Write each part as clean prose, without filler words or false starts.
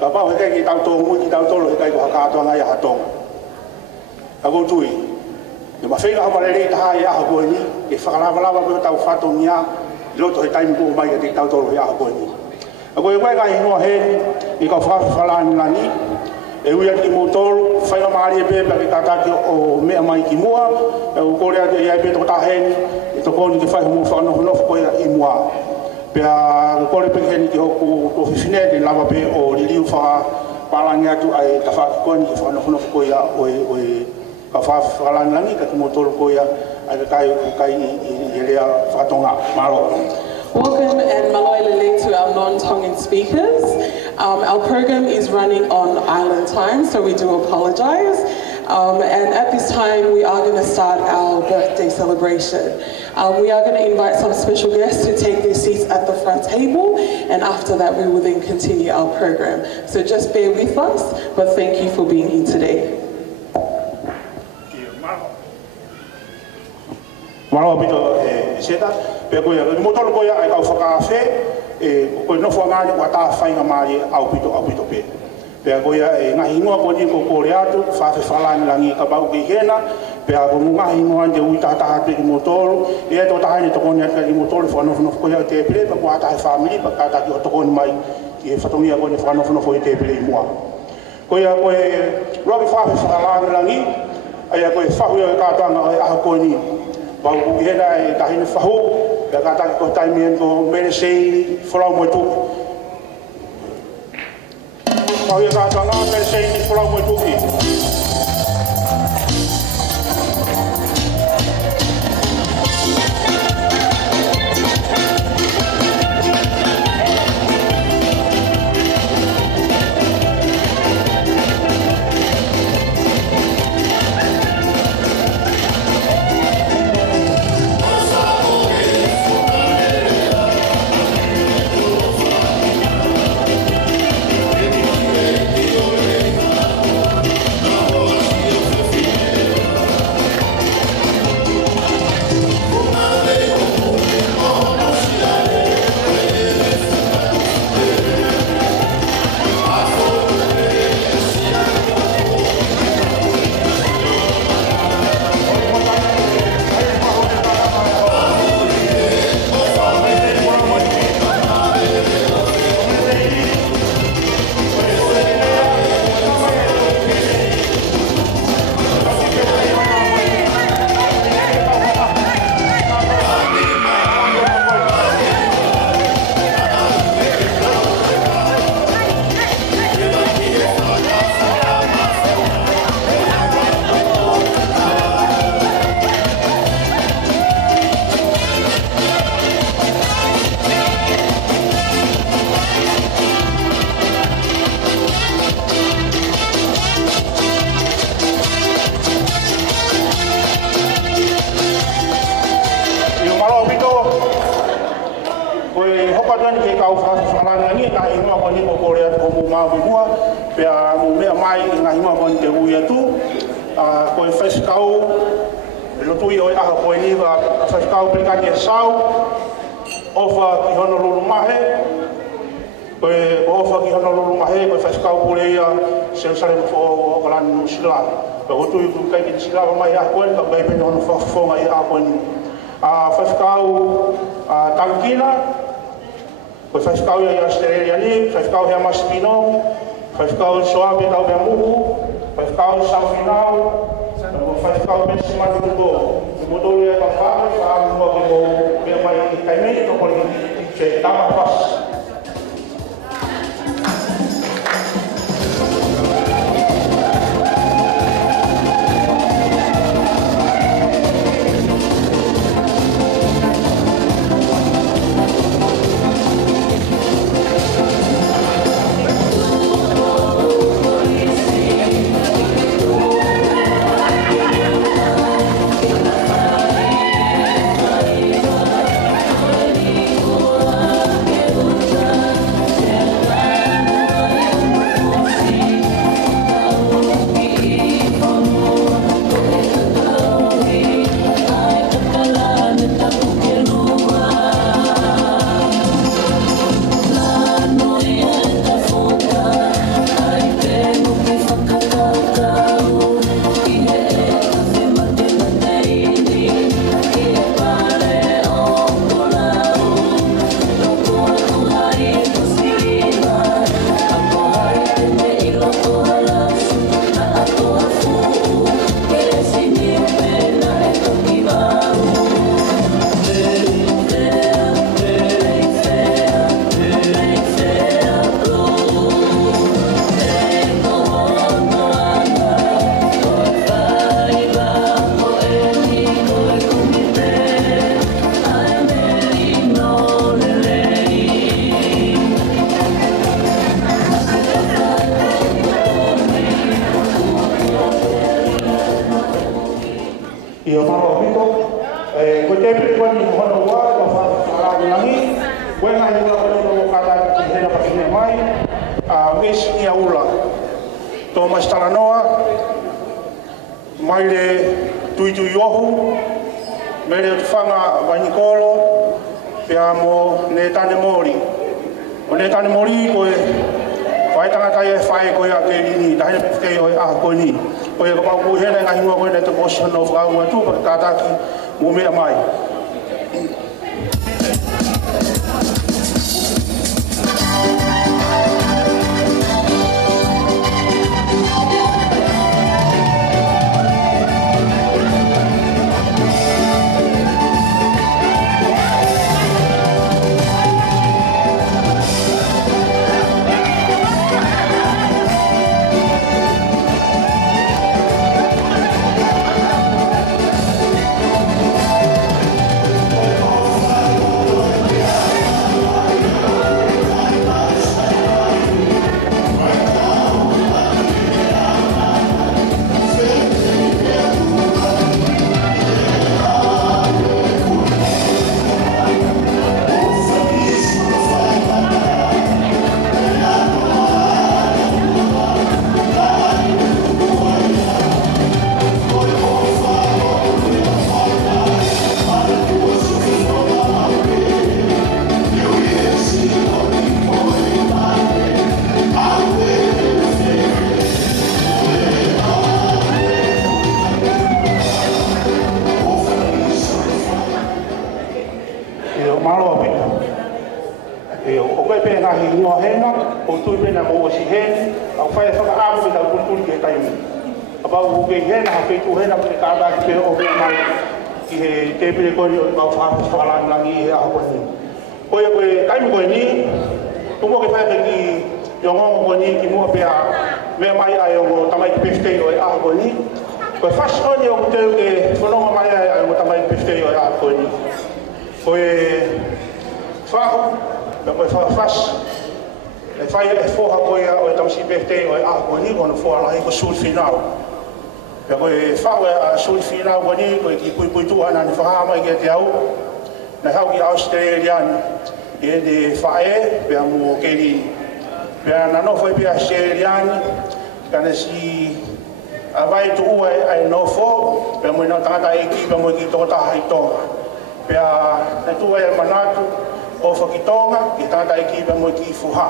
ka pa he ki tau to mu ki tau to lo kai ko ka to nga ya to ka go tui e ma fega ma le ta ya ha ko ni e fa la ba ba tau fa to nya lo to tai mu mai ki tau to lo ya ha ko ni a ko e ka hi no he i ka fa la ni e uia ki motor fai na mari e pe ki ta ki o me mai ki mua e o ko le ia pe to ta he e to ko ni ki fai mu fa no ko ya i mua pea ko le pekeni ki hoku ko fine de lava pe o liu fa palangi atu ai ta fa ko ni fa no ko ya o ka fa palangi langi ka mo tolo ko ya ai kai i le fa tonga malo. Welcome and Maloi Lele to our non-Tongan speakers. Our program is running on island time, so we do apologize. And at this time, we are going to start our birthday celebration. We are going to invite some special guests to take their seats at the front table, and after that, we will then continue our program. So just bear with us, but thank you for being here today. Malo bito seta pe ko ya mo tolo ko ya ai ka fa fe ko no fo ngani ko ta fa nga mari au bito pe pe ko ya nga hingo ko ni ko le atu fa fe fala ni langi ka ba ki hena pe ko nga hingo ande u ta pe mo tolo e to ta ni to ko ni ka mo tolo fo no ko ya te pe ko ta family pa ka ta ki to ko ni mai ki fa to ni ko ni fo no fo te pe mo ko ya ko ro ki fa fe fala ni langi ai ko fa hu ya ka ta nga a ko ni bau ku hena e tahine fahu da kata ko taimien ko mele sei fola mo tu bau ya kata na mele sei fola mo tu ki Miss Iaula, Thomas Talanoa, mai le tuitui ohu, me le whanga Wanikolo, pia mo ne tane mori. O ne tane mori koe, whai tangatai e whae koe a Kayleen, tahi na pifkei oi aha koe ni. Koe ka pau koe hena ngahi mua koe ne te procession of Raua tu, pa tātaki mo mea mai. Finau. Pea koe whaue a sui Finau wani, koe ki pui tuana ni whahama i kia te au. Nei hau ki Australian, i e de whae, pea mo Kayleen. Pea nano whai pea Australian, kana si a vai tu ua ai nofo, pea mo ina tangata e ki, pea mo ki tōta hai tonga. Pea na tu ai manatu, o whakitonga, ki tangata e ki, pea mo ki fuha.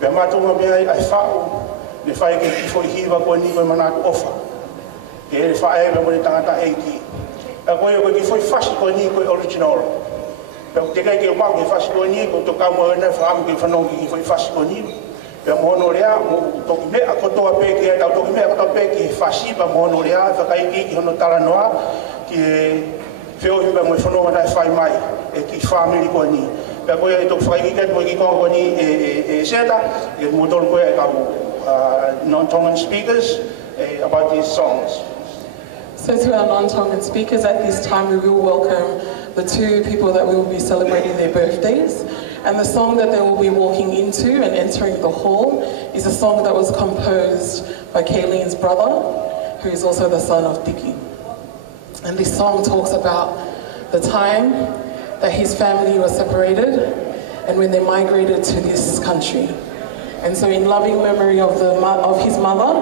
Pea matunga mea ai whau, le whae ke ki fo hiwa koe ni koe manatu ofa. Ke le whae me mo le tangata eiki. A koe koe ki fo fasi koe ni koe original. Pea te kai ke o mau ke fasi koe ni, koe to kau mo ene whaamu ke whanongi ki fo fasi koe ni. Pea mohono rea, mo toki mea kotoa peke, tau toki mea kotoa peke fasi, pa mohono rea, whakaiki ki hono tala noa, ki whio himba mo whanonga nai whai mai, e ki whamiri koe ni. Pea koe e toki whakaiki ket mo ki konga koe ni e seta, e mo tolu koe e kau non-Tongan speakers about these songs. So to our non-Tongan speakers, at this time we will welcome the two people that we will be celebrating their birthdays. And the song that they will be walking into and entering the hall is a song that was composed by Kayleen's brother, who is also the son of Tiki. And this song talks about the time that his family was separated and when they migrated to this country. And so in loving memory of his mother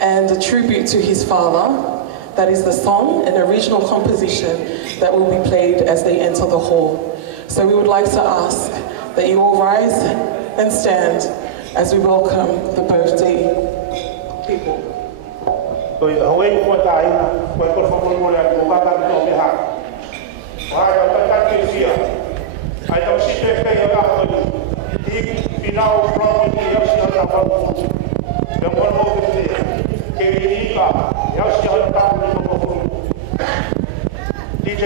and a tribute to his father, that is the song, an original composition that will be played as they enter the hall. So we would like to ask that you all rise and stand as we welcome the birthday people. Finau from the Yoshia Tapu, the one of the Kayleen, Yoshia Tapu, DJ.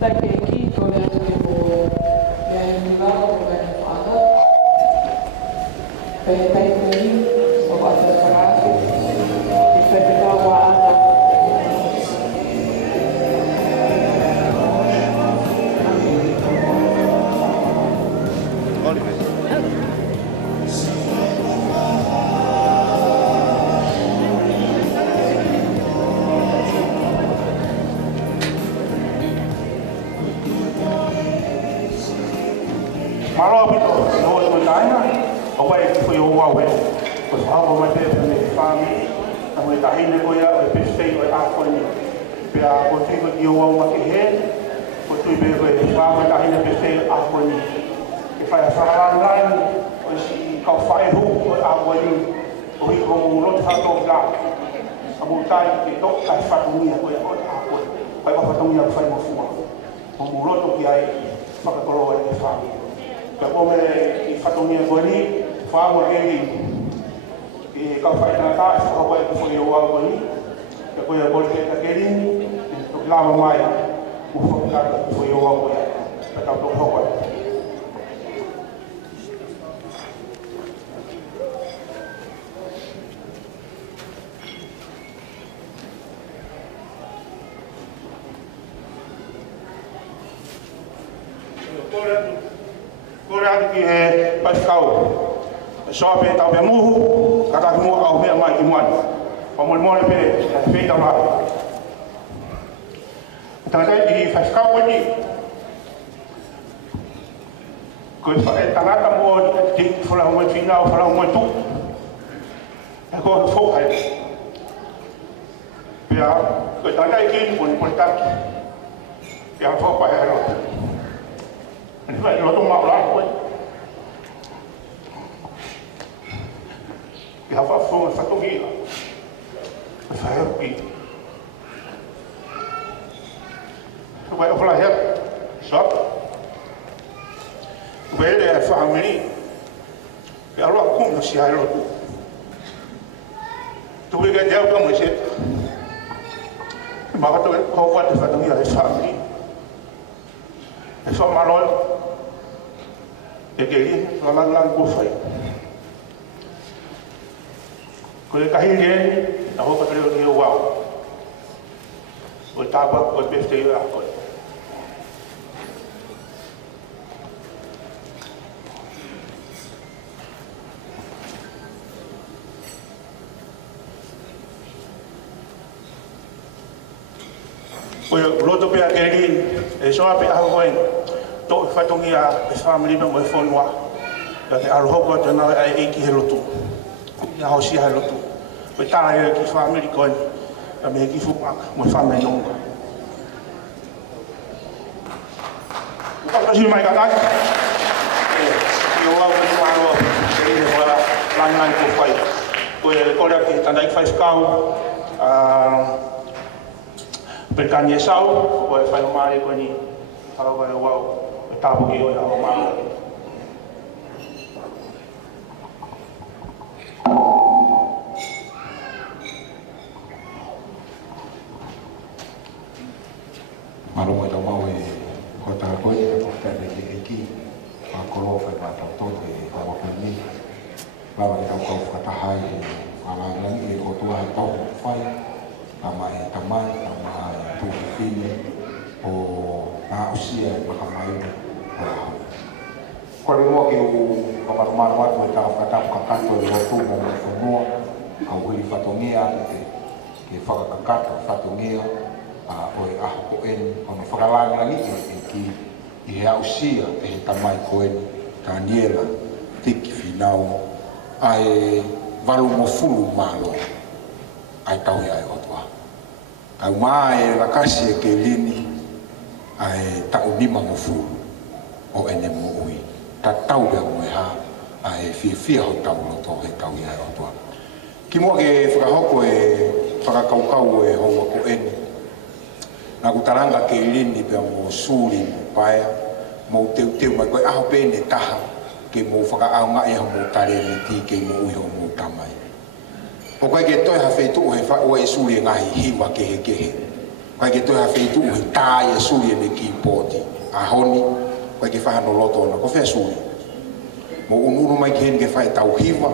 Tiki, go down to the board. Then we love to go to Father. Kayleen, so what's the Farasi? If I pick up what Malo bito, no mataina, away for your way. But how my family, and with the Hina Goya, a bit stay with Aquani. We are going to go what you head, but we be with the Hina Bistay Aquani. If I have a line, we can find who or Aquani, we go not have to go. About time, they don't have Fatumia or Aquani. I have Fatumia 5 or 4. On Muroto, I Fakapolo and the family. Como I Fatumia Goni, Farmer Kayleen, the Kafaina Tax, away for your Wagoni, the Goya Bolka Kayleen, to Lava Maya, who forgot for your Wagway, but out of Hawaii. Kora ki e paskau. So pe tau pe muhu, kata mu au me mai ki muan. O mo mo pe pe ta ma. Ta dai paskau ni. Ko fa e tangata mo ti fora mo Finau, fora mo tu. E ko fo ai. Pia ko ta dai ki pun ta. Pia fo pa ai ro. Vậy nó không mạo lắm thôi. Thì học pháp phương phải tôi nghĩ là phải học kỹ. Vậy ông là hết. Sắp. Vậy để phải học mình. Thì ông cũng là xài rồi. Tôi biết cái đeo trong người chết. Mà tôi không quan thì phải tôi nghĩ là phải học mình. Phải mà nói Kayleen, lang ko fay. Kung kahilin, ako patrilo niyo wow. O tabak, o beste yung ako. Kung luto pa Kayleen, so api ako ko to fatongia family no mo fonwa da te aro ko te na ai ki helotu ya ho si helotu pe ta ya ki family ko me ki fu mo family no ko si mai ka ta yo wa ni ma ro ke ni wala lang ko fai ko da ki ta dai fai skau pe kan ye sau ko fai mari ko ni aro ko wa tabu iyo na mama. Malo mo daw mau ko ta ko ni ko ta de ki ko lo fa ba ta to de ko ko ni ba ba ta ko fa ta hai ala lang ni ko tua to fai tamai tu fini o na usia makamai ko mo ke o kamar ko ta fa ta ka ka to lo tu mo no au ri fatongia ke fa ka ka fatongia o ko en ono whakalanga rangi ki i hea usia e tamai ko en Taniela, Tiki, Finau, ai walu mo fulu malo ai tau ia e otua. Tau mai la kasi e Kayleen ai tau lima mo fulu o ene mo ui. Ta tau ia mo e ha ai fia ho tau loto e tau ia e otua. Ki mua ke whakahoko e whakakaukau e hoa ko ene. Na kutaranga Kayleen ni pe mo suri mo paia mo teu mai koe aho pene taha ke mo whakaau ngai ho mo tare ni ti ke mo uiho mo tamai. O koe ke toi hawhetu o he wha o e suri ngai hiwa kehe kehe Kai ke toha feitu he tā e sui e ne ki pōti. A honi, kai ke whahano loto na, ko whea sui. Mo unu mai ki hene ke whae tau hiwa,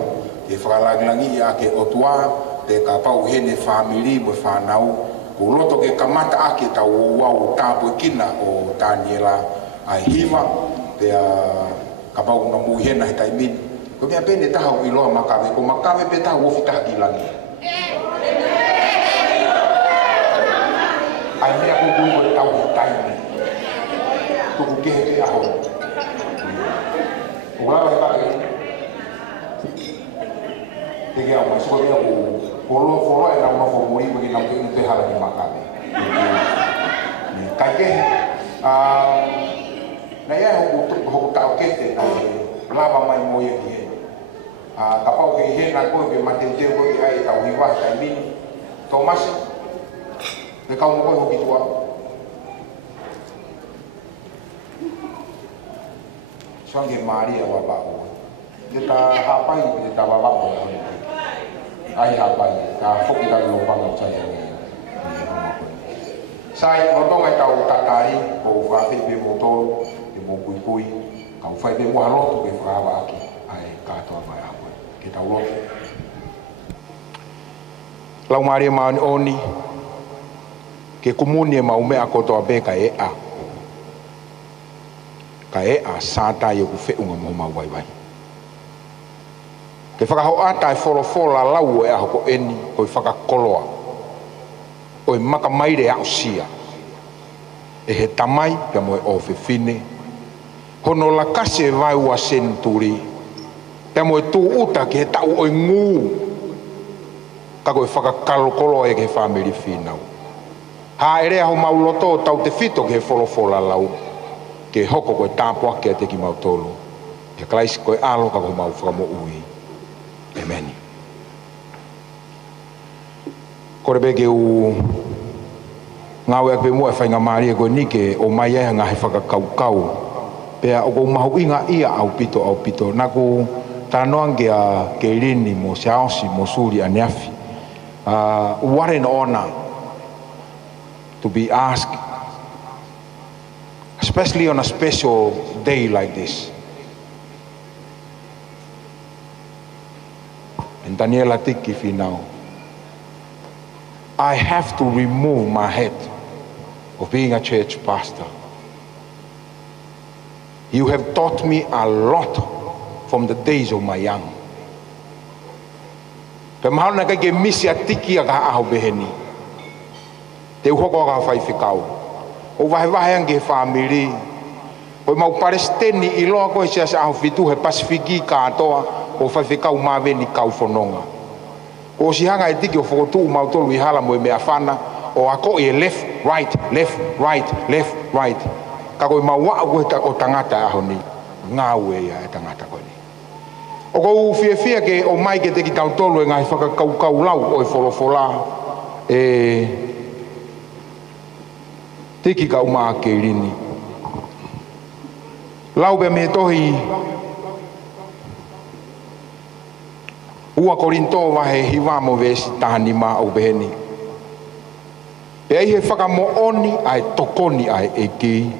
ke whakalanglangi a ke otua, te ka pau hene whamiri mo whanau, ko loto ke kamata ake tau wau tāpo kina o Taniela ai hiwa, te ka pau na mui hena he taimin. Ko mea pene taha i loa makawe, ko makawe pe taha wofi taha ki langi. Ai mea ko kungo e tau hi taimi. Tuku kehe te aho. Urawa he pake. Te kia mai suko mea ko lo e nau mafo mori pake nau ke te hala ni makawe. Kai kehe. Na ia hoku tau kete lava mai moi e ki he. Ka pau ke he na koe ke matenteo koe ki ai tau hiwa taimini. Tau masi. Te kau mo koe hoki tua. Sange Maria wa bako. Te ta hapai te ta wa bako. Ai hapai. Ka foki ka lo panga chai ni. Sai o tonga tau tatai ko fa pe motor e mo kui ka fa pe mo haloto ke fa wa aki. Ai ka to mai ako. Ke tau lo. Lau Maria ma oni ke kumuni e maume a kotoa be ka e a. Ka e a sāta i oku whiunga mo mauwaiwai. Ke whakaho ata e wholofola lau e aho ko eni o i whakakoloa. O i maka maire a sia. E he tamai pia mo e o whiwhine. Hono la kase e vai ua senturi. Pia mo e tū uta ke he tau o i ngū. Ka koe whakakalokoloa e ke whamiri Finau. Ha ere aho mauloto tau te whito ke he wholofola lau. Ke hoko koe tāpua ke te ki mautolo. Ke klaisi koe alo ka koe mau whakamo ui. Amen. Kore beke u ngawe akpe mua e whainga Maria koe nike o mai eha ngahe whakakaukau. Pea o kou mahu inga ia au pito. Naku tānoange a Kayleen mo se aosi mo suri a neafi. What an honor to be asked, especially on a special day like this. And Taniela Tiki Finau, I have to remove my head of being a church pastor. You have taught me a lot from the days of my young. Pe mahana ka ke misi a tiki a ka aho beheni. Te uhoko ka whai whikau. O wahe ange whamiri. O mau paresteni i loa koe se asa aho whitu he pasifiki ka atoa o whai whikau maweni kau whanonga. O si hanga e tiki o whakotu mau tolu i hala mo e mea whana o ako e left, right. Ka koe mau waa koe o tangata aho ni. Ngā ue ia e tangata koe ni. O kou whia ke o mai ke te ki tau tolu e ngai whakakaukau lau o e wholofola Tiki ka uma a Kayleen. Lau be me tohi ua korinto wahe hiwa mo vesi tahani ma au beheni. Pe ai he whakamooni ai tokoni ai e ki.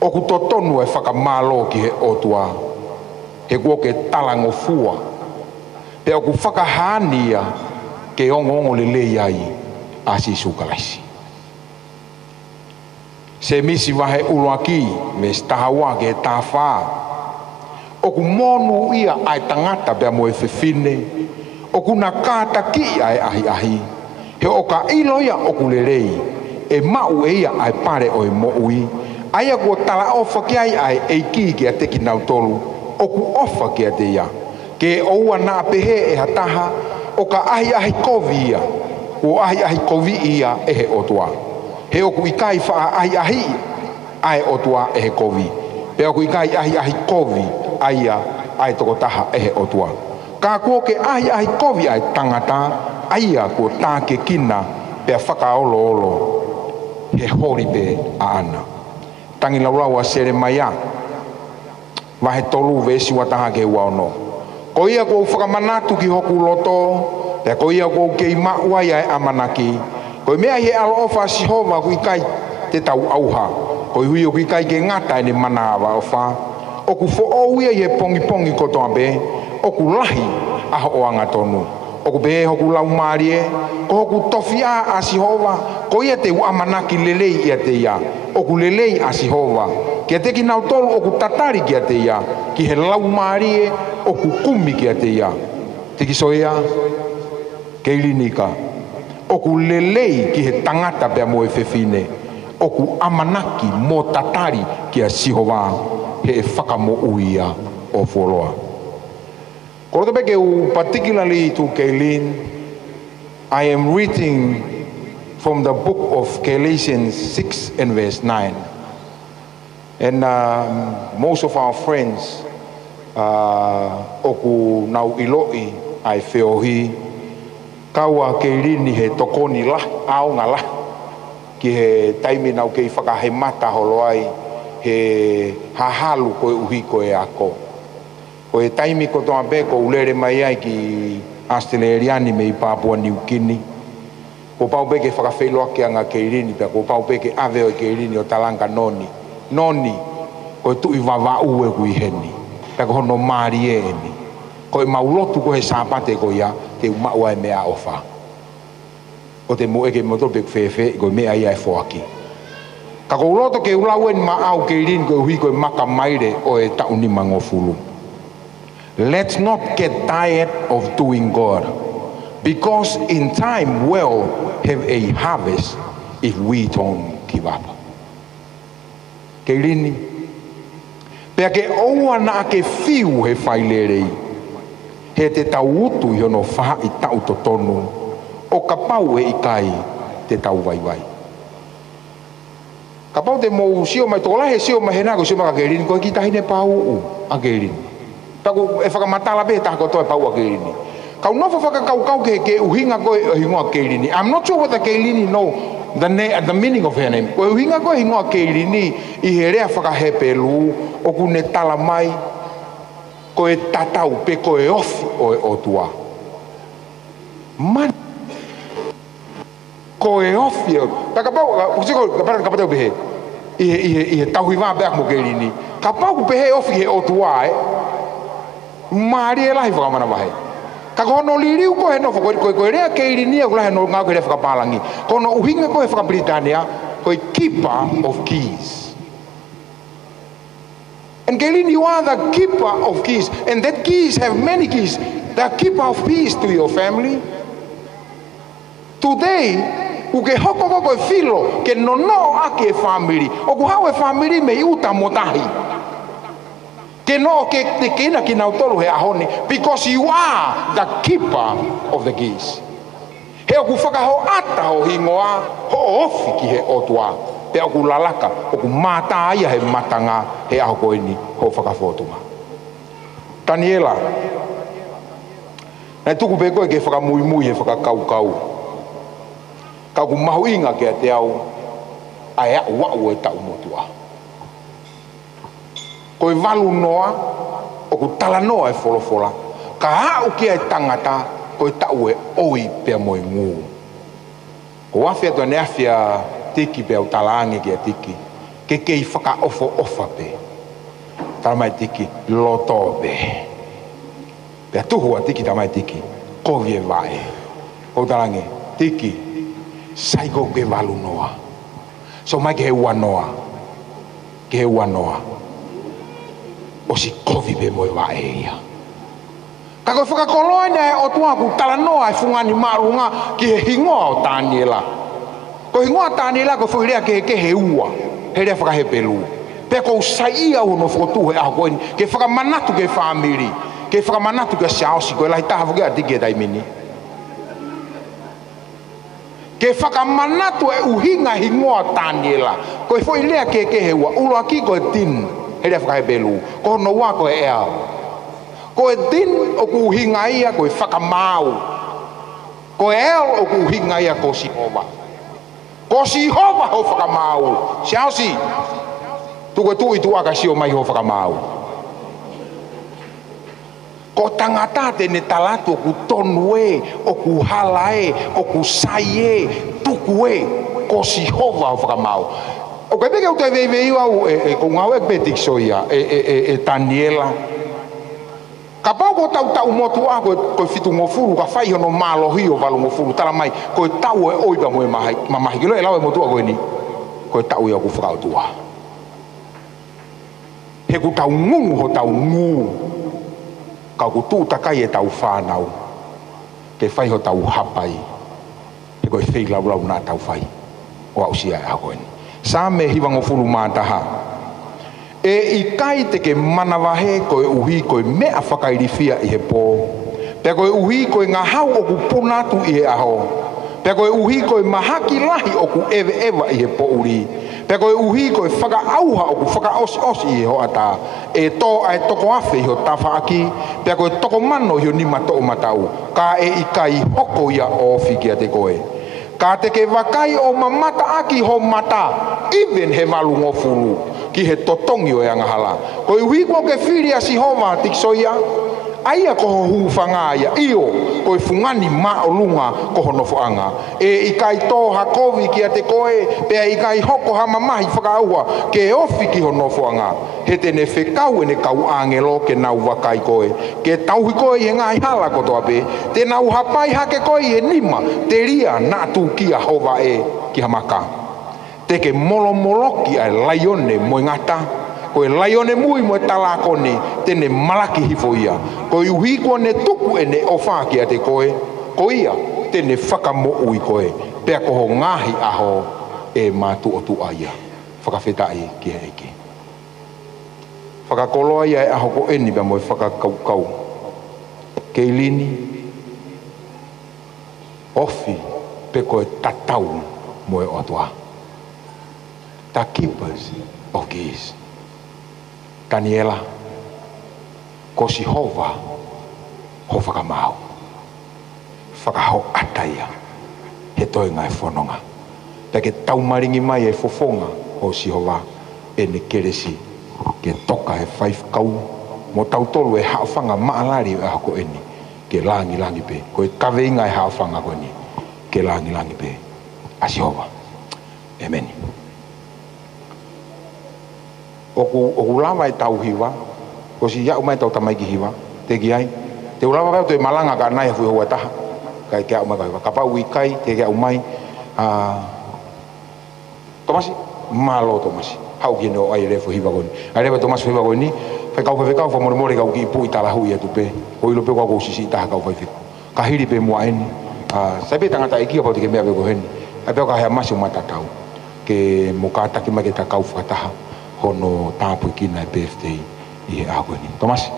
Oku totonu e whakamalo ki he otua. He kua ke talango fua. Pe oku whakahania ke ongo le leiai asi sukalaisi. Se misi wahe uloaki me stahawa ke tawha. Oku monu ia ai tangata bea mo e whiwhine. Oku na kāta ki ai ahi. He oka iloia oku lerei. E mau e ia ai pare o e moui. Aia kua tala ofa ki ai e ki ke a teki nau tolu. Oku ofa ki a te ia. Ke oua na pehe e hataha. Oka ahi kovi ia. O ahi kovi ia e he otua. He oku i kai wha ahi ai otua e he kovi. Pe oku i kai ahi kovi aia ai toko taha e he otua. Ka kua ke ahi kovi ai tangata aia kua tā ke kina pe a whaka olo he hori pe a ana. Tangi laulau a sere mai a. Wahe tolu vesi wataha ke uaono. Ko ia kua whakamanatu ki hoku loto. Pe ko ia kua ke i maua ia e amanaki. Koe mea he alo ofa si hova kui kai te tau auha. Koe hui o kui kai ke ngata ene manawa ofa. Oku fo ouia he pongi pongi kotoa be. Oku lahi aho oanga tonu. Oku be hoku lau marie. Ko hoku tofi a si hova. Ko ia te uamanaki lelei ia te ia. Oku lelei a si hova. Kia teki nau tolu oku tatari kia te ia. Ki he lau marie oku kumi kia te ia. Tiki soia. Kayleen ka. Oku lelei ki he tangata pea mo e whewhine. Oku amanaki mo tatari kia sihova he e whakamo uia o wholoa. Koro te peke u particularly to Kayleen, I am reading from the book of Galatians 6 and verse 9. And most of our friends, oku nau iloi ai whiohi, kaua Kayleen he tokoni lah, aonga lah, ki he taimi nau kei whakahe mata holoai, he hahalu koe uhi koe ako. Koe taimi ko toa pe ko ulere mai ai ki Australiani me i Papua New Guinea. Ko pau pe ke whakawhiloa ki anga Kayleen, pe ko pau pe ke ave o Kayleen o talanga noni. Noni, koe tui wawa ue kui heni, pe ko hono maari e emi. Koe maulotu ko he sāpate ko ia, te umaua e mea ofa. O te mo eke motor pe kwewhe, koe mea ia e whoaki. Ka ko uloto ke ulau en ma au Kayleen koe hui koe maka maire o e tauni mangofulu. Let's not get tired of doing God, because in time we'll have a harvest if we don't give up. Kayleen, pea ke oua na ke fiu he whailerei, he te tau utu i hono wha i tau to tonu, o ka pau e ikai te tau waiwai. Ka pau te mou sio mai tola he sio mai hena ko sio mai ka Kayleen, ko ki tahine pau u a Kayleen. Taku e whakamatala be tako to e pau a Kayleen. Kau nofo whakakau ke uhinga koe o hingoa Kayleen. I'm not sure whether Kayleen know the meaning of her name. Koe uhinga koe hingoa Kayleen i he rea whakahepelu o kune tala mai koe tatau pe koe ofi o tua. Man koe ofi o. Taka pau, usiko kapatau behe. I he tauhiwa beak mo Kayleen. Ka pau behe ofi he o tua Maari e lahi whakamana wahe. Ka kono liriu ko he nofo, koe rea Kayleen ia kula he no ngau kere whakapalangi. Kono uhinga ko he whakabritania, koe keeper of keys. And Kayleen, you are the keeper of keys. And that keys have many keys. The keeper of peace to your family. Today, uke hoko ko koe filo, ke nono ake family. Oku hau e family me uta motahi. Ke no ke te kina ki nau tolu he ahoni, because you are the keeper of the keys. He oku whakaho ata ho hingoa, ho ofi ki he otua. Pe oku lalaka, oku mata ia he matanga, he aho koini, ho whakawhotunga. Taniela, nei tuku pe koe ke whakamui he whakakau. Kau ku mahu inga ke te au, ai a wau e tau motua. Koe walu noa, o ku tala noa e wholofola. Ka hau kia e tangata, koe tau e oi pia moe ngū. Ko wawhia toa ne awhia Tiki pia u tala ange kia Tiki. Ke kei whaka ofa pe. Tala mai Tiki, loto pe. Pia tuhua Tiki tala mai Tiki, kovi e vae. Ko tala ange, Tiki, saiko ke walu noa. So mai ke he ua noa. Ke he ua noa. O si kovi pe moe wa e ia. Ka koe whakakoloa nea e o tuaku tala noa e whungani marunga ki he hingoa o Taniela. Ko hingoa Taniela ko whuirea ke he ua, he rea whakahepelu. Pe kou sai ia uno whotu he aho koeni, ke whakamanatu ke whamiri, ke whakamanatu ke siaosi, koe lahi taha whuke a Tiki e taimini. Ke whakamanatu e uhinga hingoa Taniela, koe whuirea ke he ua, ulo aki koe tin. Herea whakahepelu, ko no wā koe ea. Ko e din o ku hinga ia koe whakamau. Ko e eo o ku hinga ia ko si hova. Ko si hova ho whakamau. Siausi, tu koe tu i tu aka si o mai ho whakamau. Ko tangata tene talatu o ku tonu e, o ku hala e, o ku sai e, tuku e, ko si hova o whakamau. O kai peke o te vei au ko ngau e petik soia, Taniela. Ka pau ko tau motu a ko fitu ngofuru, ka whai hono mālohi o walu ngofuru, tala mai, ko tau e oiba mo e mamahi, kilo e lau e motu a koe ni, ko tau e o ku whakautua. He ku tau ngungu ho tau ngu, ka ku tū takai e tau whānau, ke whai ho tau hapai, he koe whei lau nā tau whai, o au sia e a koe ni. Sā me hiwa ngofuru mātaha, e I kai te ke manawahe koe uhi koe mea whakairifia I he pō. Pea koe uhi koe ngā hau o ku ponatu I he aho. Pea koe uhi koe mahaki lahi o ku ewa I he pō uri. Pea koe uhi koe whakaauha o ku whakaosi I he hoata. E tō ai toko awhi ho tawhaaki. Pea koe toko mano hi o nima tō matau. Ka e I kai hoko ia o whikia te koe. Ka te ke wakai o mamata aki ho mata. Even he malu ngofuru. Ki he totongi o angahala. Ko I hui ko ke whiri a si homa tiksoia, aia ko hu whangaia, io, ko I fungani ma o lunga ko hono whaanga. E I kai tō hakovi ki a te koe, pea I kai hoko hama mahi whakaua, ke ofi ki hono whaanga. He te ne whekau e ne kau angelo ke nau wakai koe. Ke tauhi koe I he ngai hala ko toa pe, te nau hapai hake koe I he nima, te ria nā tū kia hova e ki hamaka. Te ke molo-moloki ai laione mo ngata, koe laione mui mo talako ni, tene malaki hifo ia. Koe uhi koe ne tuku e ne ofaki a te koe, ko ia, tene whakamo ui koe, pea koho ngahi aho e mātu o tu aia. Whakawhetai ki he eke. Whakakoloa ia e aho ko eni pia mo e whakakaukau. Kayleen, ofi pe koe tatau mo e otua. The keepers of geese. Taniela, ko si hova, ho whakamau. Whakaho ataia, he toi ngai whanonga. Pea ke taumaringi mai e fofonga o si hova, e ne keresi, ke toka he whaifkau, mo tautolu e haawhanga maalari e hako eni, ke langi pe, ko e kaweinga e haawhanga ko eni, ke langi pe, a si hova. Amen. O lava e tau hiwa, ko si iau mai tau tamai ki hiwa, te ki ai. Te ulawa kau te malanga ka nai hui hoa taha, kai ke au mai ka hiwa. Ka pau i kai, te ke au mai, Tomasi, malo Tomasi. Hau ki no ai refu hiwa koni. Ai rewa Tomasi hiwa koni, whekau, whamore kau ki pui tala hui e tu pe. O ilo pe kau sisi taha kau whaiwhiku. Ka hiri pe mua eni. Sai pe tangata e kia pau te ke mea pe koheni. Ai peo ka hea masi o matatau. Ke mokata ki mai ke ta kau whataha. Hono tāpui kina e birthday I he ahua ni. Tomasi.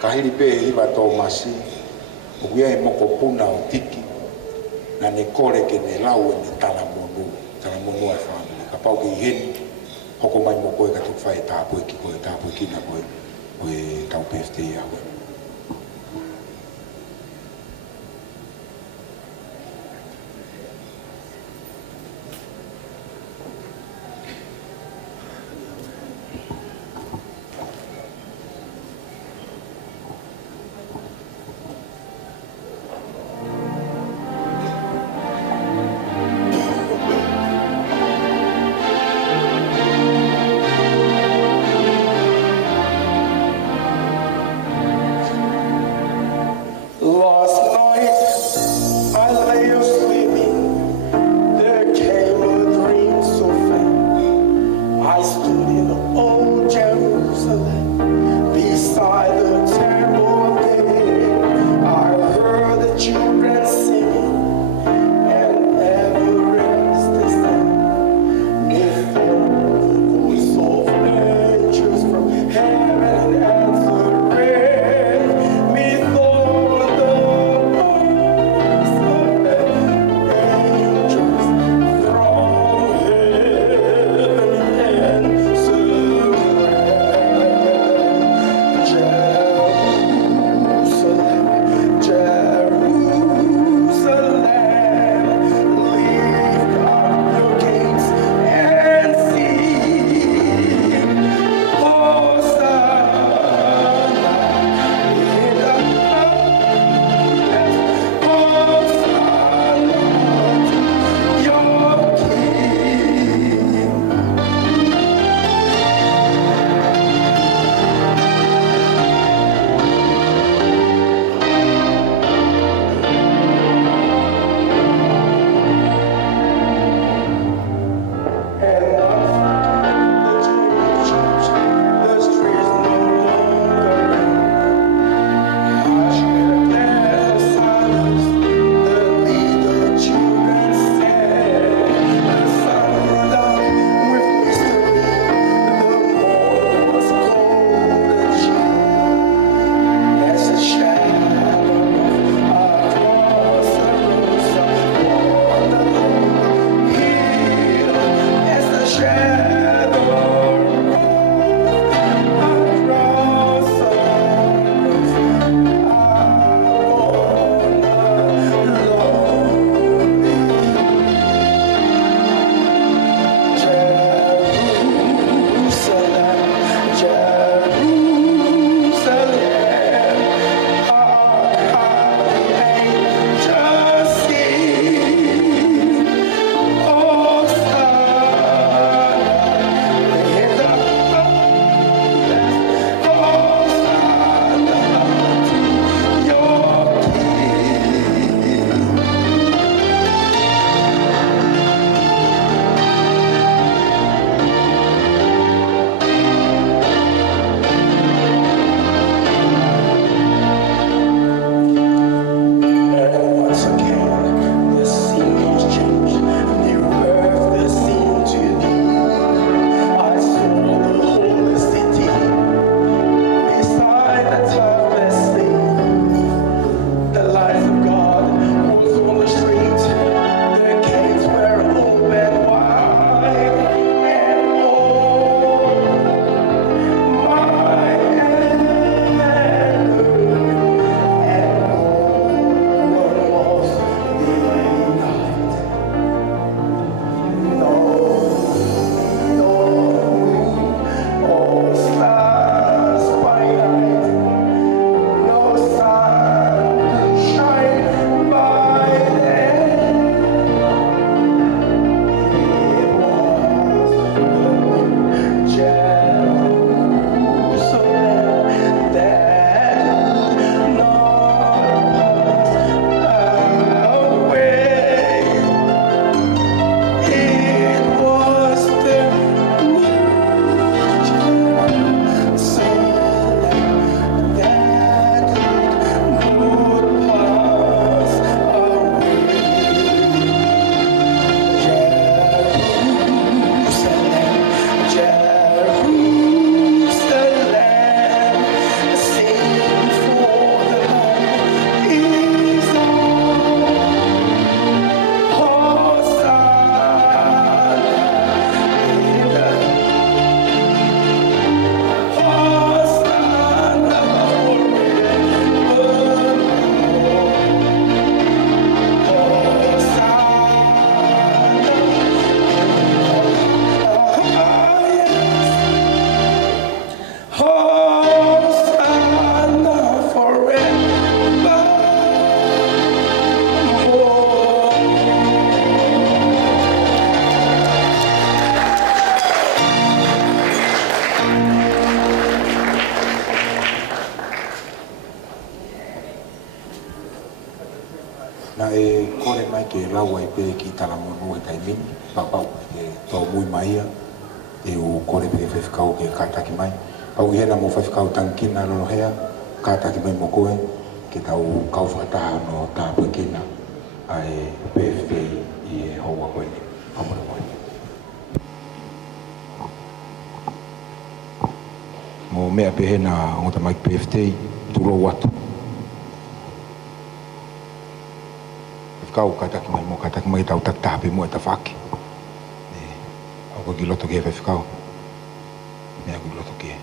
Kahiri pe hiwa Tomasi, uia e moko puna o Tiki, na ne kore ke ne lau e ne tala monu e whanau. Ka pau ki heni, hoko mai mo koe ka tu whae tāpui ki koe, tāpui ki na koe, koe tau birthday ahua. ke tau Moimoi e o kore pe whewhikau ke kātaki mai. Au i hena mo whewhikau tangkina lono hea, kātaki mai mo koe, ke tau kau whakataha no tāpua kina ai birthday i e hoa koe ni. Amore koe. Mo mea pe hena ngota mai birthday, turo watu. Kau kātaki mai tau taktahape mo e ta whake. Au ko ki loto ke whewhikau. Mea ko loto ke.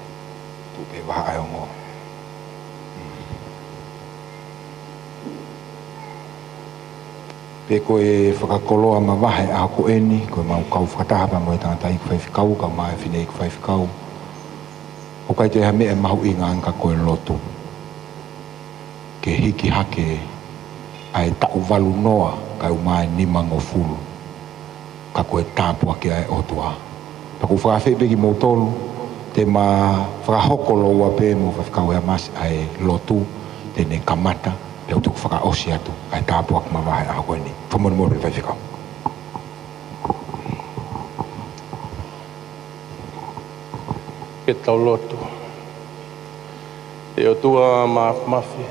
Tupe waha ai o mo. Pe ko e whakakoloa ma wahe a ko eni, ko e mau kau whakatahapa mo e tangatai ko whewhikau, ka mai whinei ko whewhikau. O kai te ha mea mahu i ngā anka ko e loto. Ke hiki hake ai tau walu noa kai umai ni mango fulu ka koe tāpua ki ai otua. Paku whakawhipe ki mō tolu, te mā whakahoko loa pē mō whakau ea masi ai lotu, tēne kamata, leo tuku whakaosi atu, ai tāpua ki mawahe a koe ni. Whamoni mōre whaiwhikau. Ke tau lotu. E o tua mawhi.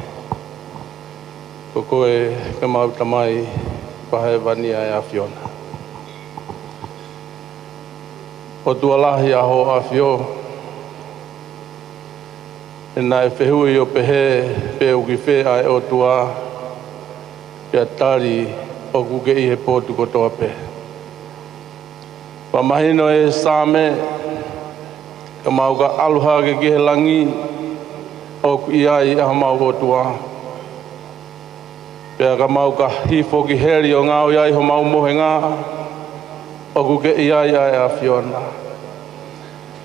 Ko koe ka mauta mai pahe wania e awhiona. O tua lahi aho awhio. E nai whehui o pehe pe uki whe ai o tua. Pea tari o kuke i he pōtu kotoa pe. Pamahino e sāme. Ka mauka aluha ke kihe langi. O ku iai aha mau o tua. Pea ka mau ka hifo ki heri o ngau iai ho mau mohe ngā. O ku ke iai ai a whiona.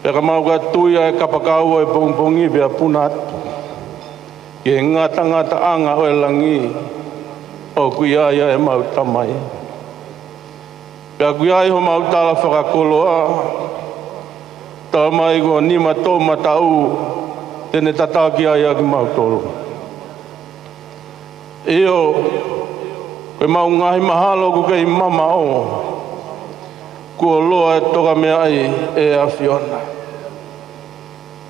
Pea ka mau ka tui ai kapakau e pongpongi pea punat. Ke ngata anga o e langi. O ku iai ai mau tamai. Pea ku iai ho mau tala whakakoloa. Tā mai ko nima tō matau. Tēne tataki ai aki mau tolu. Eo, koe mau ngahi mahalo ku kei mama o. Kua loa e toka mea ai e a whiona.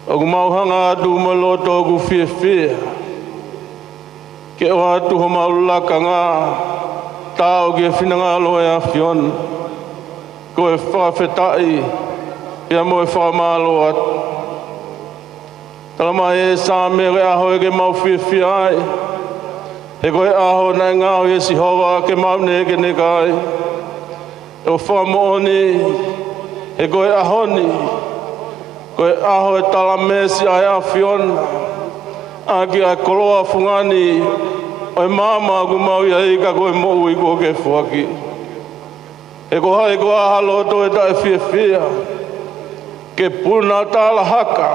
O ku mau hanga atu ma loto o ku whia. Ke o atu ho mau laka ngā. Tāo ke whinanga alo e a whiona. Ko e whawhetai. Ia mo e whamalo atu. Talama e sāme re aho e ke mau whia ai. He koe aho nai ngāo e si hoa ke mau ne ke ne kai. E o whamooni. He koe ahoni. Koe aho e tala mesi ai a whiona. Aki ai koloa fungani. O e māma ku mau ia ika koe mou i ko ke whaki. He ko hai ko aha loto e tae whia. Ke puna tala haka.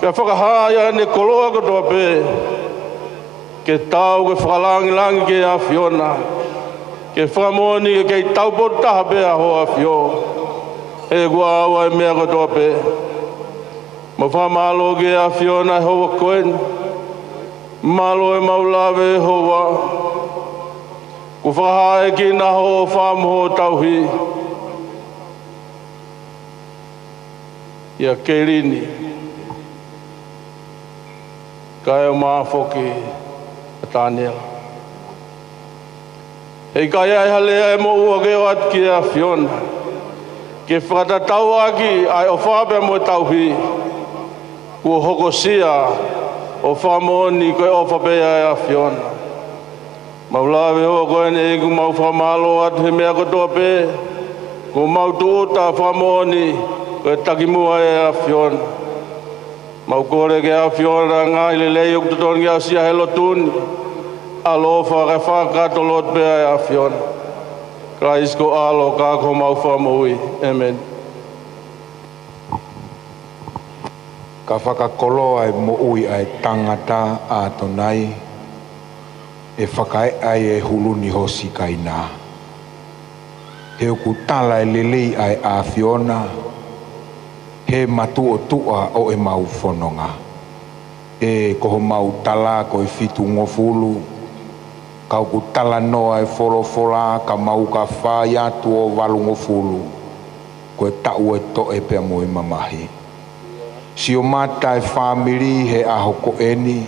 Ke whakahāia ne koloa kotoa pē. Ke tau ke whakalangi ke a whiona. Ke whakamoni ke kei tau potaha pē a hoa whio. E kua awa e mea kotoa pē. Ma whamalo ke a whiona e hoa koen. Malo e maulawe e hoa. Ku whakahae ki na hoa whamoho tauhi. Ia Kayleen. Kai o māwhoki a Taniela. Hei kai ai halea e mo ua ke o atu ki a whiona. Ke whakatatau aki ai o whapea mo tauhi. Kua hokosia o whamoni koe o whapea e a whiona. Maulawe hoa koe ne e ku mau whamalo atu he mea kotoa pē. Ko mau tuota whamoni koe takimua e a whiona. Mau kore ke a whiona ngā i lelei o kutotoni au sia he lotuni. Alofa ke whakato lot pea e a whiona. Kraisko alo kā ko mau whamui. Amen. Ka whakakoloa e mo ui ai tangata a tonai. E whakae ai e huluni hosi kai nā. He oku tala e lelei ai a whiona. He matu o tua o e mau whanonga. E koho mau tala ko e fitu ngofulu. Kau ku tala noa e whorowhora ka mau ka whai atu o walu ngofulu. koe tau e to e pea mo i mamahi. Si o mata e family he aho ko eni,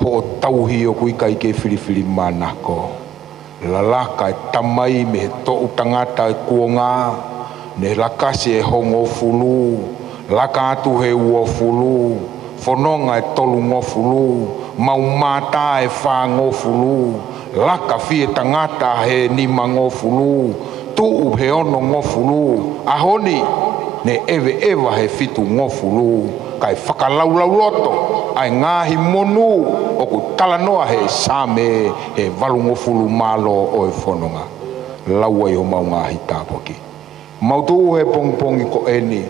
ho tauhi o kui kai ke whiriwhiri manako. Lalaka e tamai me he to utangata e kuonga, ne lakasi e hongo fulu, laka atu he ua fulu, fononga e tolu ngo fulu, maumata e wha ngo fulu, laka fie tangata he nima ngo fulu, tuu he ono ngo fulu, ahoni ne ewe ewa he fitu ngo fulu, kai whakalaulau loto, ai ngahi monu o ku talanoa he same he walu ngo fulu malo o e fononga. Laua i o mau ngahi tāpoki. Mautu he pongpongi ko eni,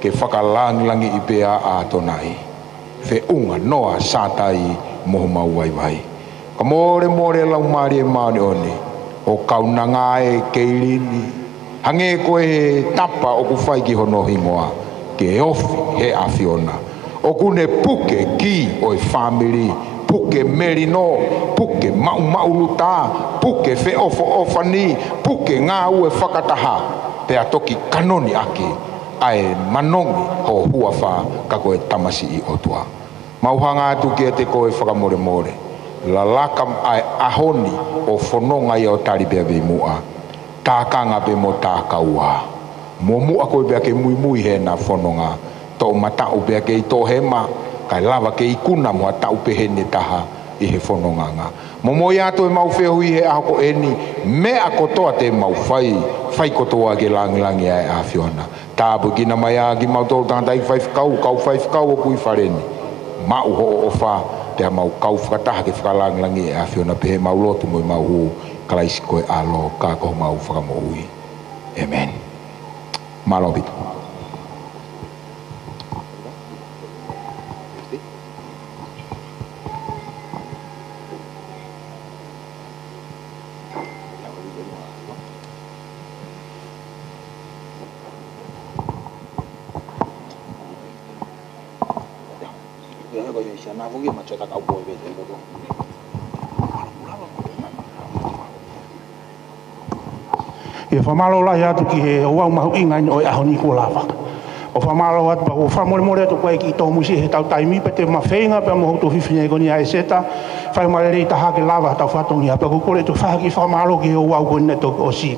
ke whakalangilangi i pea a tonai. Fe unga noa sātai moho mau waiwai. Ka more lau maari e maani oni, o kaunanga e Kayleen, hange koe he tapa o ku whai ki hono hingoa, ke ofi he awhiona. O kune puke ki o e family, puke merino, puke mau luta, puke fe ofani, puke ngā ue whakataha, pea toki kanoni ake, ai manongi ho huawha ka koe tamasi i otua. Mauhanga atu kia te koe whakamore more. La laka ai ahoni o whanonga i o taribea be mua. Tākanga be mo tākaua. Mo mua koe bea ke mui he na whanonga. Tō matau bea ke i tō hema. Kai lava ke i kuna mua tau pe hene taha i he whanonga nga. Momo i ato e mau whehui he ahoko eni. Mea kotoa te mau whai. Whai kotoa ke langilangi ai a whiona. Tāpu kina mai a ki mau tōru tātai kau whaifkau o kui whareni. Mau ho o wha. Te mau kau whakataha ke whakalangilangi e a whiona pehe mau lotu mo i mau hu kalaisi koe alo kako mau whakamohui. Amen. Malo bitu. Ia whamalo lai atu ki he wau mahu inga o e ahoni ko lava. O whamalo atu pa o whamore atu koe ki tō musi he tau taimi pe te mawhenga pe mo hoto whiwhine koni a e seta. Whai marere taha ke lava tau whatongi a pe kukore tu whaha ki whamalo ki he wau koe neto o si.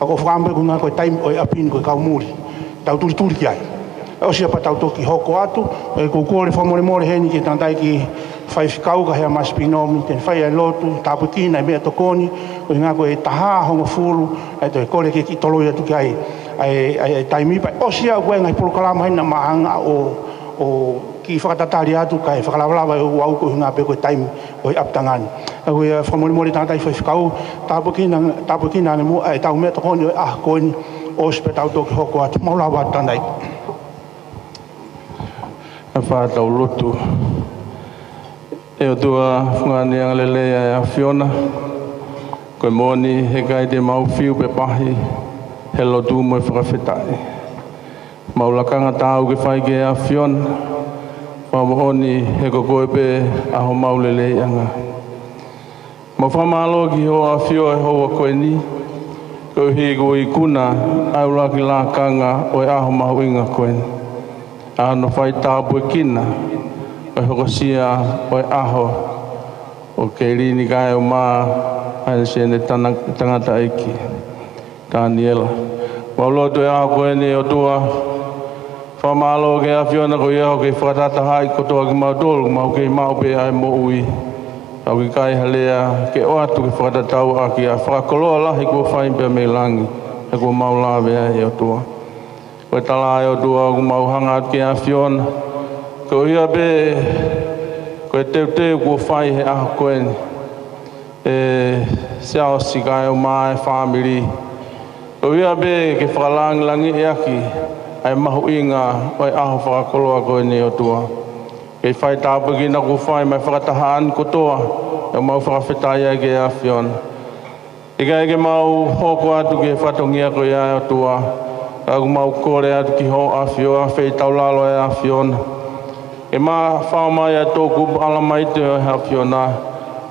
Ako whambe kuna koe taimi o e apini koe kau muri. Tau turi ki ai. O sia pa tau toki hoko atu. E kukore whamore heni ki tantai ki whaifkau ka hea maspinomi, ten whai e lotu, tāpu kina e mea tokoni, o ngā koe taha honga fulu, e to e kore ke ki toloi atu ki ai taimipa. O sia koe ngai polokalama hena maanga o ki whakatatari atu, ka e whakalawalawa e uau koe ngā pe koe taimi o i aptangani. A koe whamori tātai whaifkau, tāpu kina ane mua, e tau mea tokoni o e koeni, o sipe tau toki hoko atu, maulawa tānai. E whātau lotu. E o tua whangani angalelea e a whiona. Koe moni he kai te mau whiu pe pahi. He lotu mo e whakawhetai. Maulakanga tāu ke whai ke a whiona. Whamoni he kokoe pe aho maulelei anga. Mau whamalo ki ho a whio e hoa koe ni. Koe hi koe i kuna aula ki la kanga o e aho mahu inga koe ni. Ano whai tāpu e kina. O hokosia o aho o Kayleen kai o mā ai sene tangata iki Taniela. Paula to aho koe ni o tua whamalo ke a whiona ko iho ke whakatata hai kotoa ki mau tolu mau ke mau pe ai mo ui. Au ki kai halea ke o atu ke whakatatau a ki a whakakoloa lahi kua whain pia me langi e kua mau lawe ai o tua. Koe tala ai o tua ku mau hanga atu ke a whiona. Ko ia be ko te ko fai he a ko en se ao sigai o mai family ko ia be ke falang langi aki ai mahu inga oi a fa koloa ko ni o tua ke fai ta bagi na ko fai mai fakatahan ko toa e mau fa fetai ke a fion ke mau hoko atu ke fatongia ko ia o tua aku mau kore atu ki ho a fio a fei taulalo a fion. E mā whaumai a tōku alamai te o hea whiona.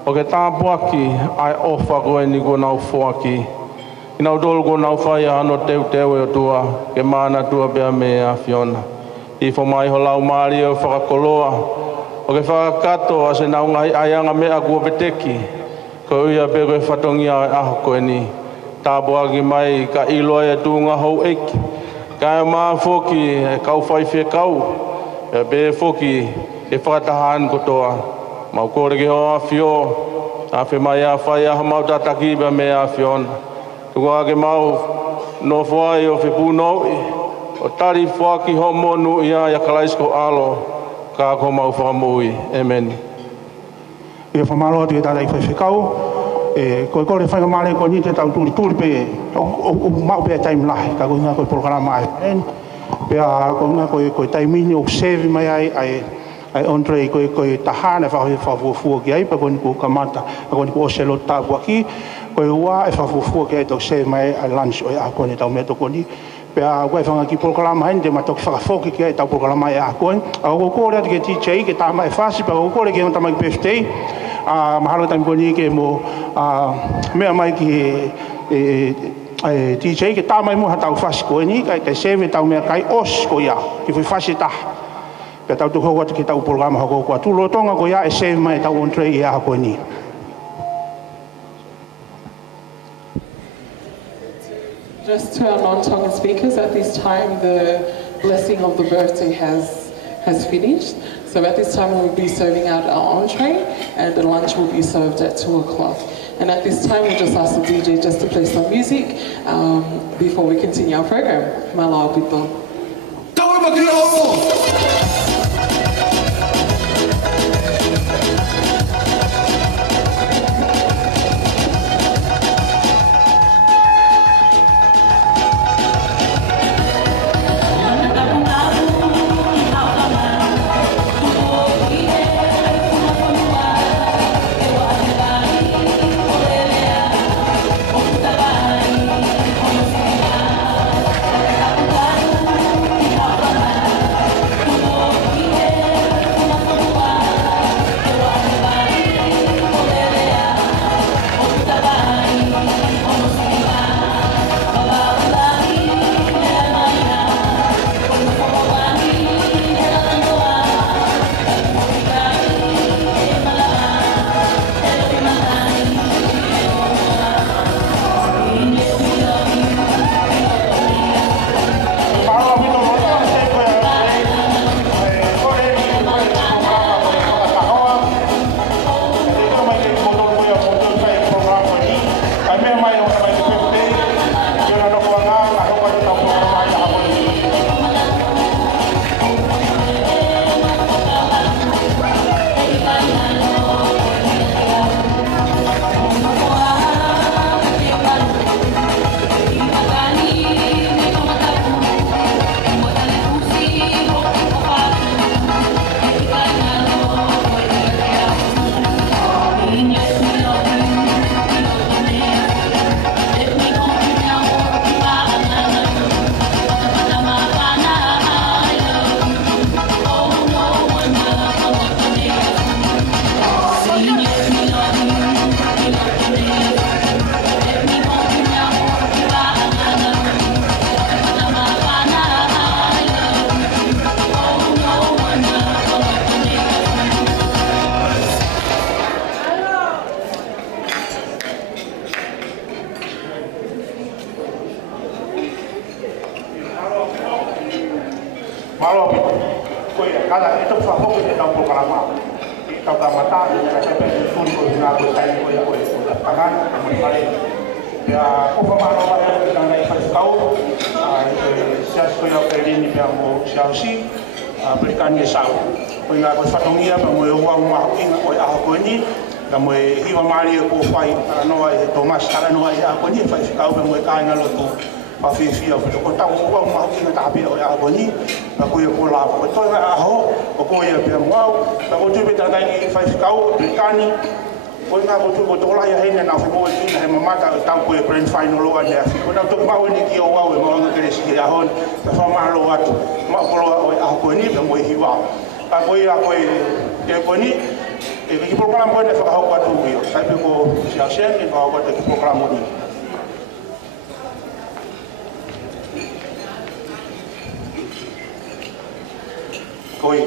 O ke tāpuaki ai ofa koe ni ko nau whuaki. Ina utolu ko nau whai ano teu e o tua, ke mana tua pia me a Fiona. I fo mai ho lau maari o whakakoloa, o ke whakakato a se nau ngai aianga mea kua peteki, ko ia pe koe whatongia e aho koe ni. Tāpua ki mai ka iloa e tūnga hou eiki, ka e maa whoki e kau whai whi kau, e pe whoki e whakatahaan kotoa. Mau kore ke hoa whio, a whi mai a whai aha mau tataki pia me a Fiona. Tukua ke mau no whai o whi pūnoi, o tari whaki ho monu ia ia kalaisko alo, ka ko mau whakamui. Amen. E whamalo atu e tātai whaiwhikau, koe kore whainga mare ko ni te tau tūri pe, o mau pe a taim lahi, ka koe ngā koe programa ai. Pea koe taimini o sevi mai ai Andre koe tahana whafuafua ki ai, pa koe ni ko kamata, pa koe ni ko oselo tāpua ki, koe ua e whafuafua ki ai tau sevi mai ai lunch o e a koe ni tau mea toko ni. Pea koe whanga ki programa hain, te matoki whakafoki ki ai tau programa e a koe. A ko kore atu ke DJ, ke tāma e whasi, pa ko kore ke hon tamai birthday. Mahalo taimi koe ni ke mo mea mai ki DJ ke tāmai muha tau whasi koe ni, kai sevi tau mea kai os ko ia, ki whi whasi taha. Pea tau tuho atu ki tau programa hako kua tūlo tonga ko ia e sevi mai tau ontre i a koe ni. Just to our non-Tongan speakers, at this time the blessing of the birthday has finished. So at this time we'll be serving out our entree and the lunch will be served at 2 o'clock. And at this time we'll just ask the DJ just to play some music before we continue our program. Malo people. Malo koe kala e tau whakoko te tau programa. I tau tamata, ka tepe tūri koe ngā koe tai koe koe koe tangan, ka mui kare. Pea kofa mano wale koe tanga i whaikau, i koe sias koe au Kayleen pea mo siausi, perikani e sau. Koe ngā koe whatongia pa moe ua umahu inga koe aho koe ni, ka moe hiwa maari e ko whai aranoa e Thomas aranoa e aho koe ni, e whaikau pa moe kāinga lotu. Pawhiwhia whito ko tau ua umahu inga tāpia o e aho koe ni, ka koe ko la ko toi nga aho o koe e pia mwau ka ko tupe tanga i whaikau perikani koe ngā ko tupe ko lai hei na whimo e tūna he mamata o tau koe grand final o ane afi. Koe nau tuku mau ni ki o wau e maonga kere si e ahon ka whamaro atu maukoloa o e aho koe ni pe moe hiwa. Ka koe a koe e koe ni e ki program koe ne whakahau atu uio. Taipe ko siau sen e whakahau atu ki program o ni. Koe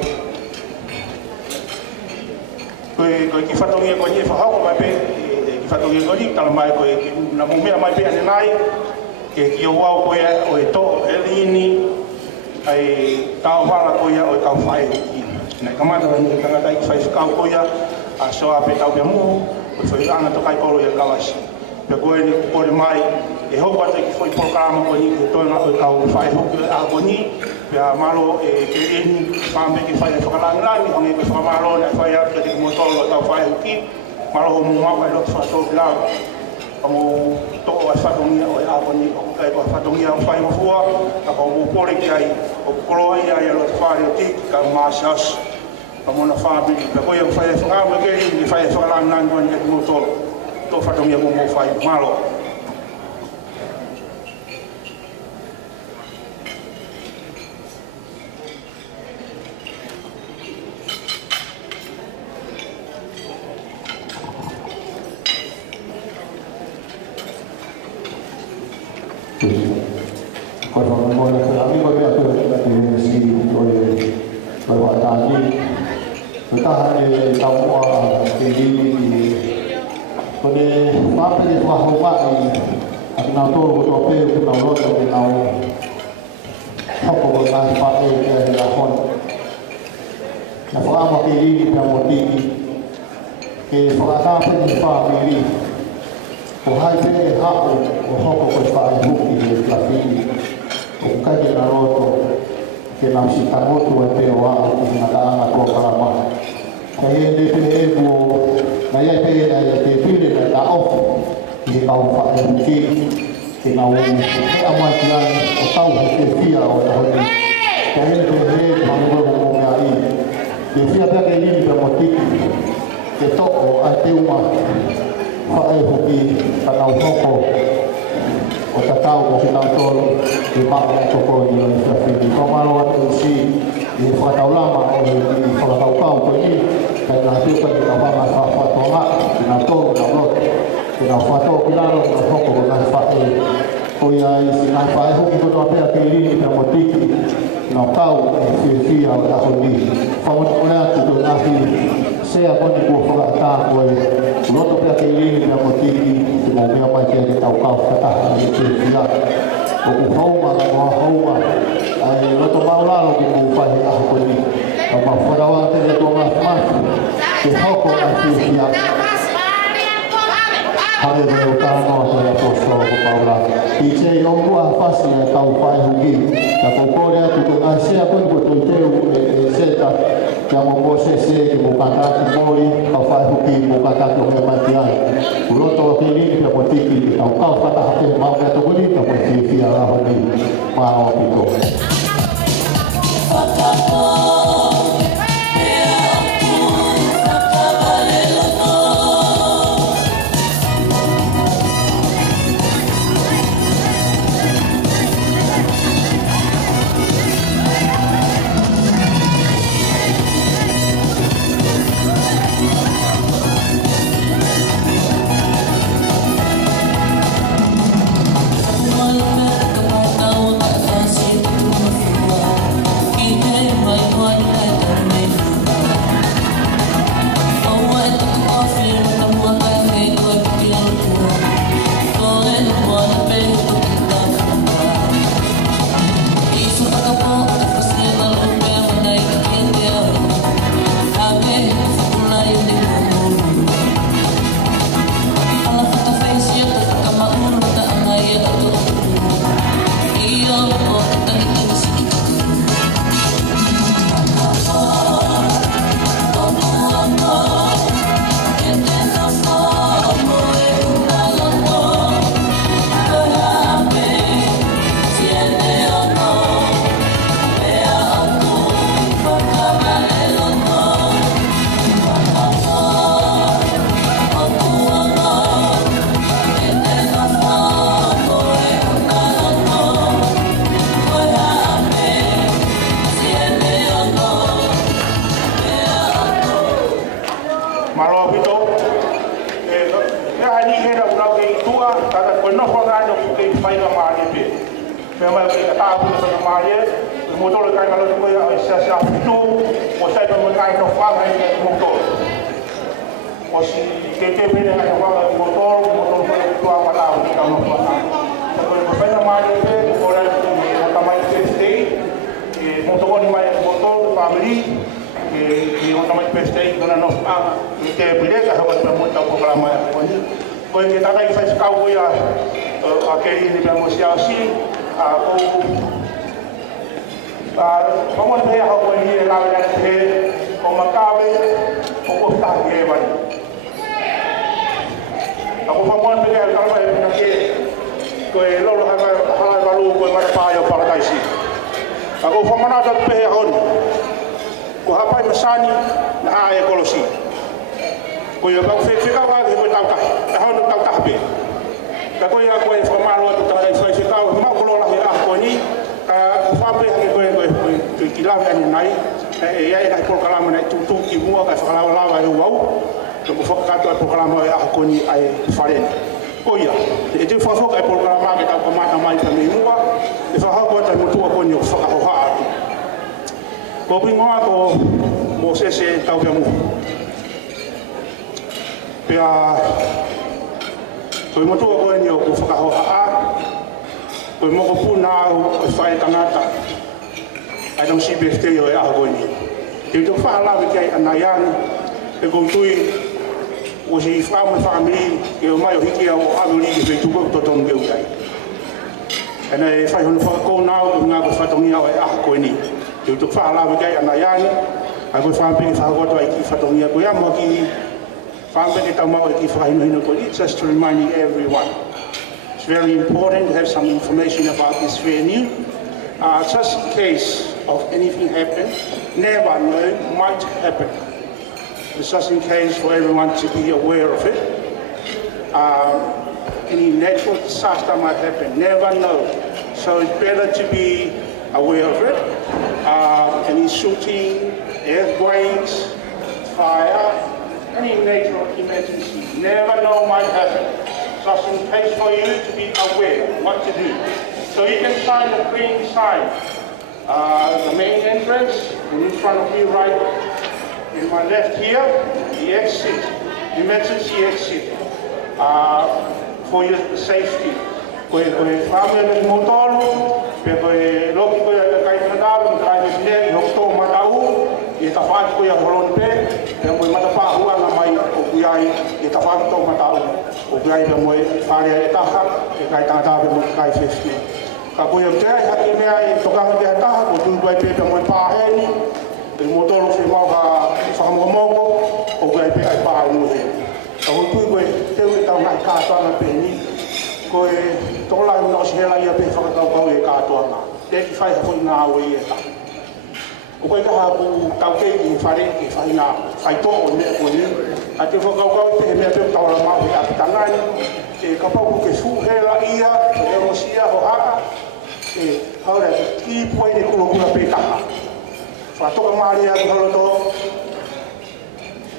ki whatongia koe nie whahau mai pe, ki whatongia koe ni, tala mai koe na mumea mai pe ane nai, ki o wau koe o e to, e lini, ai tau wala koe o e kau whae ki. Nei kamata ni tangata i whai whakau koe a soa pe tau pe muhu, o whai anga to kai koro i a kawasi. Pe koe ni kore mai, e hau ata ki whai porkarama koe ni, ki toina o e kau whae hoki a koe ni, pia malo e Kayleen whambe ki whae whakalangrani, honge ki whakamalo na whae atu ki motolo tau whae hoki, malo ho mumau ai lotu whato pilau. Amo toko ai whatongia o e aponi, o kai koe whatongia o whae mafua, ka kau mupore ki ai, o kukoroa ia ai lotu whae o Tiki, ka maasas, amo na whae pe koe o whae whakama Kayleen, ki whae whakalangrani wani ki motolo, to whatongia mo whae malo. motor kai kalau tu ya sia itu mosai pa mo kai no fa ngai motor osi ke bene ngai wa motor pa tu apa la ka no fa ko ko pena mai ke ko la mo tamai ke stay motor ni mai motor family ke mo tamai ke stay dona no fa ke bile ka ha pa mo ta programa ko ni ko ke ta kai fa ka ko ya a Kayleen ni mo sia si ko Vamos ver a companhia lá na TV, como acaba, como está aqui, vai. Aku vamos ver a calma aqui, que logo hala balu ko mara payo para taisi. Aku vamos na dat pe hon. Ko hapai masani na ai kolosi. Ko yo ka fica ka ko tauka. Hon tauka be. Ka ko ya ko informalo to tara fica ma ko la ya ko ni Fabre hake koe kilawe ane nai, e ai kai prokalama nei tutu ki mua kai whakalawa e wau, te ko whakakato ai prokalama e ahakoni ai wharene. Koia, e te whawhoka ai prokalama ke tau kamata mai ka mei mua, e whahako tai mutua koni o whakahoha atu. Ko pingoa ko mo sese tau kia mua. Pea, koe mutua koni o whakahoha atu, koe moko puna au e whae tangata. I don't see birthday o e aho koe ni. Te tau whaalawe ki ai anaiani, e koutui o si whao me whaamiri, e o mai o hiki au alu li ke whetuko to tonu keu kai. E nei whai hono whakako nao ke ngā koe whatongi au e aho koe ni. Te tau whaalawe ki ai anaiani, ai koe whaapeke whakakoto ai ki whatongi a koe amo ki whaapeke tau mau e ki whahinohino koe ni, just to remind everyone. It's very important to have some information about this venue. Just in case of anything happen, never know, might happen. It's just in case for everyone to be aware of it. Any natural disaster might happen, never know. So it's better to be aware of it. Any shooting, earthquakes, fire, any natural emergency, never know might happen. Just in case for you to be aware what to do. So you can find the green sign, the main entrance, and in front of me right, in my left here, the exit, emergency exit, for your safety. Koe whamea ni motoru, pe koe loki koe kai mataru, kai mene, hok tō matau, e ta whaki koe a horon pe, pe koe matapahua na mai o kuiai, e ta whaki tō matau, o kuiai pe moe wharea e taha, e kai tangata pe moe kai whewhi. Ka koe o te ai haki mea e tokanga te taha, ko tū koe pe moe pāheni, e motoru whi mau ka whakamokomoko, o kuiai pe ai pāheni o he. Ka koe tū koe teu e tau ngai kātoanga pe ni, koe tola no se hela ia pe whakatau kau e kātoanga. Te ki whai hafoi ngā oe e ta. O koe kaha ku tau kei ki whare ki whai ngā whai tō o mea koe ni. A te whakau kau te he mea pe taura mau e apitangai. E ka pau ku ke whūhela ia, e rosia ho haka. E haura ki puai ne kula pe kaha. Whatoka maari a ku haloto.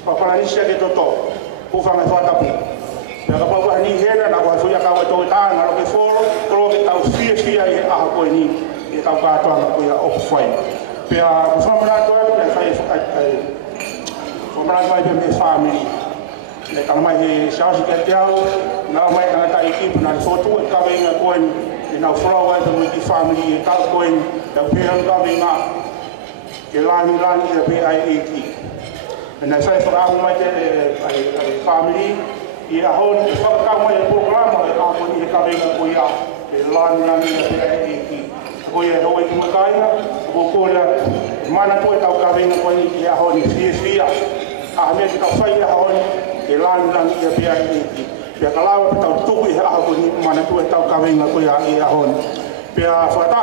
Whaparanisia ke toto. Pūwhanga whatapu. Pea ka pau ni hena na koe whuia kau e tō tāna na roke whoro, koro ke tau whia i aha koe ni, e tau kātoanga koe a oku whai. Pea ku whamara koe, pea whamara koe pe me whamiri. Ne kala mai he siasi ke te au, nā mai tangata i kipu, nā whotu e kawe inga koe ni, e nā whraua e pe mui ki whamiri e tau koe ni, e pēhanu kawe inga, e lani e pe ai e ki. E nā whai mai te whamiri, I a honi te whakakau mai e programa e kāponi e kawenga koe a e lani e ki. Koe e hoi ki makaina, ko kōrea mana koe tau kawenga koe i a honi whia. A mea ki tau whai a honi e lani e pia e ki. Pea ka lawa pe tau tuku i a honi mana koe tau kawenga koe a i a honi. Pea whata,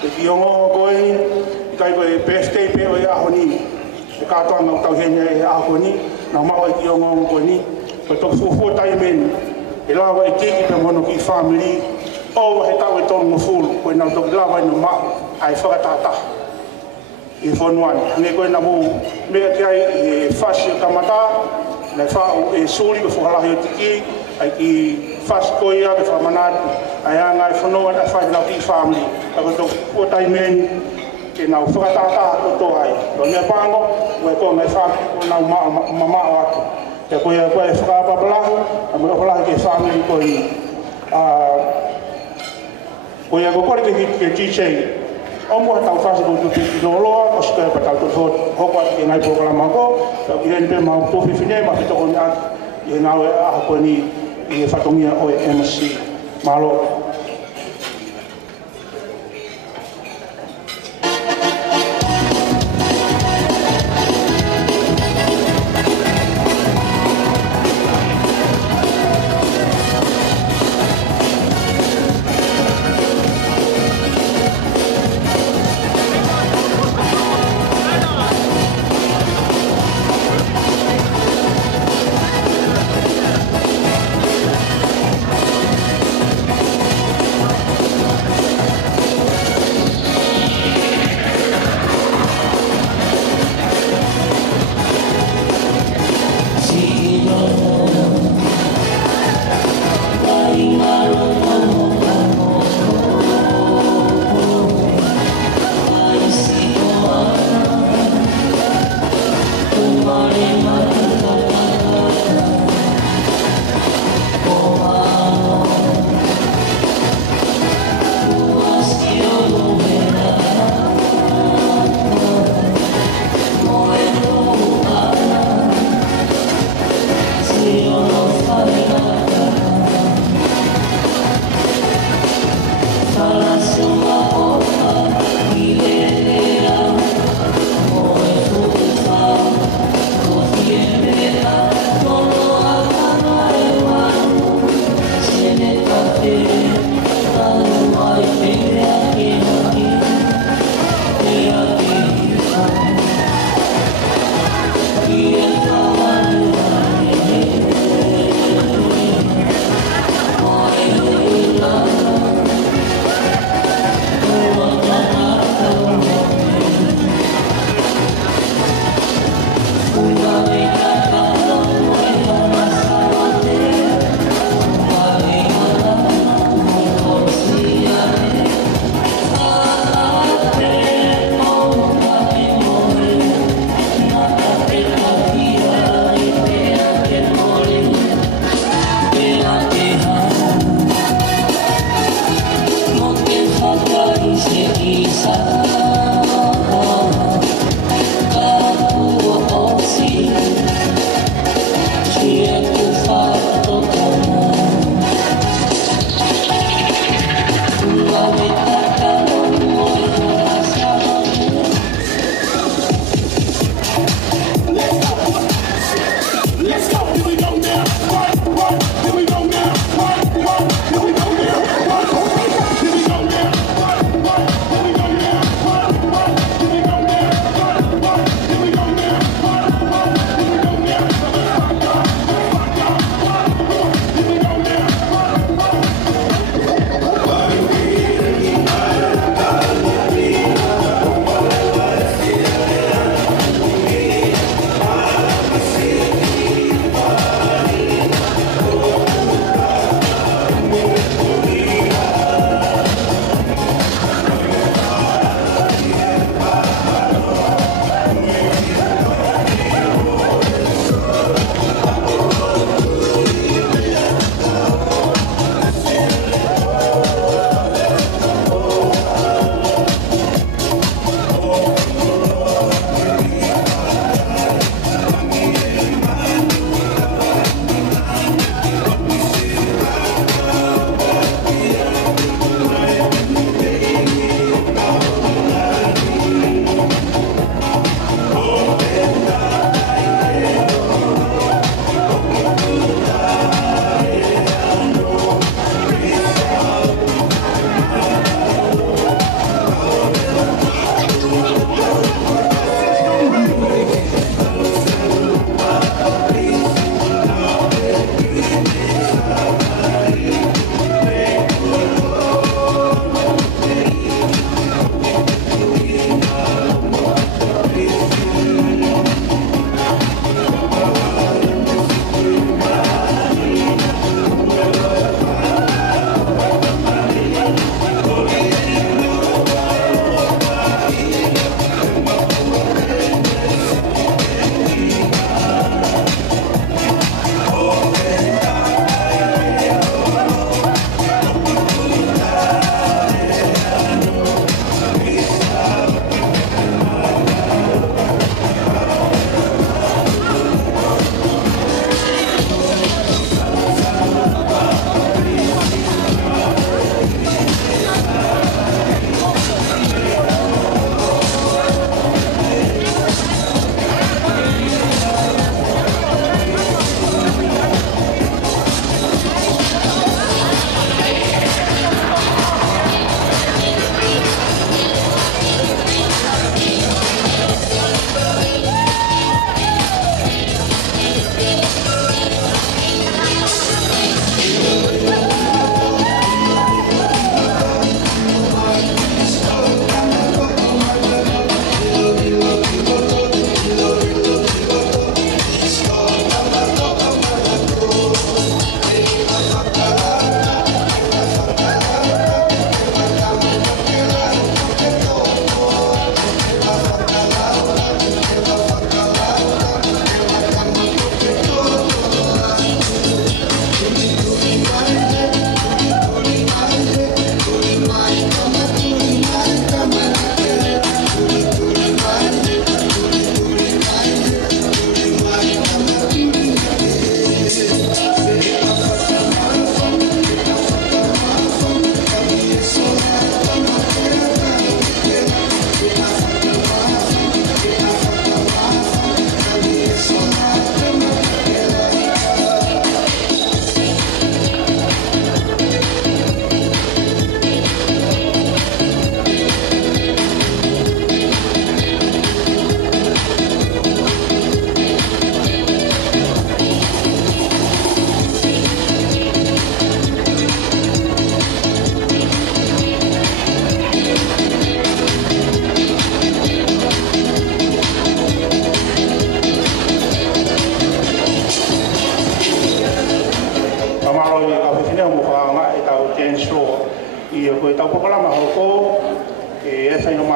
e ki ongo koe i kai koe birthday pe o i a honi. E kātoa ngau tau henya e a honi, nā maua i ki ongo koe ni. Koe tōku fuafua tai meni, e lawa e Tiki pe mono ki whamiri, owa he tau e tonu mawhulu, koe nau toki lawa inu mahu, ai whakatata, i whonuani. Nge koe na mō mea ki ai e whasi o kamata, nei whao e suri ko whakalahi o Tiki, ai ki whasi koe ia ke whamanatu, ai anga e whanoa na whai nau ki whamiri. A koe tōku fuafua tai meni, ke nau whakatata o tō ai. Lo mea pāngo, ue ko mai whaki o nau mama o atu. Te koe whakapapalahi, a mea palahi ke whāmiri ko i. Koe ko kore ke DJ, o mua tau whasi ko tupi ki loloa, o sika pa tau tupi hoko ati ke ngai pōkala mako, tau ki hene pe mau tōwhi whine, ma whito ko ni ati, i ngau e aha koe ni i e whatongia o e MC. Mahalo.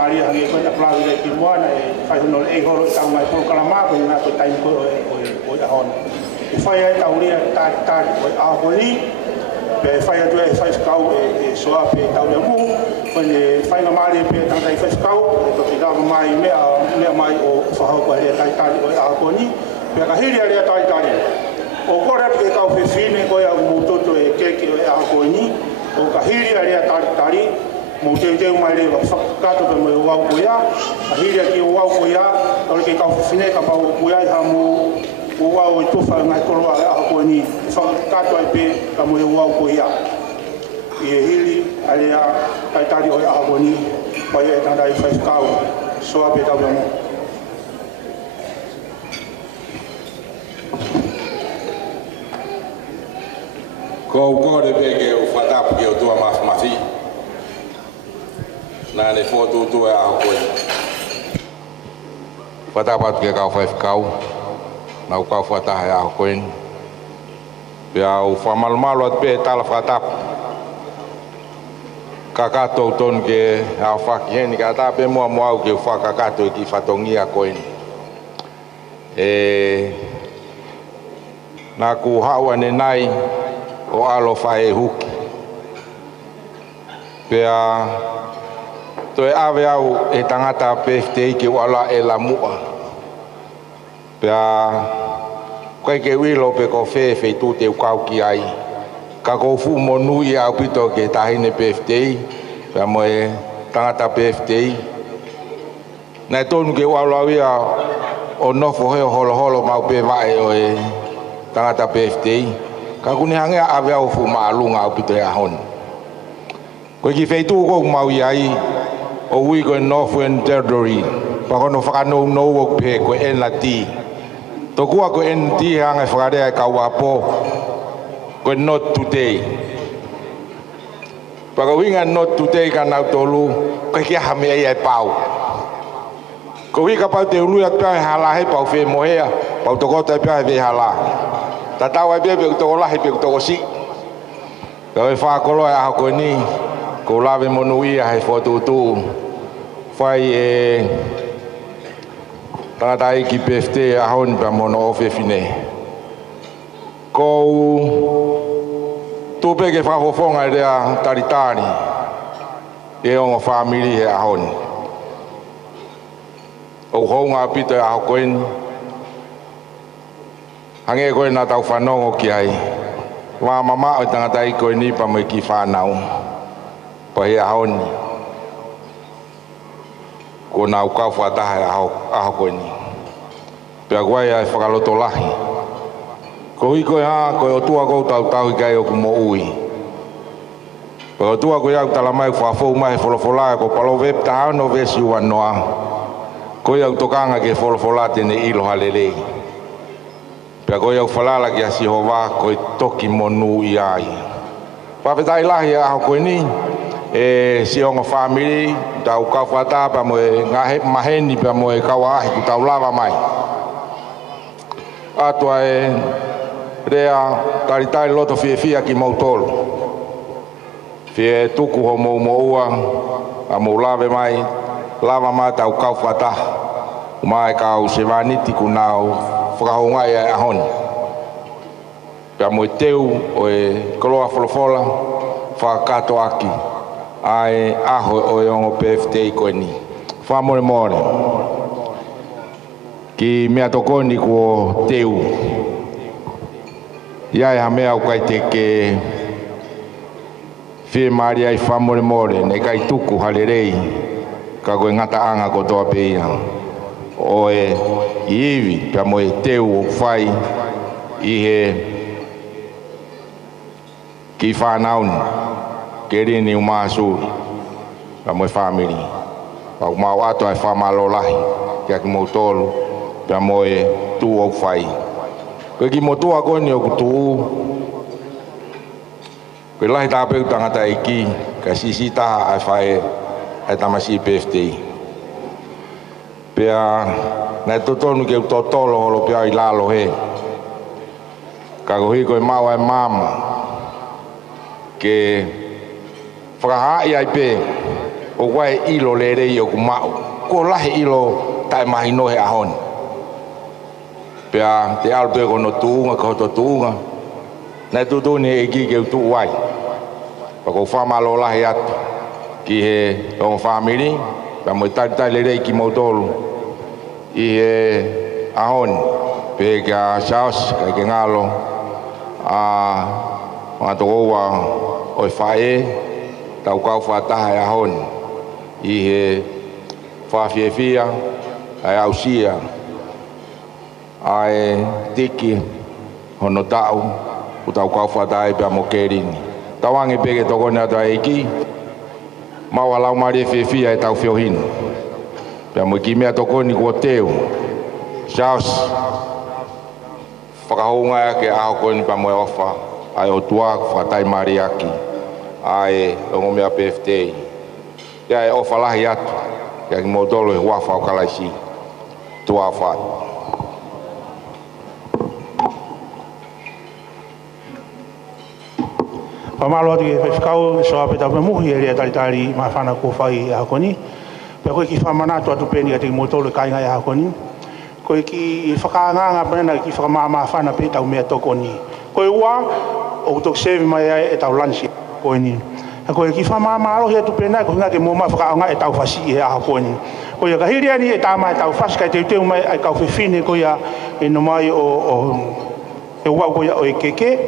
Maria hangi ko na plawi le ki moana e fai no e horo tau mai ko kala ma ko na ko tai ko o ahon e fai ai tau ria ta o a ko ni pe fai atu e fai skau e so a pe tau le mu ko ne fai na mari pe ta tai fai skau to ki da mai me mai o fa ho ko e tai o a ko ni pe ka hiri ale tai o kora ke tau fe fine ko ya mu toto e ke ki o a ko ni o ka hiri ale tai mo te mai le whakakato pe mo wau ko ia a hiri ki o wau ko ia o ke ka fine ka pa o ia ha mo o wau i tofa ngai koroa a ko ni whakakato ai pe ka mo wau ko ia i e hiri ale a kai tari o a ko ni pa e tanda i whaikau so a pe tau mo ko de pe ke o fatap ke o tua mafi na le foto tu a ko fatap ke ka fa kau na ka fata ya ko pe au famal malo pe tal fatap kakato ton ke a fa ken ka ta pe mo au ke fa kakato ki fatongia ko na ku hawa ne nai o alo fai huki pea to e ave au e tangata PFT ki wala e la mua pea kai ke wilo pe ko fe tu te ukau ki ai ka ko fu mo nui au pito ke tahine PFT pea mo e tangata PFT na tonu ke wala wia o nofo he holo mau pe vai o e tangata PFT ka kuni hange ave au fu malunga au pito ya hon ko ki feitu ko mau yai o wi ko northern territory pa kono fakano no wo pe ko en lati to kuwa ko en ti hange fagare ka wapo ko not today pa ko winga not today ka na tolu ko ki ha me ai pau ko wi ka pa te ulu ya pa hala he pa fe moea pa to ko ta pa ve hala tatawa be to la he to si ko fa ko lo a ko ni ko lave monui a he foto tu fai e tata ki PFT a hon pa mono ofe fine ko tu pe ke fa ho fonga de a taritani e o family a hon o honga pita a ko en hange ko na tau whanongo ki ai wa mama o tangata i ko ni pa mo ki Finau pa he ahoni ko na u ka fa ta ha ko ni pe agwai ai whakaloto lahi ko i ko ha ko o tua ko tau kai o mo ui o tua ko ia tala mai fa fo mai folofola ko palo web ta no vesi wa noa ko ia tokanga ke folofola te ne ilo halele pe ko ia falala ki asi hova ko toki monu iai pa vetai lahi a ko ni e si onga family tau ka fata pa mo ngahe maheni pa mo ka wa ku tau lava mai atua e rea taritai loto fia ki mautol fie tuku ho mo ua a mo lave mai lava mai tau ka fata mai ka u sevaniti ku nau whakahonga e ahon. Pea mo teu o e koloa folofola whakato aki ai aho o e ongo PFT i koe ni. Whamore more. Ki mea tokoni ko teu. Iai ha mea o kai te ke whie maari ai whamore more ne kai tuku halerei ka koe ngata anga ko toa peia. O e iwi pia mo e teu o whai i he ki Finau ke rini o maasuri pia mo e family pa umau ato ai whamalo lahi kia ki mo tolu pia mo e tu o whai koe ki mo tua koni o kutu koe lahi tāpeu tangata i ki ka sisi taha ai whae ai tamasi PFT pea na totonu ke totolo holo pea i lalo he ka gohi koe mau ai mama ke whakahai ai pe o wai ilo le rei o kumau. Ko lahi ilo tai mahi no he ahon. Pea te alpe kono tuunga, koto tuunga. Nei tutuni e ki ke tu wai. Pako whamalo lahi atu. Ki he tongo whamiri. Pea mo tai le rei ki mautolu. I he ahon. Pe kia saos, ke ngalo. Mga tokoua oi whae. Tau kau whataha e ahon. I he whawhiewhia. Ai ausia. Ai Tiki. Hono tau. Utau kau whataha e pia mo Kayleen. Tawangi peke tokone ata e ki. Maua lau mari e whiewhia e tau whiohinu. Pia mo ki mea tokoni kua teo. Saos. Whakahonga ke aho koni pa moe ofa. Ai o tua whatai mari aki. Ai longo mea PFT. Ia e ofa lahi atu. Ia ki motolo e huafa o kalaisi. Tua what. Pamalo atu ke whekau so ape tau me muhi e rea tari ma whana ko whai e hakoni. Pea koe ki whamanatu atu peni a te motolo kai ngai e hakoni. Koe ki whakaanganga pena ki whakamama whana pe tau mea tokoni. Koe ua o tok sevi mai ai e tau lansi koe ni. Koe ki whamama alo hea tu pena ko hinga ke moma whakaanga e tau whasi e a hakoni. Koe ka hiri ani e tāma e tau whasi kai te uteu mai ai kau whiwhine koe e no mai o e ua koe o e keke.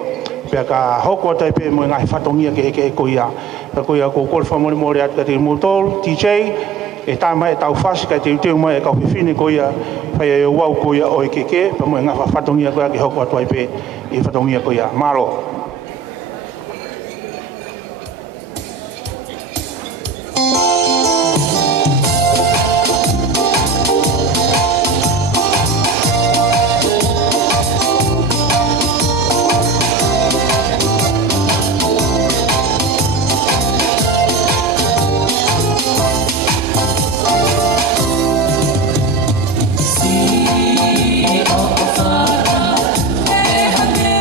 Pea ka hoko atai pe mo ngai whatongia ke heke e koe a. Koe a ko kore whamore more atu ka te motol, TJ, e tāma e tau whasi kai te uteu mai e kau whiwhine koe a. Whai e ua koe o e keke, pa mo ngai whatongia koe a ke hoko atu ai pe e whatongia koe a. Maro. Si o fara e hake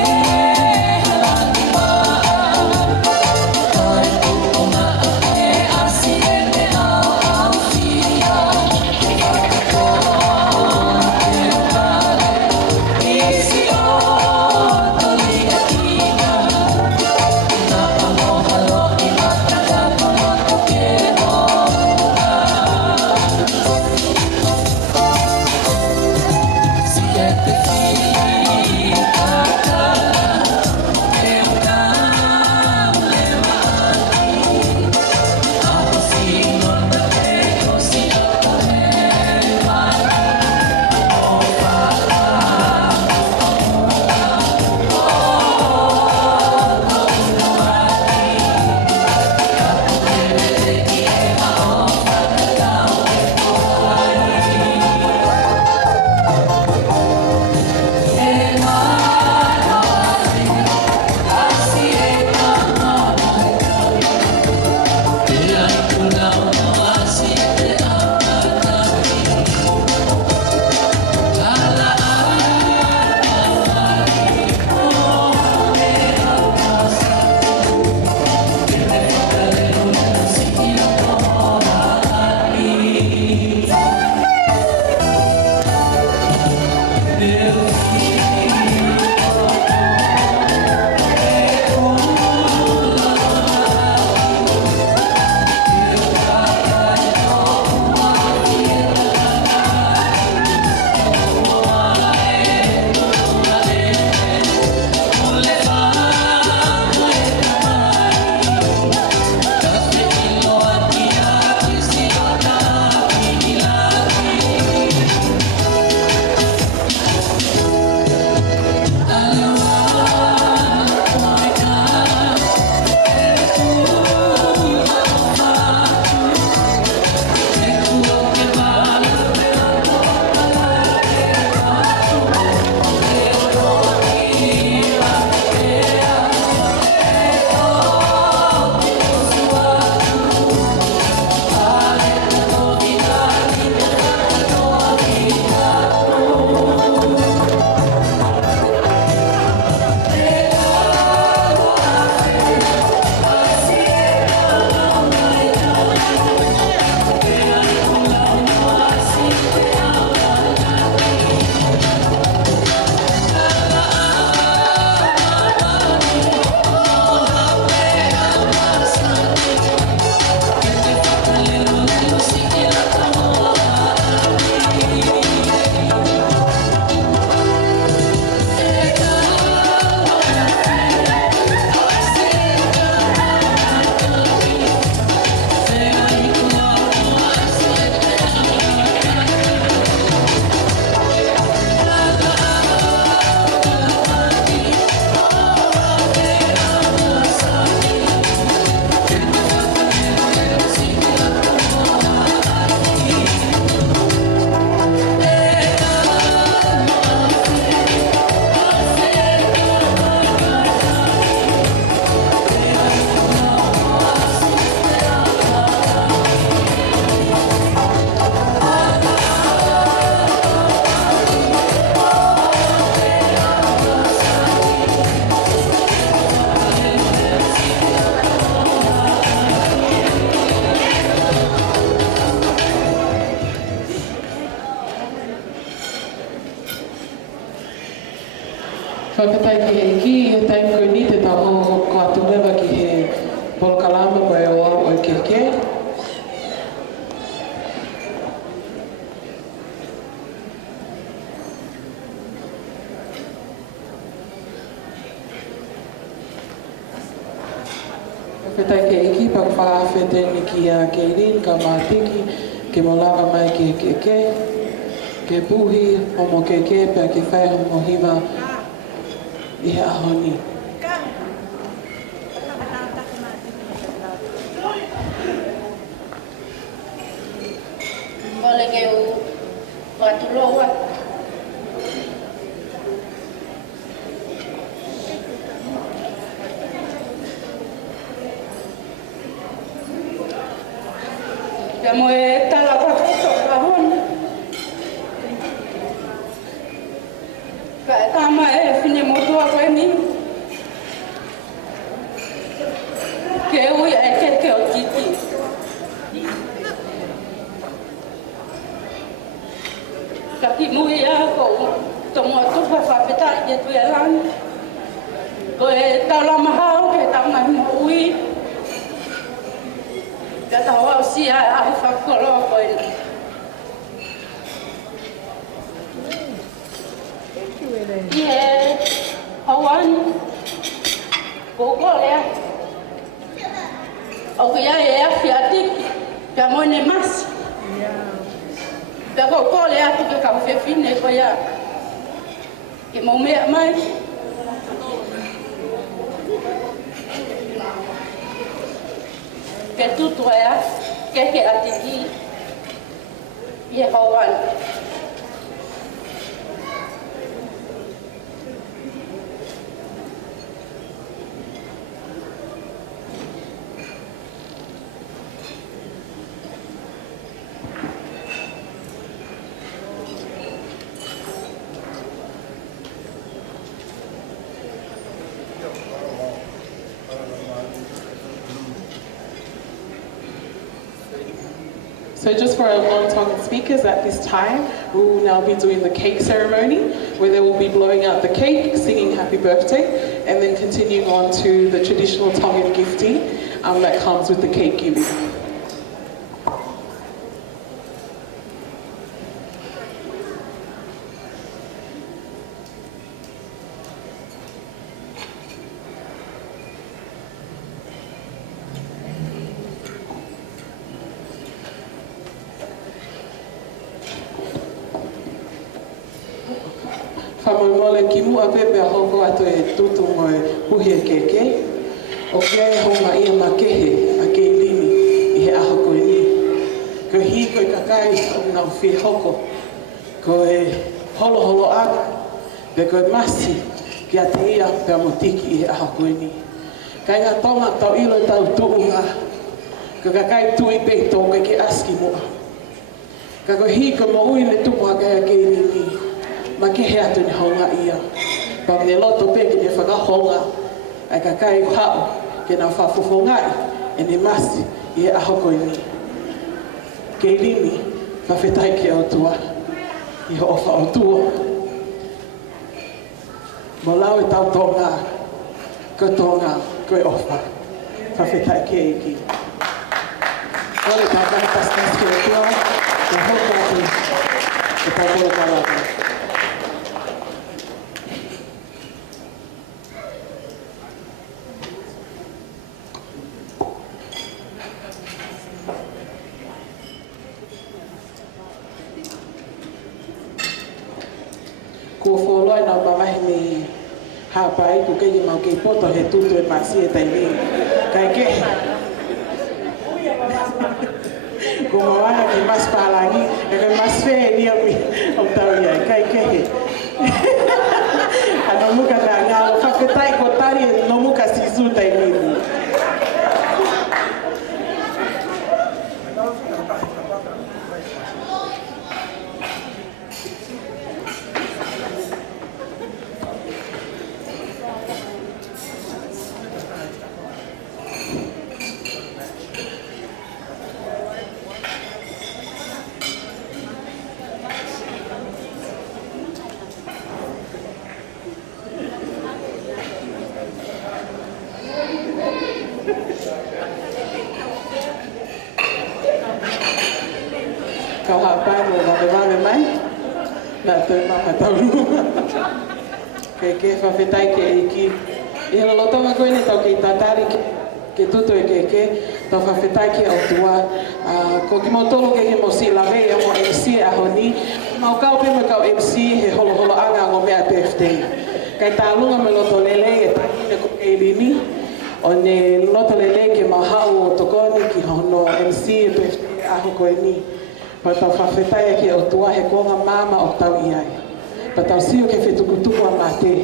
Whakatai ki he ki, e taim koe ni te taho o ka tunewa ki he polokalama koe o au o ke ke. Whakatai ke iki, pa whaafete ni ki a Kayleen, ka mā Tiki, ke mo lava mai ki he ke. Ke puhi o mo ke pia ke whai o mo hiwa I he ahoni. Ole ke u watu loa. Ya mo e tala watu ahoni. Tama e fine motua koe ni. Ke ui e ke o Tiki. Ka ki mui a ko tomo tupa whapeta i e tui e lan. Ko e taula mahau ke tama mo ui. Ka tawa o si a whakolo koe ni. Ie, hawan, gogo lea. O kia e a Tiki, pia moine mas. Pia gogo lea tu ke kau whewhine ko ia. Ke mau mea mai. Ke tutu ea, ke a Tiki. Ie hawan. So just for our non-tongue speakers at this time, we will now be doing the cake ceremony, where they will be blowing out the cake, singing happy birthday, and then continuing on to the traditional Tongan gifting that comes with the cake giving. Moimoi ki mua pepe a hoko atu e tutu mo e puhi e keke. O kia e honga ia ma kehe a Kayleen I he aho koe ni. Ko hi koe kakai o ngā whi hoko. Ko e holo holo aga. Pe koe masi ki a te ia pe a mo Tiki I he aho koe ni. Kai ngā tonga tau ilo tau tuunga. Ko kakai tui pe tō koe ke aski mua. Ka koe hi koe mo ui le tupu haka a Kayleen ni. Ma ke he atu ni honga ia. Pa me loto pe ki ne whakahonga. Ai ka kai hao ke na whawhawhongai. E ne masi I he aho koe ni. Kayleen ka whetai ki au tua. I ho ofa au tua. Mo lau e tau tonga. Ko tonga koe ofa. Ka whetai ki e ki. Ore ka kai paskas ki au tua. Ka hoka atu. Ka tau koe kalaka. Ko wholoi nau mamahi me hapai ku kei mau kei poto he tutu e masi e taimi. Kai ke. Ko mawana ki mas palangi, e kai mas fe ni ami o tau ia. Kai ke he. Ano muka na ngā whakwetai ko tari no muka sisu taimi. tau hapai mo wame mai. Nā tau mama tauru. Ke whawhetai ke iki. I hana lotonga koe ne tau ki tatari ke tutu e ke tau whawhetai ki au tua. Ko ki mau tolo ke mo si lawe e mo MC a honi. Mau kau pe mo kau MC he holo holo anga ngo mea birthday. Kai tā lunga me loto lele e tahine ko Kayleen. O ne loto lele ke mahau o tokoni ki hono MC e birthday aho koe ni. Pa tau whawhetai ki au tua he konga mama o tau iai. Pa tau sio ke whetukutuku a mate.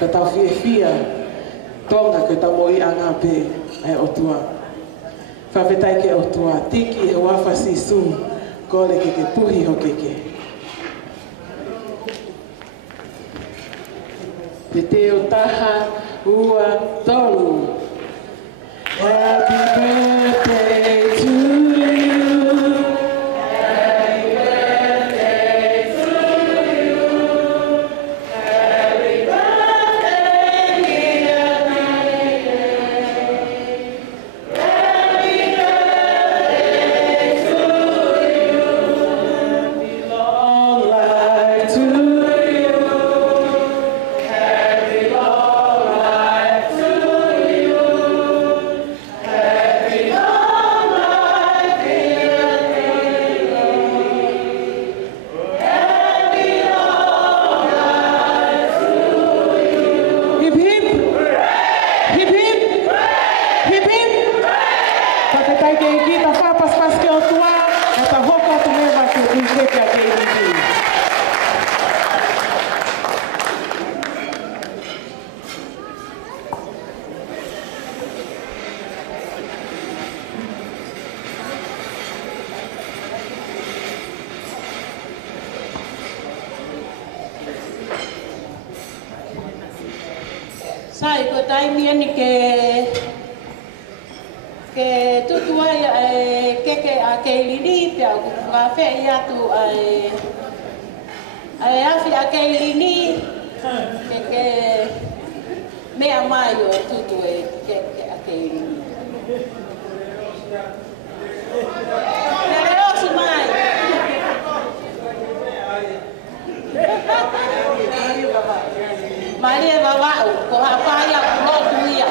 Pa tau fia tonga ke tau moi anga pe e o tua. Whawhetai ke o tua. Tiki he wafa si su. Kore ke puhi ho ke. Te teo taha ua tolu. Happy birthday to you. Happy birthday to you. Happy birthday, dear Kayleen. Happy birthday to you. Long life to you. Sai ko taimi ani ke tutua ke a Kayleen pe au ka fe ia tu ai afi a Kayleen ke me amai o tutu ke a Kayleen. Nere o sumai. Maria baba ko apa ya lo tuia.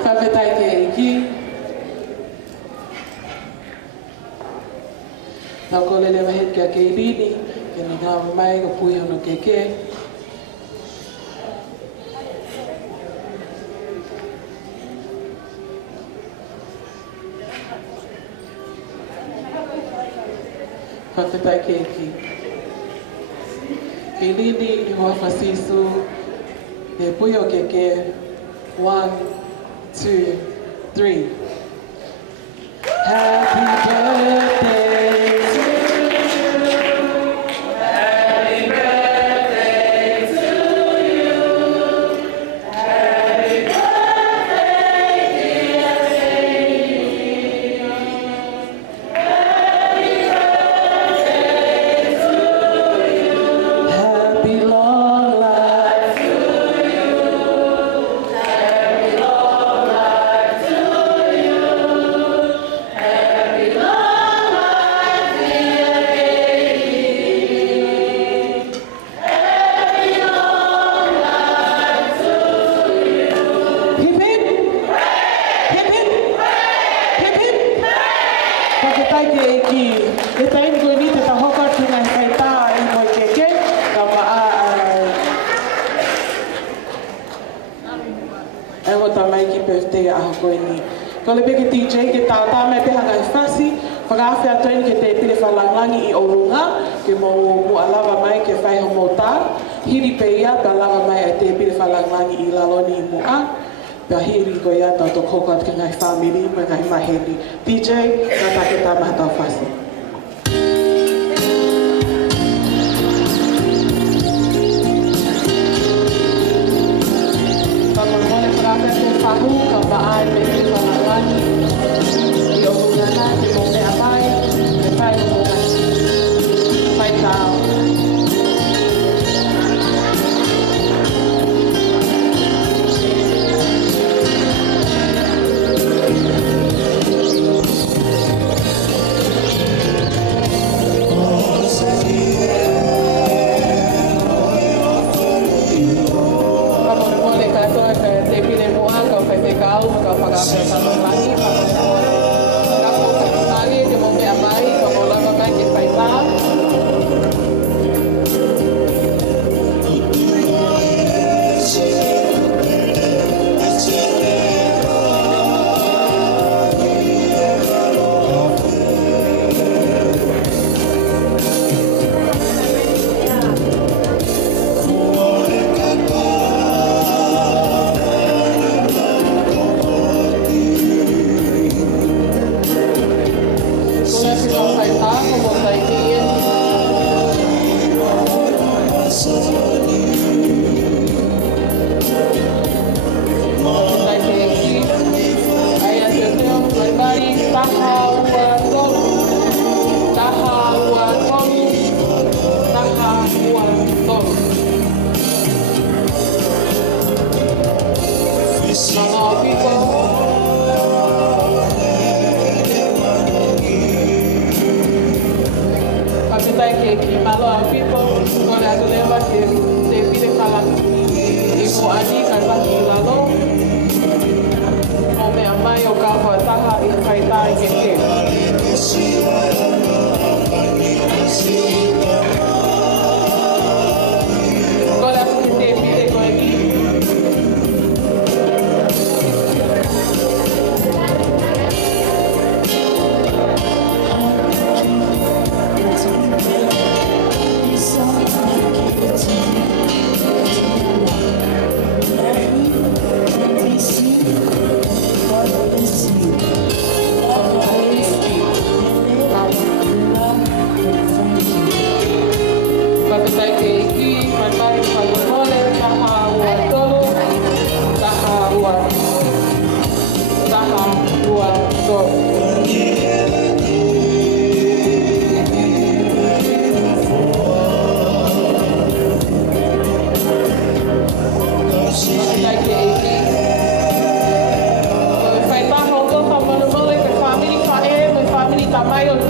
Whawhetai ke iki. Tau ko lele wahet ke a Kayleen, ke ni ngā mai ko pui hono ke. Whawhetai ke iki. Kayleen, i hoa whasisu, he pui o ke. 1, 2, 3. Happy birthday. Kole beke DJ ke tata me pe hanga fasi whakawhi atoini ke te pile whalangangi I orunga ke mo alawa mai ke whai ho mota hiri pe ia pe alawa mai e te pile whalangangi I laloni I mua pe hiri ko ia tau to kokat ke ngai family me ngai maheni DJ tata ke ta maha tau fasi Tata mole whakawhi atoini whahu ka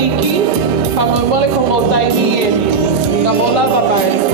Tiki, Moimoi como Taniela, Paula papai.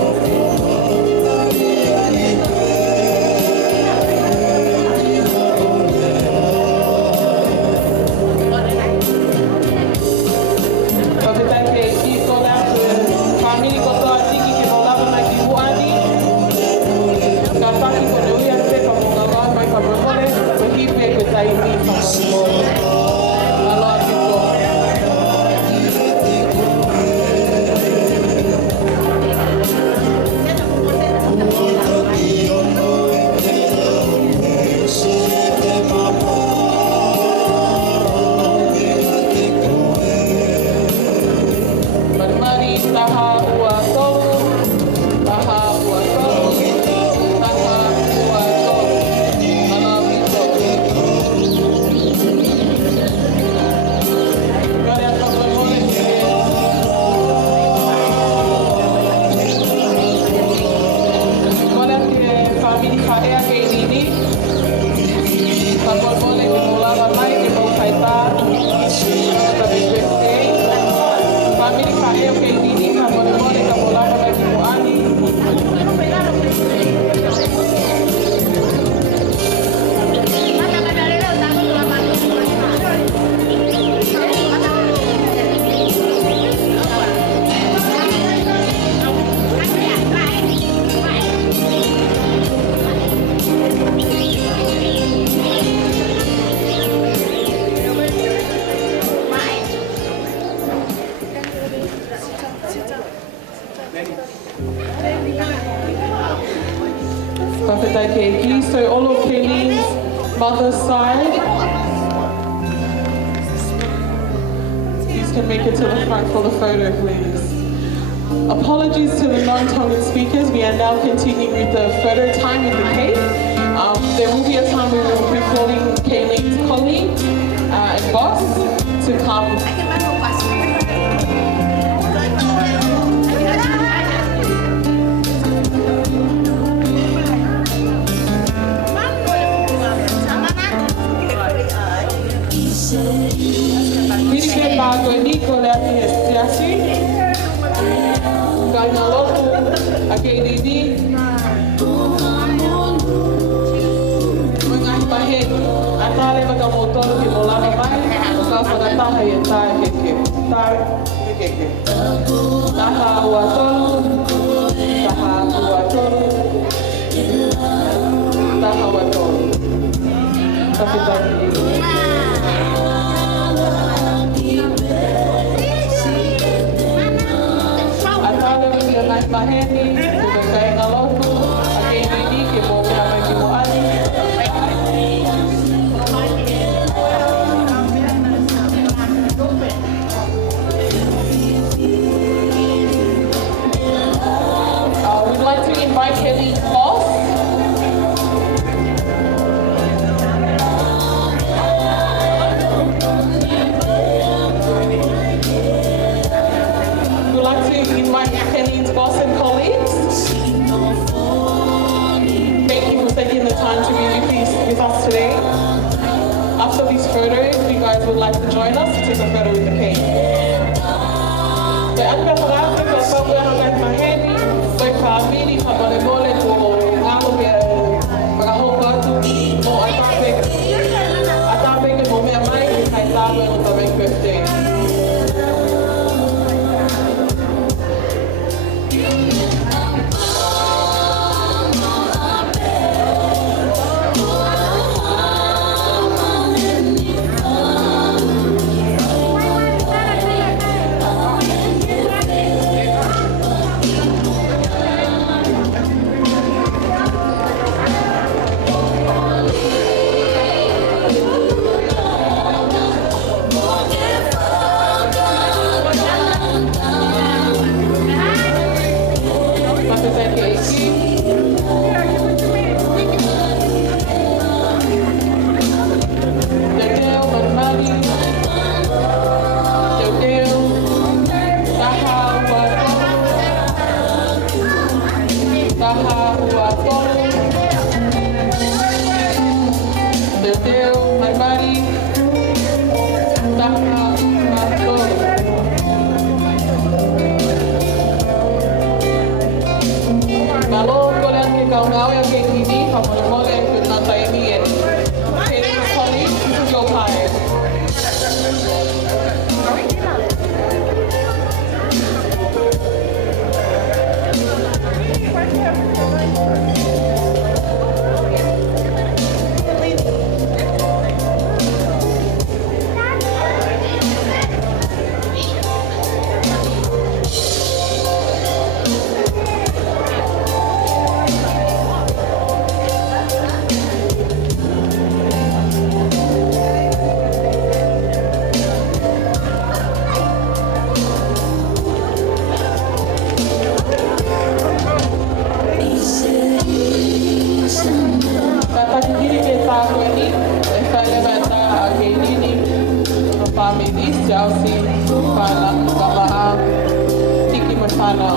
So all of Kayleen's mother's side, please can make it to the front for the photo, please. Apologies to the non-Tongan speakers. We are now continuing with the photo time in the cave. There will be a time we will be calling Kayleen's colleague and boss to come. Hindi ke bago ni ko lati estiasi. Kaya Latu a Kayleen. Bahin, atale magamotor di mola mai, ka pagataha ya tae keke, taha watol, tapi tadi. Atale dengan bahin ni, sebagai ngalotu, akhirnya ni kemo kami kemo ani. We'd like to invite Kayleen's boss. We'd like to invite Kayleen's boss and colleagues. Thank you for taking the time to be with us today. After these photos, you guys would like to join us to take a photo with the cake. Family, family, mole, ngalo ke magahoka tu mo atape ke mo mea mai kai tawe no tawe birthday. Tiki Finau.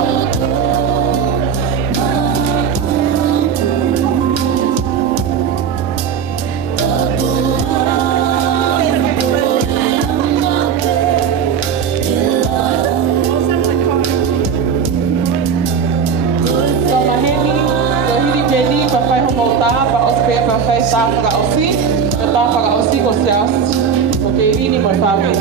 Kayleen and my family.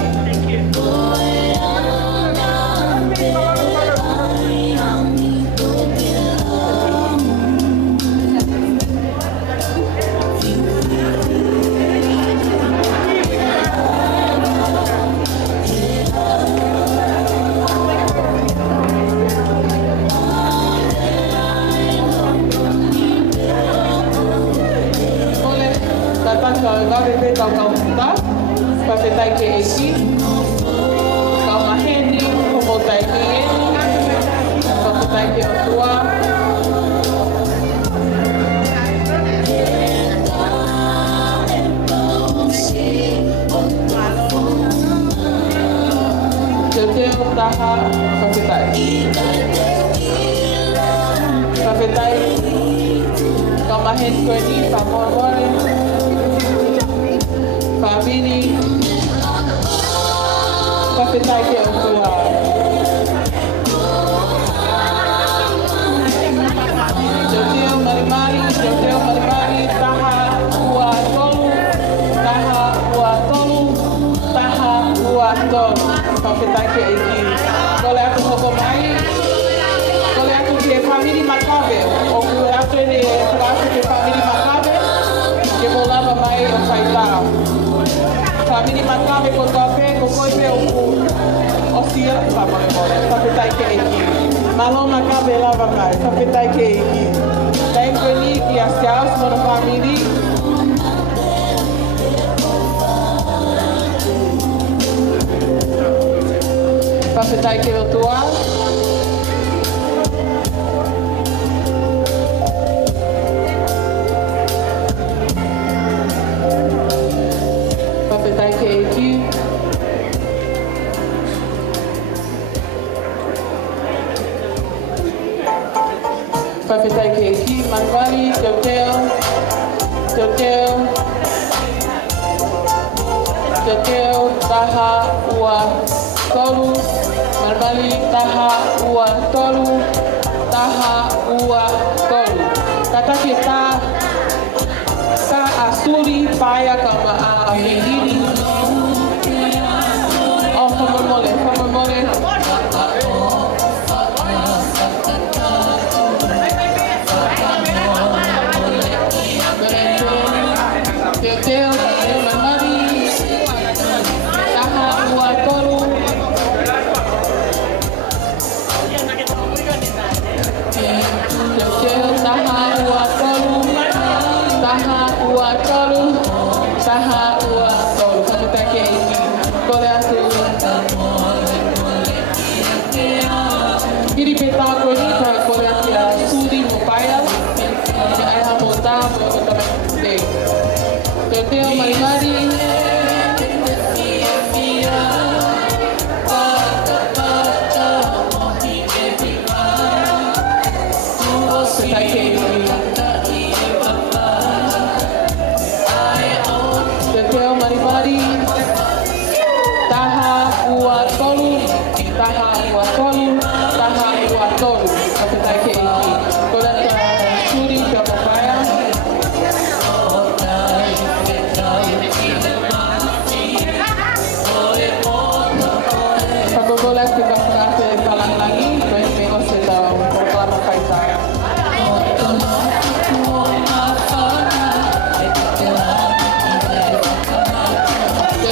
taha, whawhetai. Whawhetai, ka mahen koe ni, ka moimoi, ka mini, whawhetai ke o tua. Teo marimari, taha ua tolu, taha ua tolu, taha ua tolu. Whawhetai ke eki. Kole aku hoko mai, kole aku ke family makawe. O kule aku ne kurasi ke family makawe, ke mo lava mai o whaitao. Family makawe ko tope, ko koipe o ku osia whawhetai ke eki. Malo makawe lava mai, whawhetai ke eki. Taim koe ni ki a siaus mo na family. Whawhetai ke o tua. Whawhetai ke eki. Whawhetai ke eki. Manwari, Teo. Teo, taha, ua, tolu. Manwari, taha, ua, tolu. Taha, ua, tolu. Tatake ta asuri, paia, kama a mehiri. O whamamole. Teo, manwari, taha, ua, tolu. Teo, taha, ua, tolu. Taha, ua, tolu. Taha, ua, tolu. Whawhetai ke eki. Kore atu. Hiri pe tā koe ni, ka kore atu a suri mo paia. Ke aiha mo tā, mo tamai te. Teo marimari. Whawhetai ke eki. Teo marimari. Taha ua tolu. Taha ua tolu. Taha ua tolu. Whawhetai ke eki. Kore atu a suri pe mo paia. Pagbobola ke whakate palangi, koe me o se tau proklama whaitau.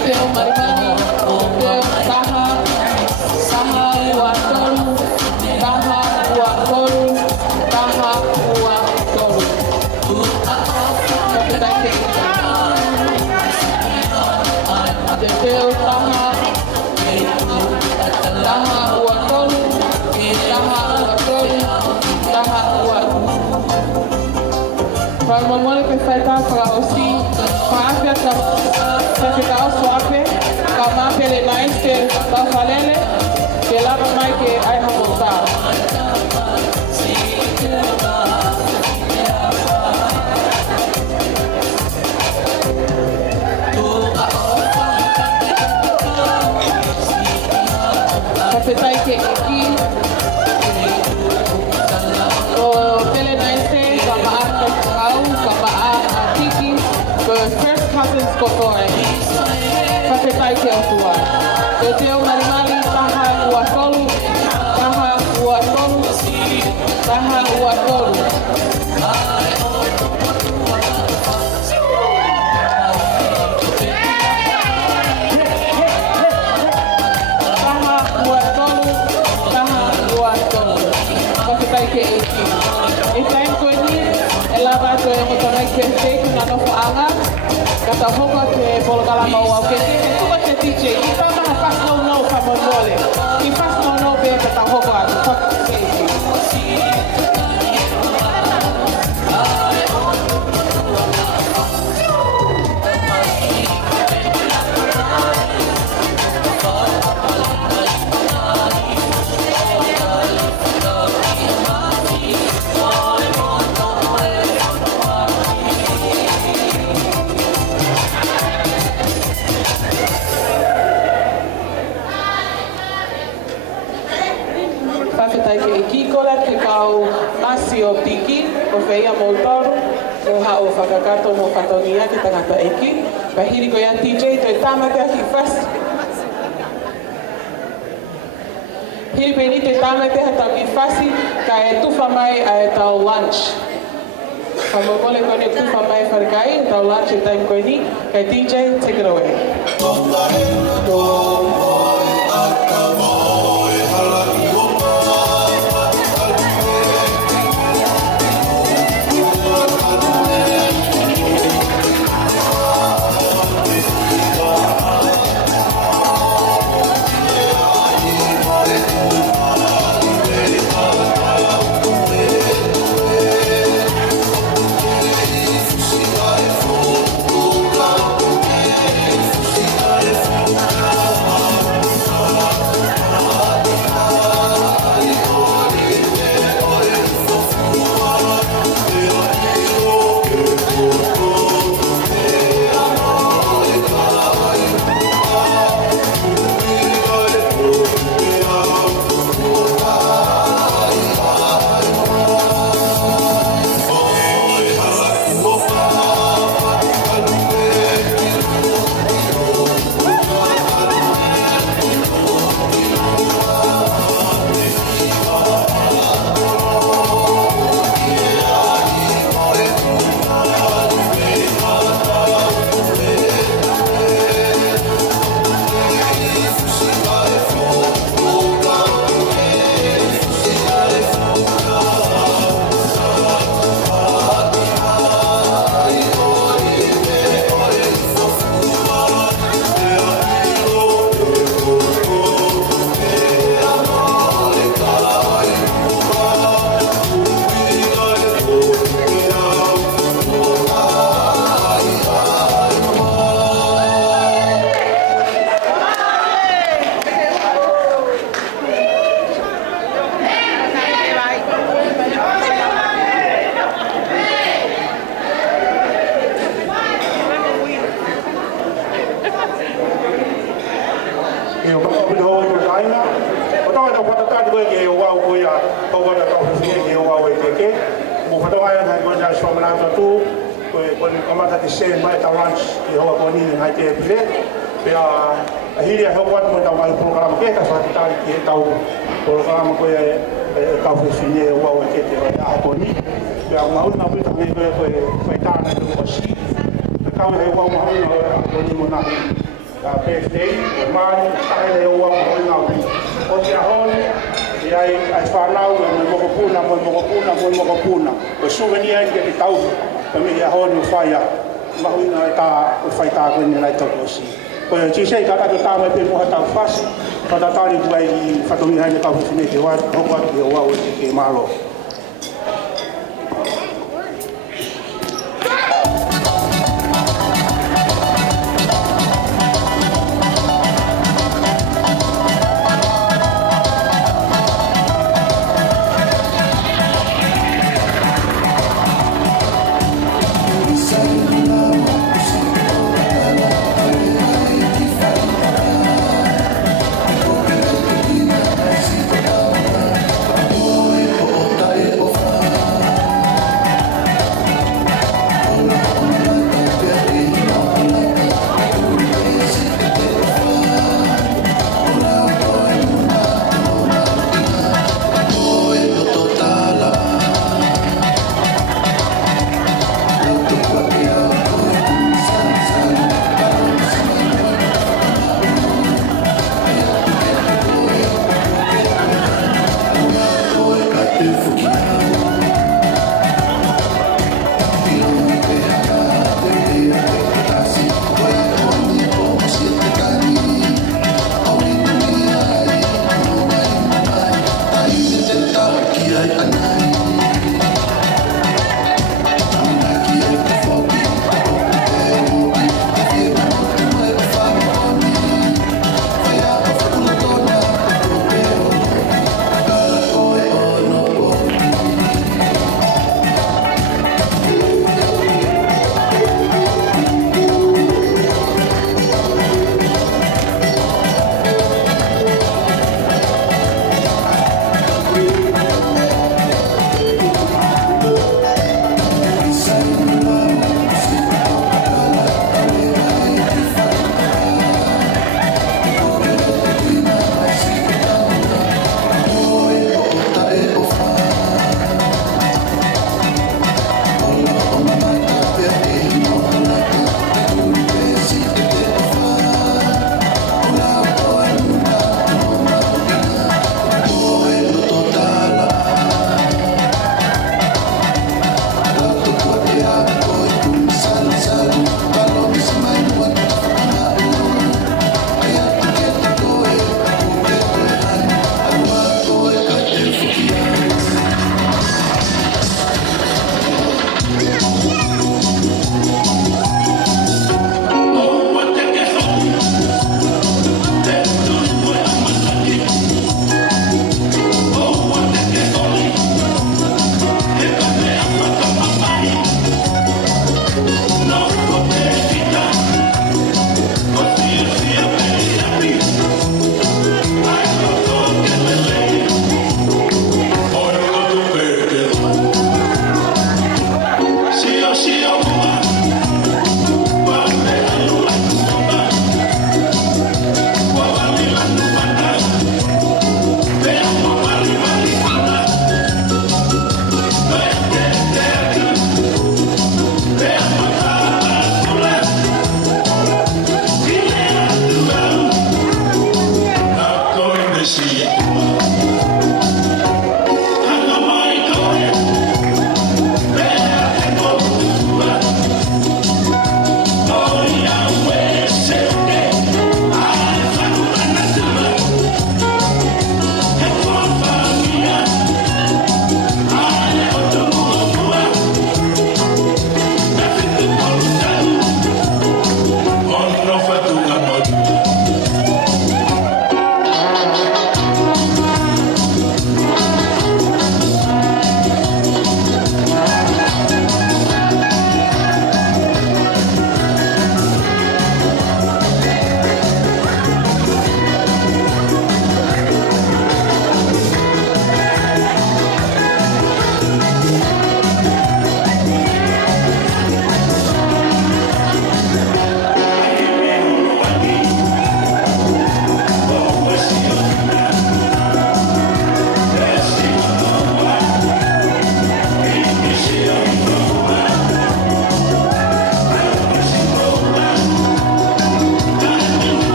Teo marimari, teo taha, ua tolu, taha ua tolu, taha ua tolu. Whawhetai ke eki. Teo taha, taha ua tolu, taha ua tolu, taha ua. Whamamole pe whaitau whaka osi, whaapea ka whaketao soape, ka mapele nais ke tawhalele, ke lava mai ke aiha mo tā. Whawhetai ke eki. O tele naise, ka maa ka kau, ka maa a Tiki. The first cousins ko koe. Whawhetai ke o tua. Teo marimari, taha ua tolu. Taha ua tolu. Taha ua tolu. Taha ua tolu. Taha ua tolu. Whawhetai ke eki. E taim koe ni, e lava koe mo tanai ke teku na nofo anga. Kata hoka ke polokalama o au ke te kuwa te DJ. I whamaha whasnau ka Moimoi. I whasnau be kata hoka atu. Whawhetai ke eki. whasi o Tiki, o Whia mō toru, o ha o whakakato mō whatongia ki tangata eki. Pahiri ko ia TJ, toi tāmatea ki whasi. Hiri peni te tāmatea tau ki whasi, ka e tuwha mai a e tau lunch. Ka mokole kone tuwha mai wharikai, e tau lunch e time koe ni. Kei TJ, take it away.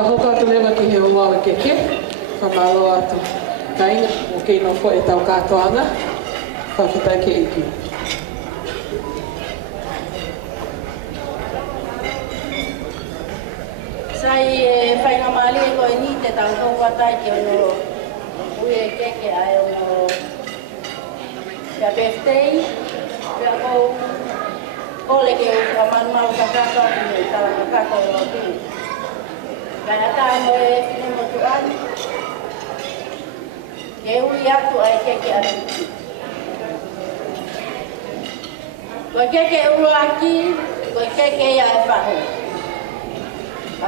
tā hoka tu lewa ki he omawe keke, whamalo atu. Kainga, o kei no fo e tau kātoanga, whawhitai ke iki. Sai whainga mali e koe ni te tau tau watai ki ono ui e keke ai ono pia birthday, pia kou kole ke u whamanmau kakako ni tala kakako e o tu. Kai ata mo e whine mo tu ani, ke ui atu ai keke atu. Koe keke uruaki, koe keke ia e whahu.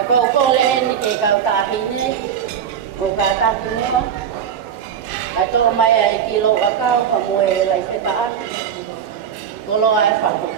Ako kole ni ke kau tahine, ko ka tatu nema. Ato mai ai kilo akau pa moe lai petaan. Kolo ai whahu.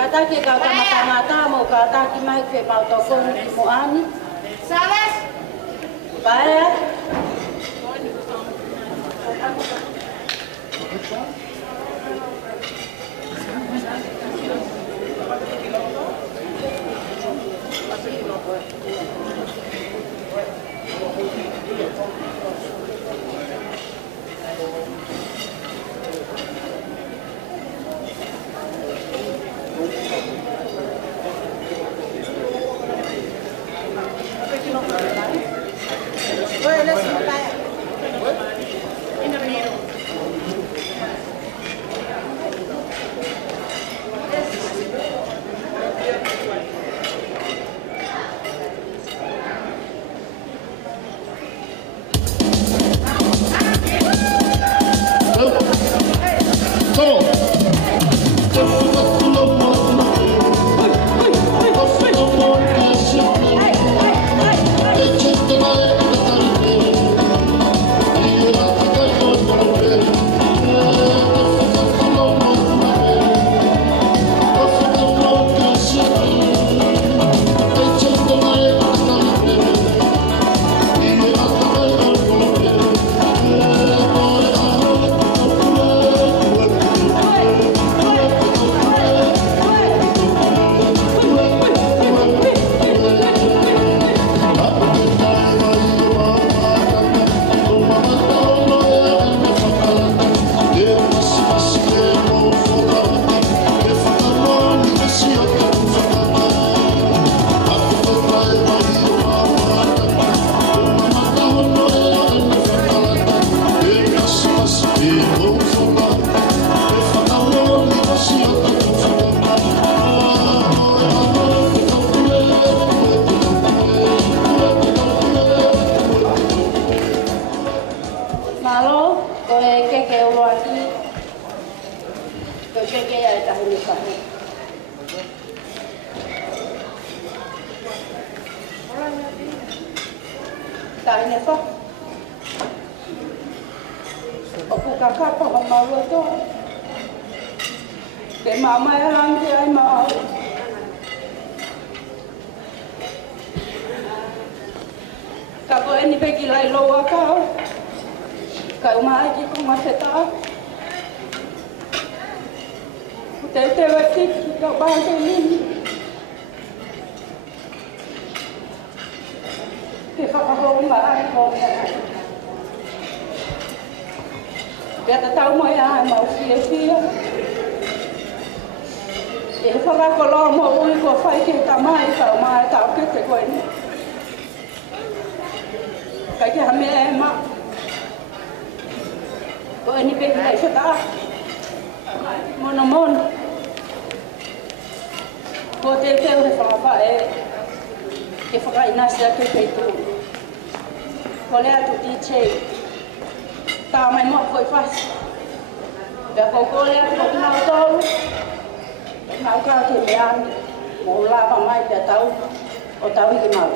Kata ke kau mata-mata mau kata ki mai ke mau tokong mo ani. Salas. Para. E whakakoloa mo ui ko whai ke tamai ka mai ka ke te koe ni. Kai ke hamea e ma. Ko e ni pe mai whata. Mono mono. Ko te teo he whakawha e ke whakainasi a ke peitu. Ko lea tu DJ. Tā mai mo koe whasi. Pea koko lea ko nau tau. Nau ka ke meani. Mo lapa mai pea tau. O tau i ke mau.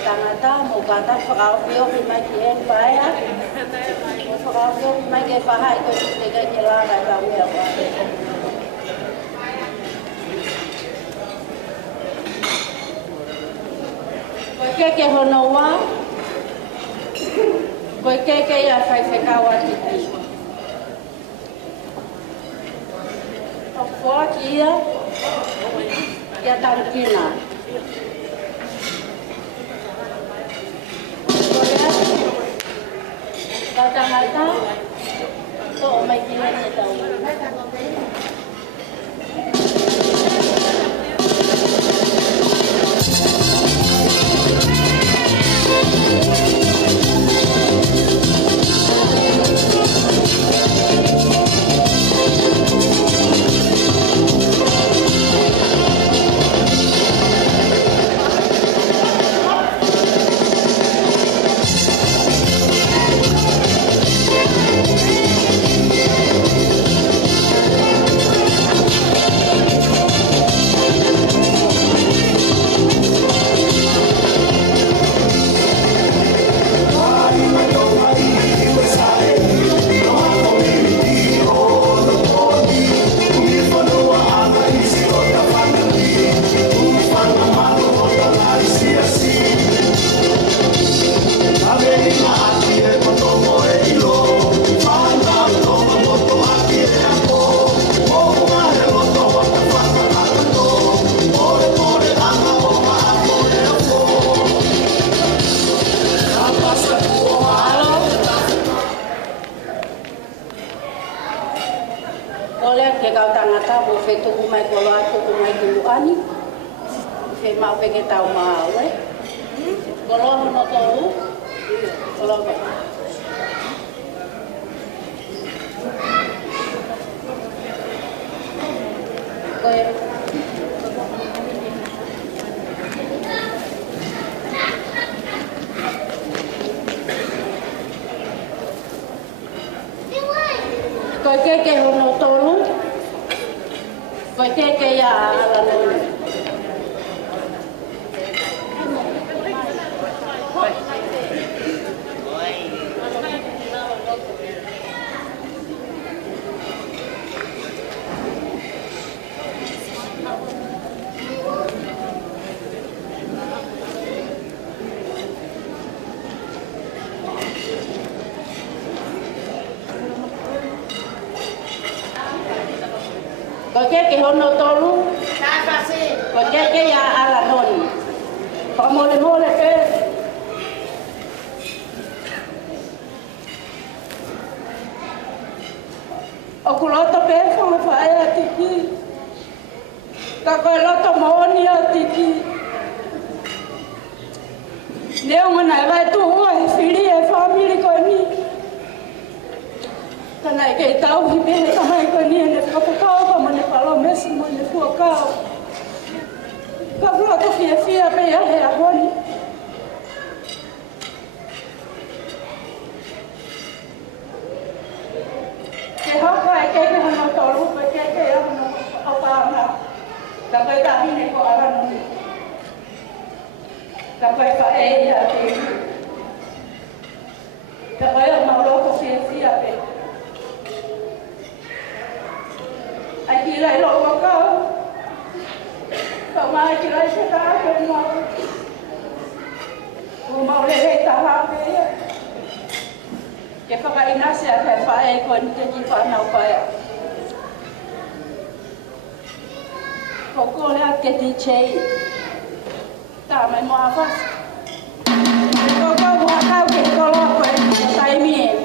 Tangata mo kata whakawhio ki mai ki en paia. Mo whakawhio ki mai ke whahai ko te kai ke langa e tau mea whare. Koe keke hono wā. Koe keke ia whai whekawa tiki. O whua ki ia. Ia tangkina. Kata-kata, to may kilan ito. fe tuku mai ko Latu tuku mai ki ani. Fe mau pe ke tau mau e. Ko lo no tolu. Ko lo ba. Ko ke hono tolu. Ko ke ya ala no. Ko ke hono tolu. Ko ke ya ala no. Ko mole ke. O kuloto pe fa ya Tiki. Ka ko loto moni ya Tiki. Leo mona vai tu e fili e family ko ni. Kana ke tau hi pe ka mai ko ni ne ka ka ka mone palo mes mone fu ka. Ka blo to fia pe ya he a honi. Ke hoka ke hono tolu pe ke ya hono apa na. Ka ko ta hi ne ko ara no. Ka ko fa e ya te. Ka ko ya ma lo ko fia pe. Ai lại lộ vào câu cậu mai chỉ lấy xe ta cho nó cô mau lên ta làm thế cái các bạn nó sẽ phải còn cái gì phải nào phải cô là cái gì chơi ta mày mua phát cô mua thao cái cô lo phải tay miệng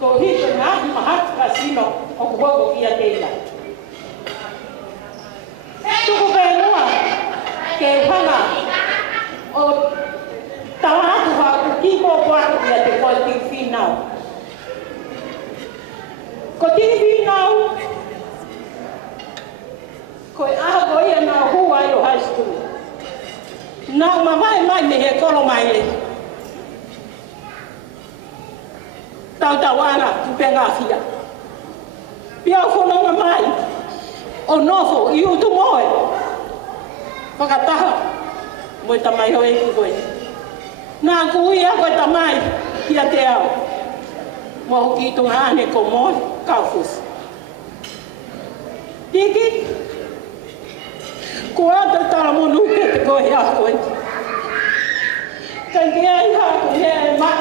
Ko hito ngā mahat kasino o kuhoko kia teila. Tuku whenua ke hanga o tawatu haku kiko kuatu kia te koe tiki Finau. Ko tiki Finau, koe aha koe ia nā hua i o high school. Nā mawai mai me he kolo mai le. Tau ana ku penga fia. Pia whanonga mai o nofo i utu moe. Whakataha moe tamai hoi ki koe. Nā kui a koe tamai kia te au. Mua hoki i tunga ane ko moe kaufusi. Tiki, ko ata tala monu ke te koe a koe. Kai kia i haku hea e mai.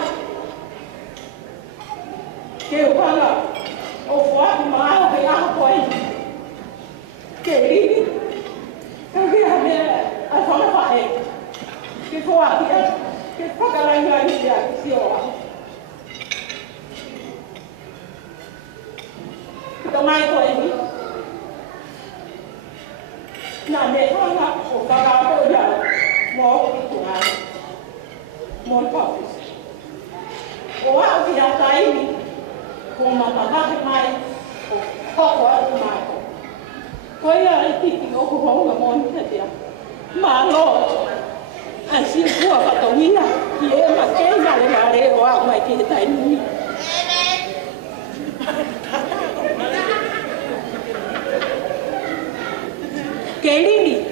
Ke upanga o whaku maa hei aha koe. Ke rini. Ka kia mea ai whanawhae. Ke whakia. Ke whakarainga i kia ki si o aho. Ka mai koe ni. Nā me hanga o whakaako ia mō i tunga. Mō pāpis. O au ki a taini. Ko matahahe mai o hoko atu māko. Ko ia i tiki o kuhonga mōni hetia. Mā lo, a si kua whatongia ki e ma keina le mare o au mai ki he tainuni. Kayleen,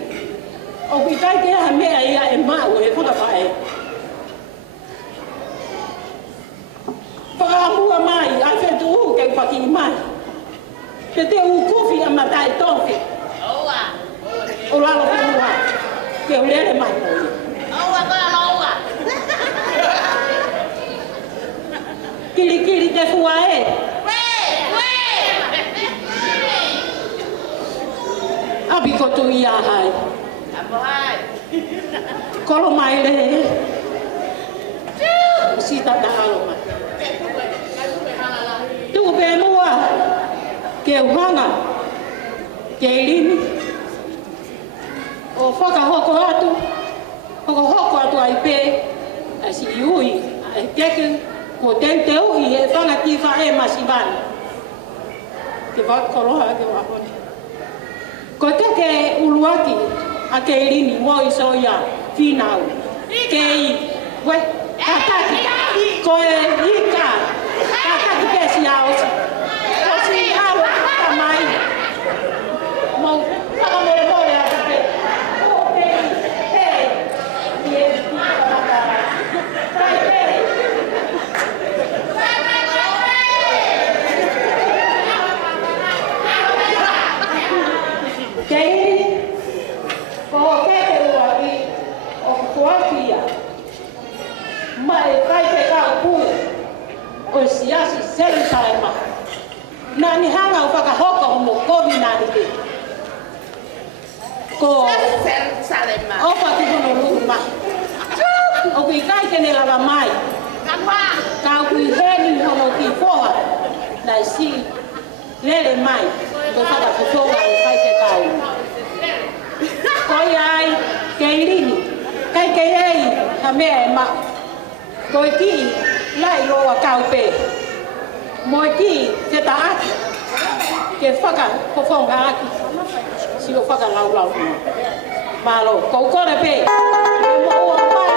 o ki kai ke ha mea ia e mau e whakawhae. Whakaamua mai, ai whetu u kei whaki mai. Te te u kofi a matai tofi. Oua. O lalo whenua. Ke ulere mai koi. Oua, koe loua. Kiri kiri te fua e. Abi ko tu ia hai. Apo hai. Kolo mai le. Sita tahalo mai. Tu benua. Ke uhanga. Kayleen. O whakahoko atu. Hoko atu ai pe. Asi iui. Ai keke. Ko tente ui e whanga ki whae masibani. Ke wakoroha ke wakoni. Ko teke uluaki a Kayleen mo i soia Finau. Kei, we, kataki, ko e hika, kataki kesi aosi. Kasi awo kamai. Mo, whakamore more a te. O kei, hei, i e hika matara. Kai hei. Kayleen, ko kete uaki o kuakia. Mai kai te kau pu o siasi seri saema. Nani hanga o whakahoko o mo kovi nani te. Ko o whakikono ruma. O kui kai kene lava mai. Kau kui heni hono ki poha. Nai si lele mai. Ko whakakutonga o kai te kau. Koi ai, Kayleen, kai kei ei, ha mea e mau. Koi ki, lai roa kaupe. Moi ki, te ta aki. Ke whaka, ko whonga aki. Si o whaka lau lau. Malo, kou kore pe. Ke mo ua mai.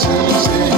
Say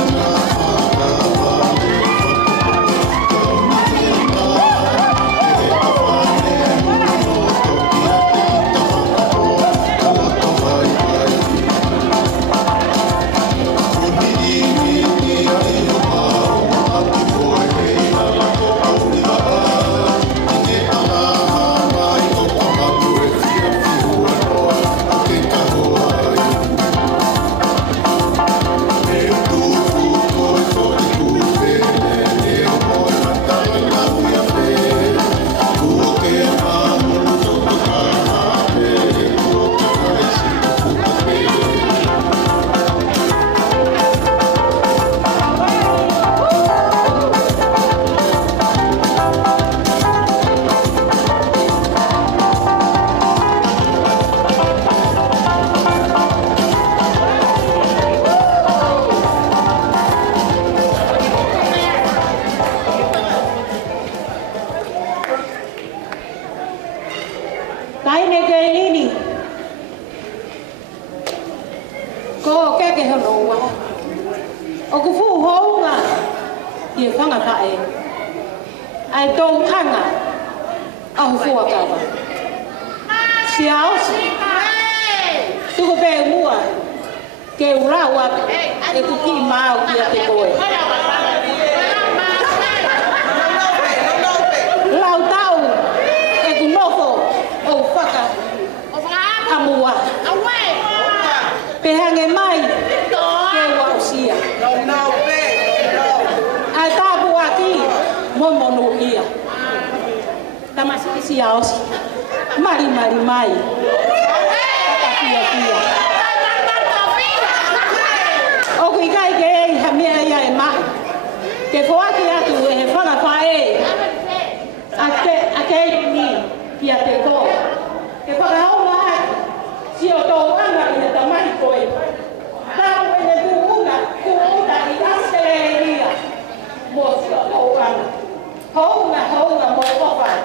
O ku fu ho nga. Ye fanga ka e. Ai dong kanga. Au fu ka ba. Xiao si. Tu ko be mua. Ke ura wa e ku ki ma o ki te koe. Lau tau e ku nofo o whaka amua. Pe hange mai ke wausia. Ai tapu aki momono ia. Tamasi isi aosi. Mari mai. Kia. O kui kai ke ei hamia ia e mai. Ke foaki atu e he whanga whae. Ake ni kia te ko. Ke whakahau mai. Si o tō anga i te tamai koe. Tāu e ne kuuna i asele e ria. Mo si o tō anga. Hounga mo whawhai.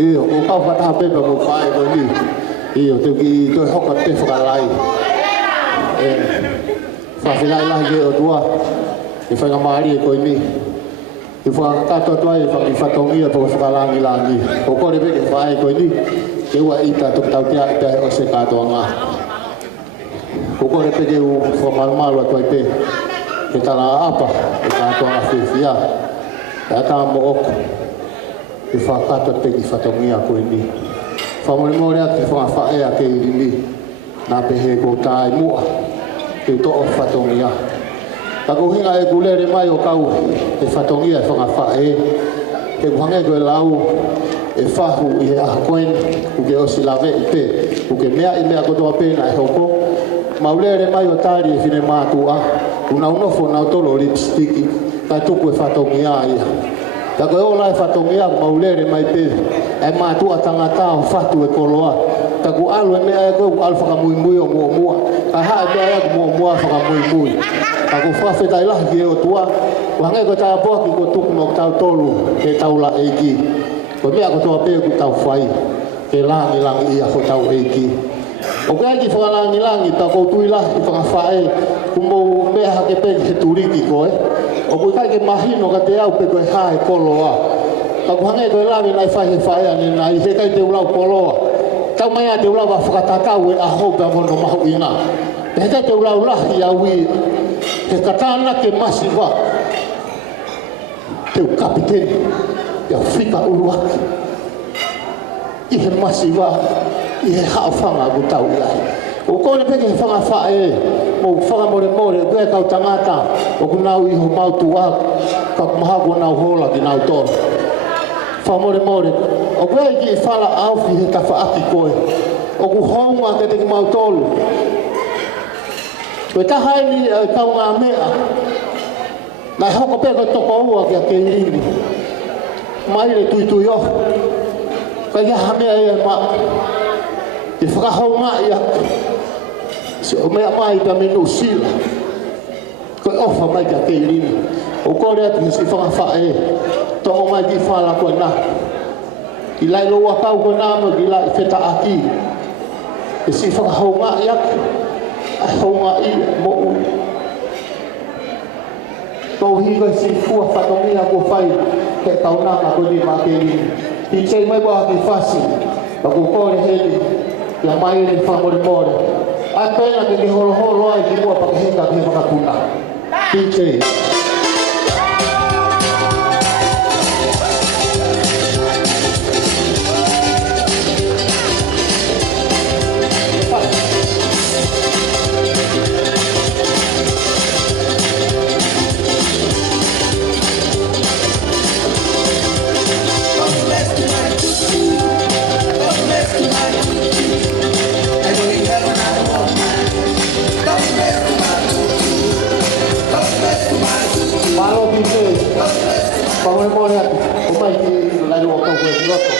Iyo, o kau whata pepa mo whae ko ni. Iyo, te ki toi hoka te whakalai. Whawhinai lahi o tua. I whainga maari e koi ni. I whakakato tuai i whatongia po whakalangi langi. O kore peke whae koi ni. Ke ua ita tuk tau tia i pehe o se katoa ngā. O kore peke u whamalumalu atuai pe. Ke tala apa, e katoa ngā whiwhia. E ata mo oku. I whakato te ki whatongia koe ni. Whamore ati whawhaea ke irini. Nā pehe ko tāi mua. Ke to'o whatongia. Ta kuhinga e kulere mai o kau. E whatongia e whawhae. Ke kuhange koe lau. E whahu i he ahakoen. Uke osi lawe i pe. Uke mea i mea kotoa pēna e hoko. Maulere mai o tāri e whine mātua. Una unofo nau tolo lipstiki. Ta tuku e whatongia ia. Ta koe ola e whatongia maulere mai pe. E mātua tangata o whatu e koloa. Ta ku alu e mea e koe ku alu whakamuimui o mua. Ka haa e mea e ku mua whakamuimui. Ta ku whawhetai lahi ki e o tua. Ku hange koe tā poa ki ko tuku mo tau tolu e taula eiki. Ko mea ko toa pe ku tau whai. Ke langi ia ko tau eiki. O koe ki whakalangi ta kou tui lahi whakawhae. Ku mou mea hake pe he turiki koe. O koe kai ke mahino ka te au pe koe hae koloa. Ta ku hange koe lawe nai whahe whaea ni nai he kai te ulau koloa. Tau mai a te ulau wa whakatakau e aho pe amono mahu ina. He kai te ulau lahi a ui. He katana ke masiwa. Te u kapiteni. Ia whika uruaki. I he masiwa. I he haawhanga ku tau iai. O kone peke he whanga whae. Mo whanga more. Koe kau tangata. O ku nau iho mautu a. Ka kumaha ku nau hola ki nau toro. Wha more. O koe ki whala auwhi he ta whaaki koe. O ku honga ke te ki mau tolu. Koe tahai ni kau ngā mea. Nai hoko peko toko ua ki a Kayleen. Maire tui o. Kai ha mea e ma. I whakahonga ia. Se o mea mai ta menu sila. Koe ofa mai ki a Kayleen. O kore ati hesi whakawhae. Tongo mai ki whala koe nā. I lai loa kau koe nā mo ki lai wheta aki. e si whakahaunga i aku, ai haunga i mo ui. Kau higa si fua whatongia ko whai, ke taunanga ko ni mā Kayleen. I tei mai waha ki whasi, pa ko kore heli, ia mai ni whamore more. Ai pēna ke horo horo ai ki mua pa ke heka ke whakapuna. I tei. Malo bisa, bangun mana? Umai di lalu wakau kuat loto.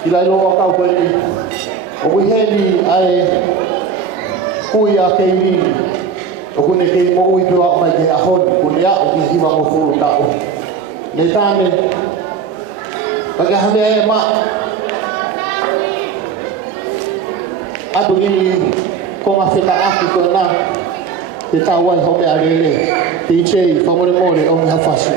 Di lalu wakau kuat ni, aku heli ai kuya Kayleen. Aku ni kay mo uwi doa mai kay ahon, kuya aku hiwa mo fulu tao. Netane, bagaimana ay mak? Aduh ni kau masih tak aku kena. Kita awal hobi arele, DJ, famole more, orang hafas.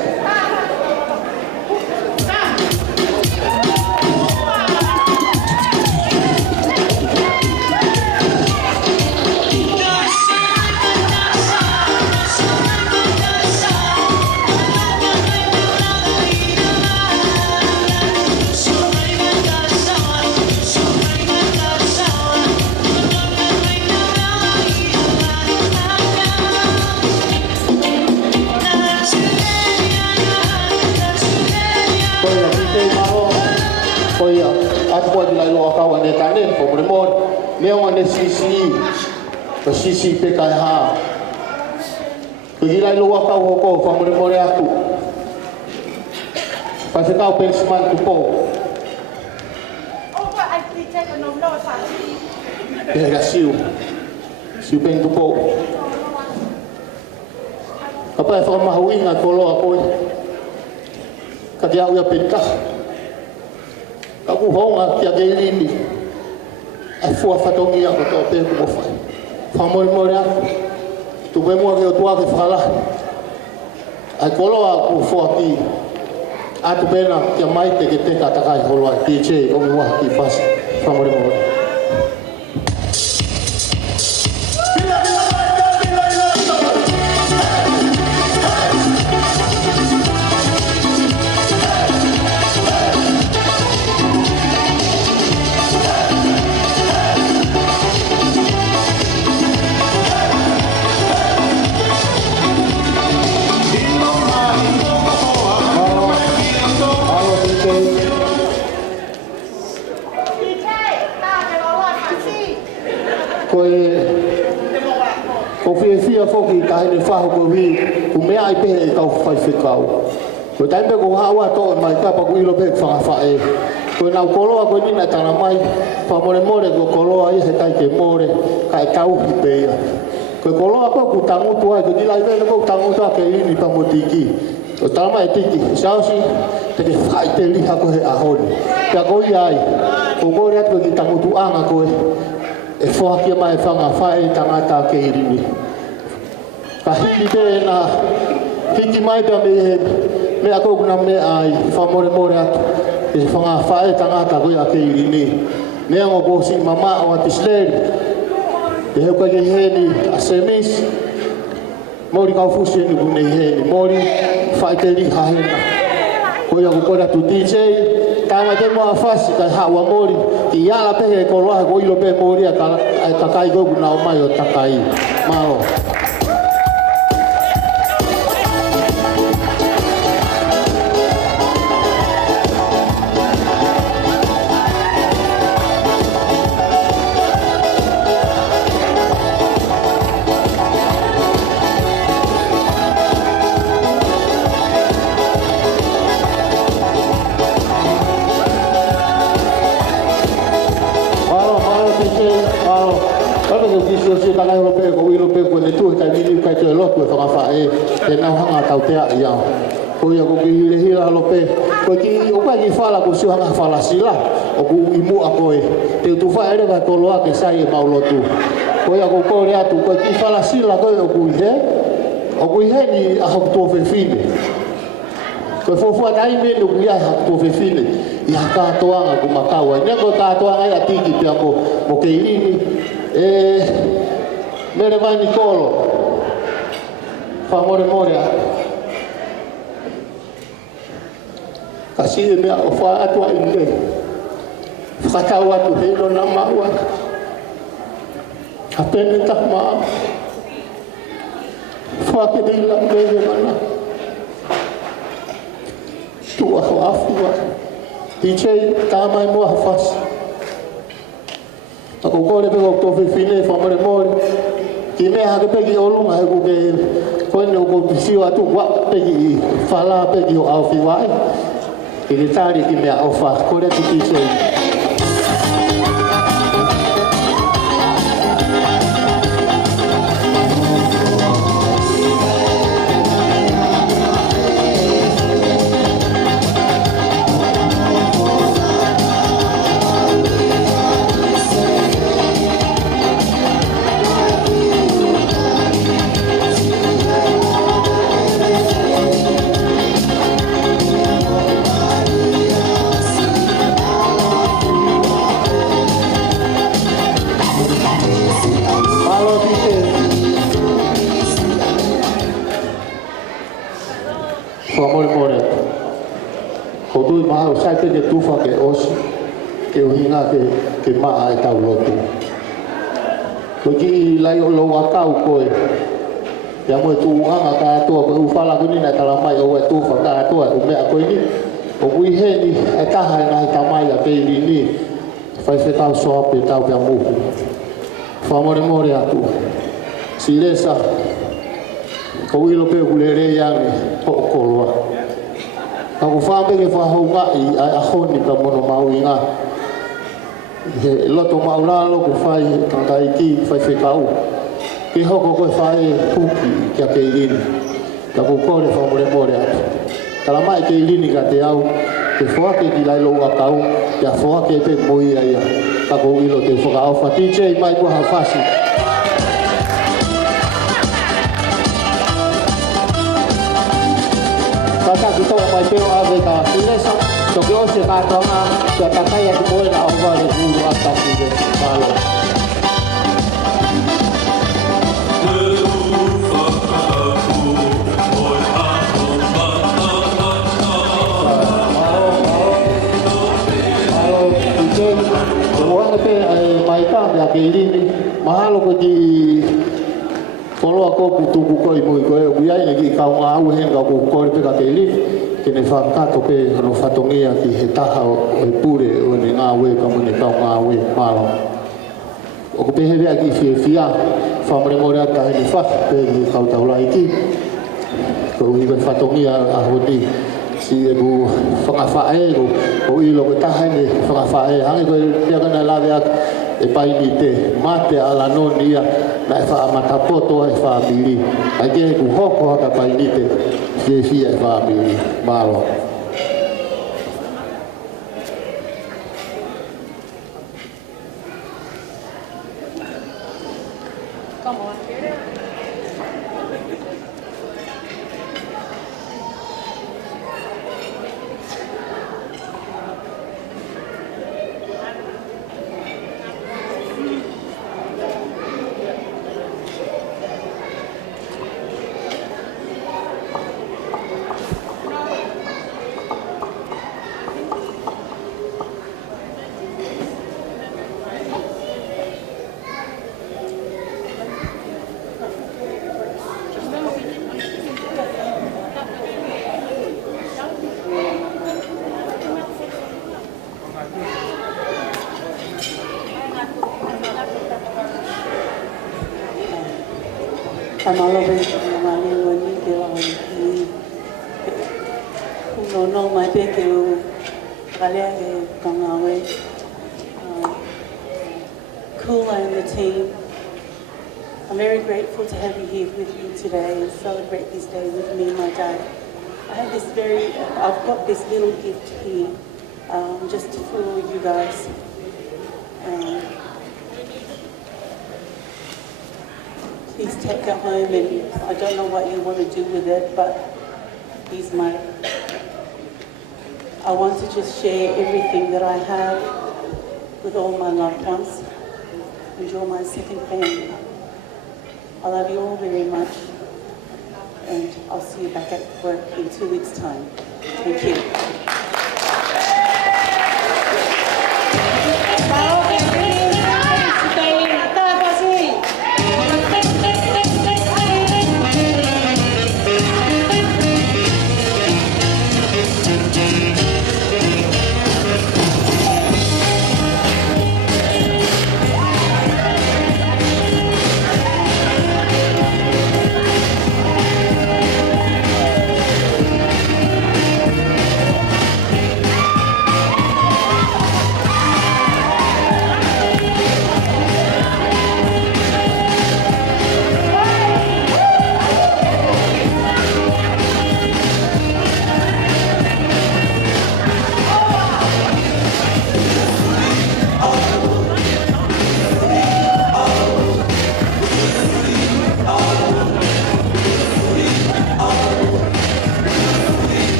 Oya, aku buat di lalu kawan ni tane, pemremon, memang ada sisi PKH. Pergi lalu kawan kau, pemremon aku. Pasal kau pensiman tu po. Oh, I pretend to know something. Ya, siu pen tu po. Apa yang kau mahu ingat kalau aku? Kata aku ya penkah. Aku honga kia Kayleen ni. Ai fua whatongi ako tō pēku mo whai. Whamori aku. Tu me mua ke o tua ke whakala. Ai koloa aku fua ki. Atu pēna kia mai te ke teka takai holoa. DJ o me waha ki whasi. Whamori. Ko fia foki ka ni fa ko wi ku me ai pe ka fa kau ko tai pe ko hawa to mai ka pa ku ilo pe fa e ko na ko lo ko ni na ta mai fa more ko lo ai he tai ke more ka kau ki pe ko lo ko ku tangu tu ai ko ni lai pe ko tangu ta ke ni pa mo Tiki ko ta mai Tiki sao si te ke fa te li ha ko he ahon ka ko ai ko ko ret ko ki tangu tu anga ko e whaki mai whanga whae tangata Kayleen. Ka hili tēnā, hiki mai pia me a kōkuna me ai, whamore atu, e whanga whae tangata koe a Kayleen. Mea ngō bōsi mama o a tisleri, e heuka ki heni a semis, mori kau fusi ni kune heni, mori whae te li hahena. Koe a kukora tu DJ, Tama te mua whasi kai hawa mori ki ala pehe ko roha ko ilo pe mori a kakai gogu na o mai o takai. Malo. Si tangai europeo ko ilo pe ko le tu ta ni kai te lo ko fa fa e te na hanga tau te a ia ko ko ia ko ki hira lope ko ki o ka ki fala ko su hanga fala sila o ku imu a koe te tu fa ere ka tolo ake sai e maulotu ko ia ko ko rea tu ko ki fala sila ko o ku he ni a hok to fe fine ko fo fo dai me no ku ia hok to fe fine ia ka toanga ku makawa ne ko ka toanga ia tiki pe ko mo Kayleen mere vai Nicolo fa more kasi me o fa atua inde fa tawa tu he no na mawa apene ta ma fa ke de la de mana tu a afua DJ ta mai mo hafas ta ko le pe ko to fine fa more ki me ha ke pe ki olunga he ku ke ko ne ko pisi wa tu wa pe ki fala pe ki o afi wa ki tari ki me ofa ko le ti sei more ko tu ma o sai te tufa ke os ke o hinga ke ma ai tau lotu ko ki lai o lo wa kau ko ya mo tu anga ka to ko fala ko ni na tala mai o tufa ka to o me ko ni o wi he ni e ta ha na ta mai ya pe ni fai se tau so pe tau pe mu fa more atu silesa ko wi lo pe kulere ya ni ko lo ako fa be ke fa ho nga I a ho ni ka mono mau inga he loto maula lo ko fa ka tai ki fa fe kau ki ho ko fa kuki ka Kayleen ka ko ko le fa more atu kala mai Kayleen ka te au ke fo ke ki lai lo ka kau ya fo ke pe moi ia ka ko wi lo te fo ka fa DJ mai ko ha fasi kata kita mai peo ave ta silesa to ke o se ka tonga ya ta kai ya ko na o va le guru ata ki de malo mai ta ya Kayleen mahalo ko di polo ako putuku ko imoi ko e uia ni ki ka nga au he ka ko ko pe ka Kayleen ke ne fa ka to pe no fatongia ki he taha o pure o ni nga we ka mo ni ka nga we malo o ko pe he vea ki fia fa mo ata ni fa pe ni ka ta ula iki ko i ka fatongia a hodi si e bu fa fa e o i lo ko taha ni fa fa e ha ko ya ka na la vea e pai ni te mate ala nonia na fa matapoto e fa bili age ku hoko ka pai ni te fia e fa bili malo come on Amalobe mali wani ke wa no no mai pe ke o kale ke kangawe Kula and the team. I'm very grateful to have you here with me today and celebrate this day with me and my dad. I've got this little gift here, just for you guys. Please take it home, and I don't know what you want to do with it, but I want to just share everything that I have with all my loved ones, and you're my second family. I love you all very much, and I'll see you back at work in 2 weeks' time. Thank you.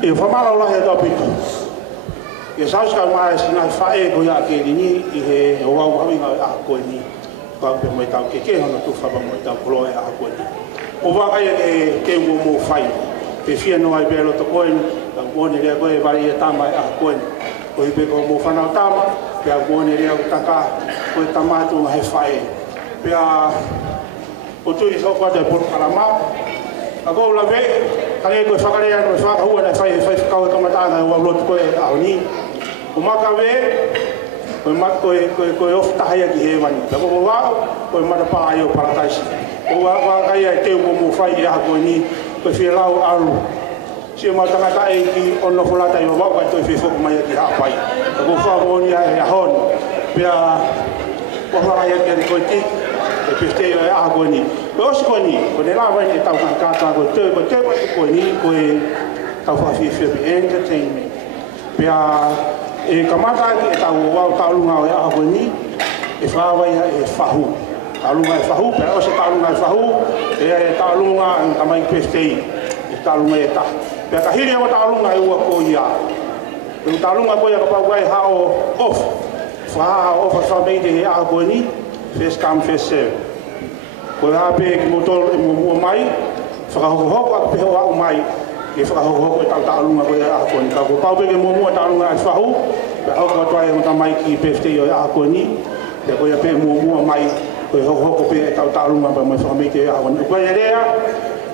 E whamara o lahi a tōpika. E sauska mai sina whae ko ia ke rini I he wau hawinga a koe ni. Ka pe mai tau ke hono tu whaba mai tau koloe a koe ni. O waka e ke mo whai. Pe fia no ai belo to koe ni. Ka mone rea koe vari e tama a koe ni. Ko I pe ko mo whanau tama. Pe a mone rea utaka koe tamatu ma he whae. Pe a o tui so kwa te por karamau. Ako la ve, kare ko whakarea no whakahua na whai whakau e kamatanga ua lotu koe a honi. O maka ve, koe ofu tahaya ki he wani. Lako mo wao, koe matapaa ai o parataisi. O wakai ai teu mo whai e aha koe ni, koe whia lau aru. Si o matangata e ki ono wholata I o wau kai toi whefoku mai ki hapai. Lako whako ni a hon, pia waharai aki ari koe tiki, e pesteo e aha koe ni. Koe osi koe ni, koe ne lawa I te tau kankata koe teu koe ni, koe tau whawhiwhi entertainment. Pia e kamata ki e tau wau taulunga o e aha koe ni, e whawai e whahu. Taulunga e whahu, pia osi taulunga e whahu, e taulunga ang kamai pestei, e taulunga e ta. Pia ka hiri o taulunga e ua ko ia. E taulunga koe a kapau kai hao off. Whaha off a whameite he aha koe ni, first come, first serve. Koe hape ki motoro e mua mai, whakahokohoko a peho au mai, e whakahokohoko e tau taulunga koe a aha koe ni. Ka ko pau peke mua taulunga e whahu, pe hoko atuai e mata mai ki pestei o e aha koe ni, pe koe a pe mua mai, koe hokohoko pe e tau taulunga pa mai whakameite e aha koe ni. Koe e rea,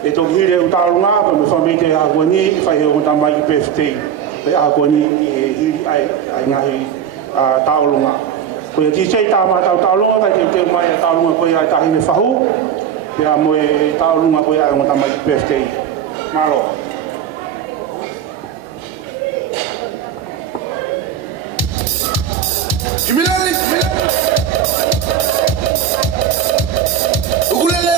e tō hire o tālunga, pa me whamei te hakuani, whai he o ta mai i PFT. Pe hakuani i hiri ai ngahi tālunga. Koe DJ tā mātau tālunga, kai te teo mai a tālunga koe ai tahine whahu, pia moe tālunga koe ai o ta mai i PFT. Ngaro. Kimilali! Ukulele!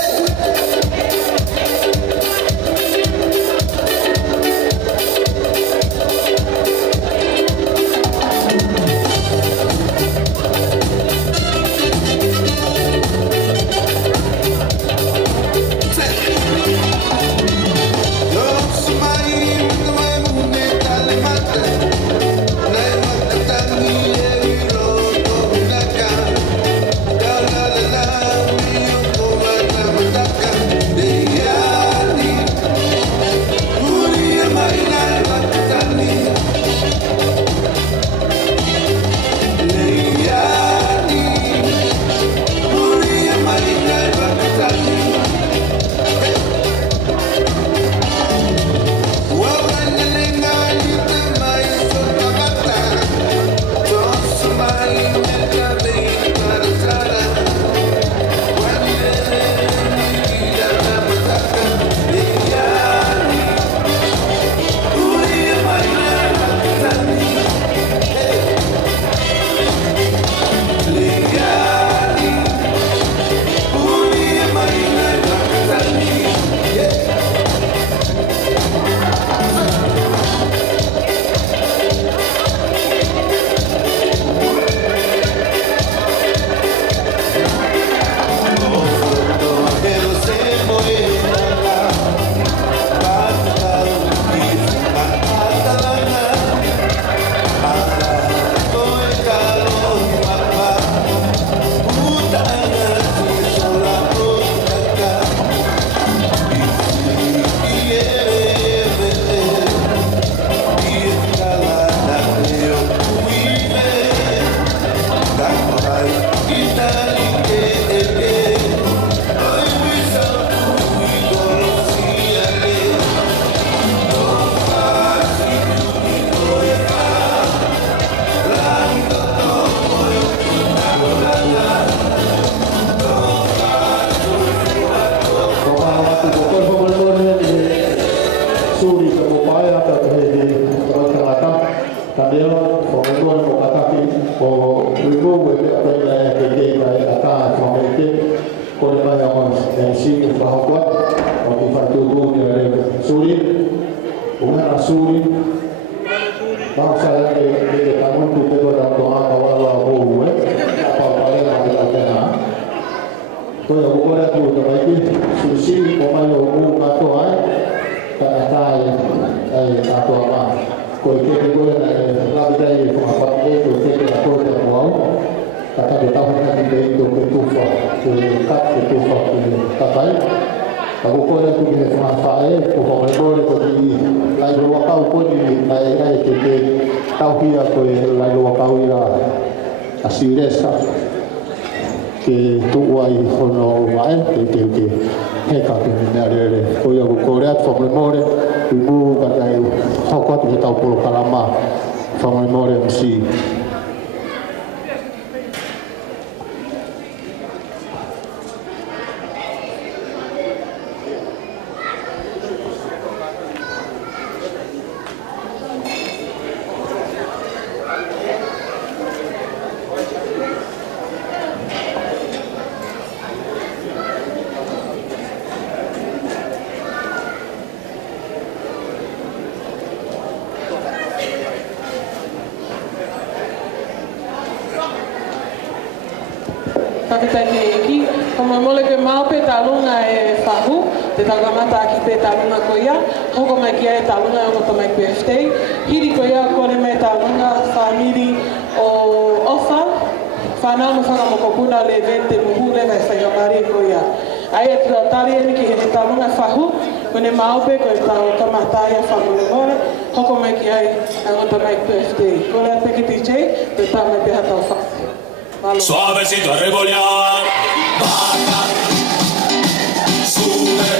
Taniela, Finau, Ataki, o Finau, e apena e ke kai ata whamete, kore mai a MC e whahakua, o ki whatutu ni a suri, una suri, Bangsa e tanong tu te ora toa wala ho e, apa pare na te atena. Ko e ora tu te mai susi ko mai o mu ka to ai, ka ta ai ka to ma. Ko ke ko na la vida e ko pa e ko te ka ko te mo. Ka ta te tau ka te to ke tu fa, ke ka ke tu fa ke ta pai. Ako ko na tu ke fa fa e ko ko ko ti lai ro ka ko ni mai ai ke tau hia ko lai ro ka ira asiresa ke tu ai hono mai ke he ka ke na re ko yo ko re at fo memore tu ka ai ho ko te tau polo kalama fo memore si Tiki, como mole que maupe talunga e fahu, te tagamata ki pe talunga koia, hoko mai ki e talunga e ngota mai PFT, hiri koia kore me talunga family o ofa, Finau no whaka mokopuna le vente muhune mai whaingamari koia. Ai e tua tari e ki he talunga fahu, kone maupe ko e tau kamatai e whamulemore, hoko mai ki ai e ngota mai PFT. Kore a Tiki DJ, te tau mai peha tau whaka. Suavecito a revolear, baja, sube,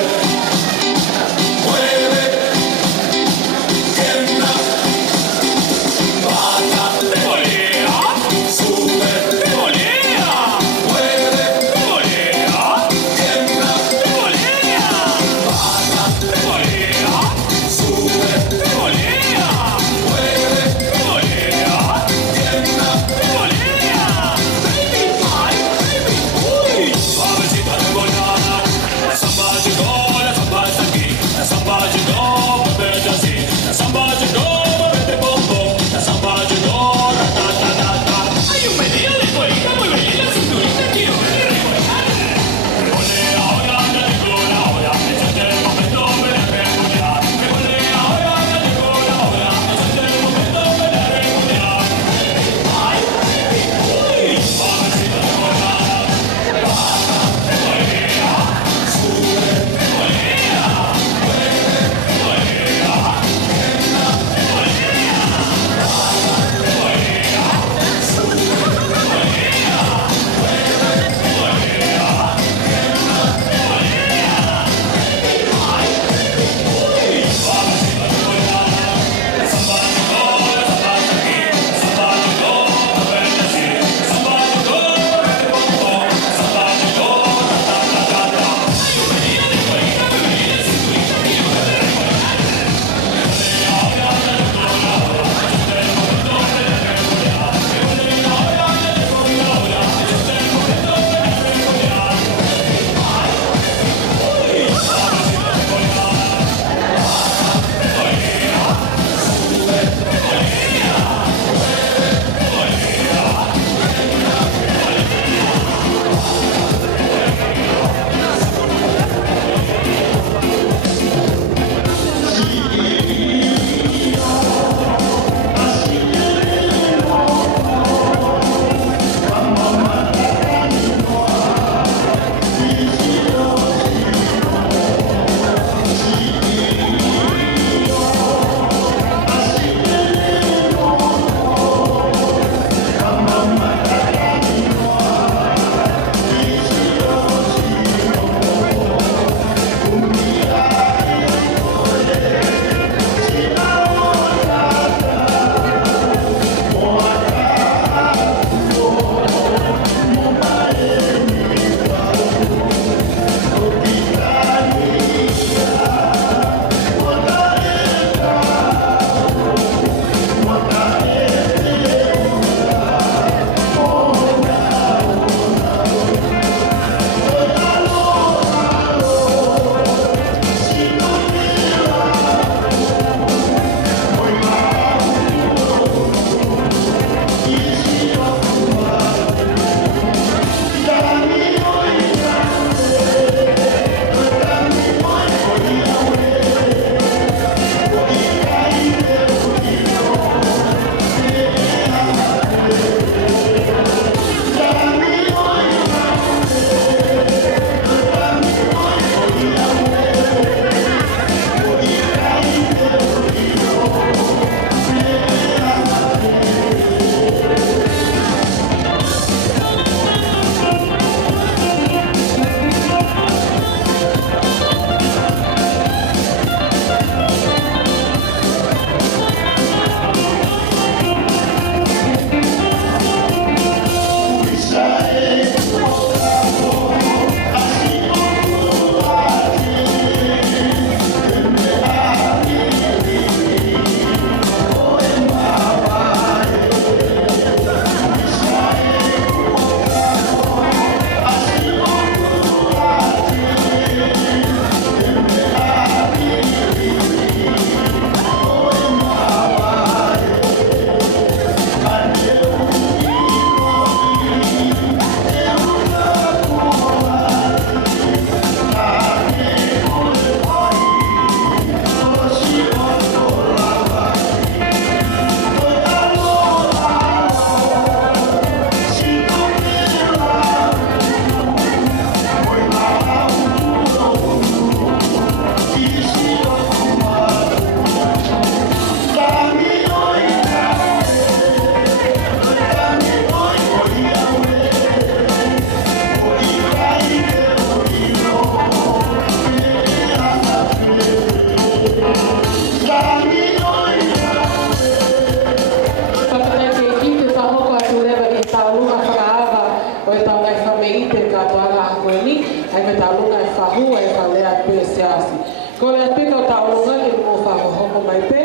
me i te katoanga a koe ni, ai me tālunga e whahu e whalea pē seasi. Ko lea pika o tālunga e mo whakahoko mai pē,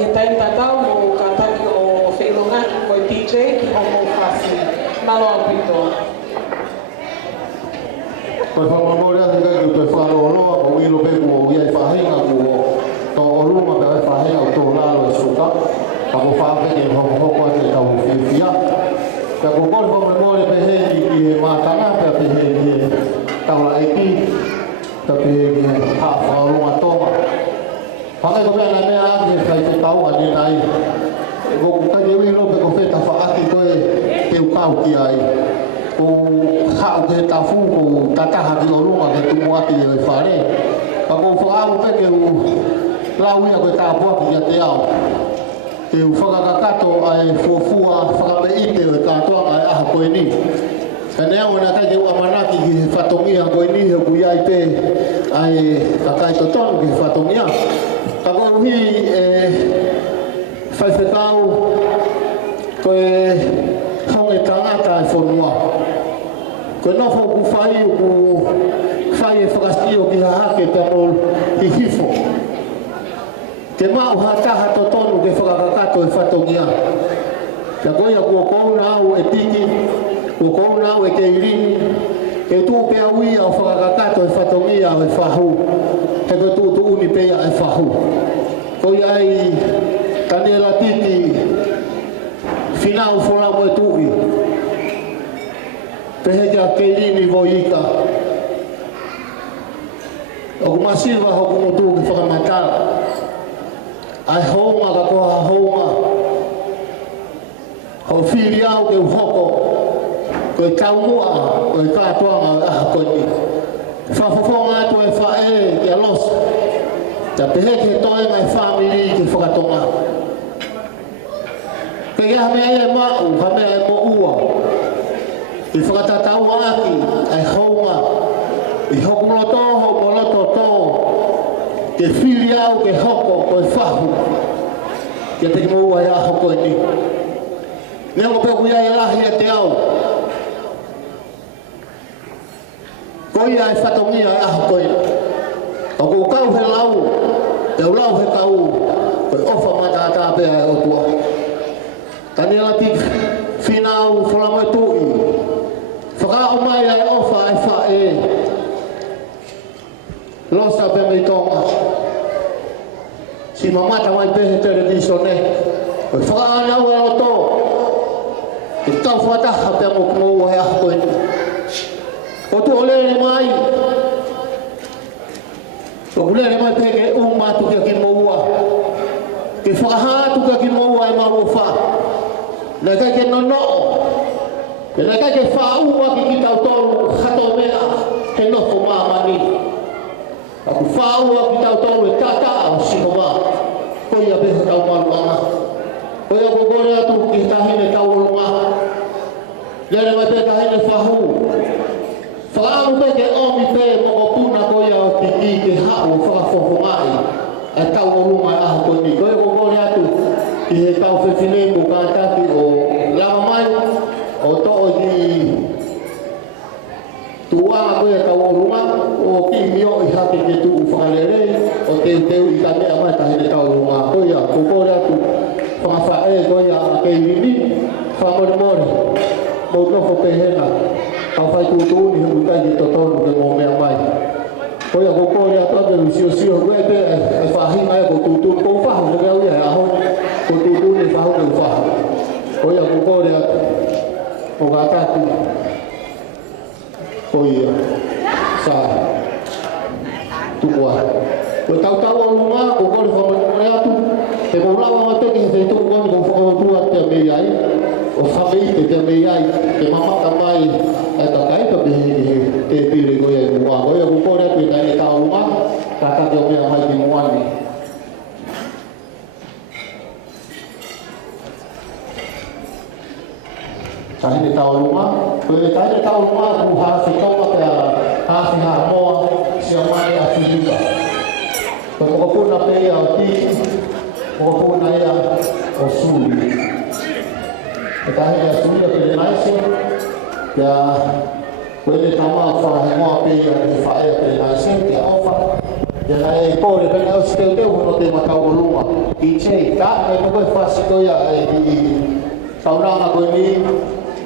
i taim tatau mo kātaki o whailunga koe DJ ki homo whasi. Malo au pito. Koe whamamorea te kai koe wharooloa o ilo peku o iai whahinga ko tō oruma pe ai whahinga o tō lalo e suka. Ka ko whapeke e homo ate tau whiwhia. Ka ko kore whamamorea pe hei ki he mātanga pe pe hei ki he taula eiki. Ka pe hei ki he whaorunga tonga. Whangai ko mea mea ake he kai te tau ane nai. Ko kai e wino pe ko wheta whaaki koe te ukau ki ai. Ko hau ke tafu ko tataha ki orunga ke tumu ati e whare. Ka ko whaamu peke u lau ia koe tāpua ki a te ao. Te u whakakakato ai fuafua whakape ite o e kātoanga ai aha koe ni. Ka nea o nā kai te uamanaki ki he whatongia koe ni he kui ai pe ai kakai to tonu ki he whatongia. Ka koe uhi whaiwhekau koe honge tangata e whonua. Koe nofo ku whai o ku whai e whakastio ki hahake te mol i hifo. Te mau hataha to tonu ke whakakakato e whatongia. Ka koe a kua kouna au e Tiki, kua kouna au e Kayleen, e tū pea ui au whakakakato e whatongia o e whahu. He koe tū uni pea e whahu. Koe ai Taniela Tiki, Finau Finau e tūi. Peheja Kayleen i voika. O kumasiwa ho kumutu ki whakamatara. Ai hounga ka koha hounga. Ho whiri au ke uhoko. Koe taumua, koe kātuanga aha koni. Whafofonga atu e whae ki alos. Ta peheke toe ngai whamiri ki whakatonga. Kei hamea e mau, hamea e mo ua. I whakatatau aki, ai hounga. I hokuloto ho moloto tō. Ke whiri au ke hoko koe whahu. Kia te ki moua e aho koe ni. Nea ko peku ia e lahi e te au. Koe ia e whatongia e aho koe. O ko kau he lau, te ulau he kau, koe ofa matata pea e otua. Taniela Tiki, Finau, Moimoi tui. Whakao mai ai ofa ai whae. Losa pe mei tonga. Si mamata mai pehe televisione. Koe whakaanau e o tō. Te tau whataha pe mo kumou e aho koe. O tu o lere mai. O lere mai pehe ke umatu kia ki moua. Ke whakahatu kia ki moua e mau o wha. Nai kai ke nonoo. Ke nai kai ke whaua ki ki tau tolu hato mea. Ke nofo mamani. Aku whaua ki tau tolu e tata au siho mā. Koe ia beho tau maluanga. Koe a kukore atu ki tahine tau olunga. Lere mai pe tahine whahu. Whakaamu pe ke omi pe moko puna koe a o Tiki ke hau whakafofo mai. E tau olunga e aho koe ni. Koe a kukore atu ki he tau whewhine mo kātaki o lama mai. O to'o ki tuanga koe a tau olunga. O ki mio i hake ke tuku whakalere. O teu i ka mea mai tahine tau olunga. Koe a kukore atu whakawhae koe a Kayleen. Whamorimore. Mo nofo pehena. Au whai tūtūni he mutai ki totonu ke mō mea mai. Koe a kukore atu ake usio koe pe e whahinga e ko tūtūni. Ko whahu ke au ia e aho. Ko tūtūni e whahu ke whahu. Koe a kukore atu. O gātaki. Koe ia. Sa. Tukua. Koe tau olunga, kukore whamorimore atu. Te maulawa mateki he whetuku koni ko whakaotua te mei ai. O whameite te mei ai. Te mamaka mai e takaita pehe te pire koe e mua. Koe a kukore atu e taine taulunga. Tātake o mea mai ki muani. Tahine taulunga. Koe taine taulunga ku hawhi tonga pe a hawhi hamoa sia mai a whiuka. Koe kokopuna pe ia o Tiki. Kokopuna ia o Suri. E tahine a Suri a pere naise. Kia Wele tama whakahe ngoa pe ia te whaea pe nai se te awha. Ia nai e kore pene au steu teo hono te matau o lunga. I chei, ka me no koe whasi toia i saunanga koe ni.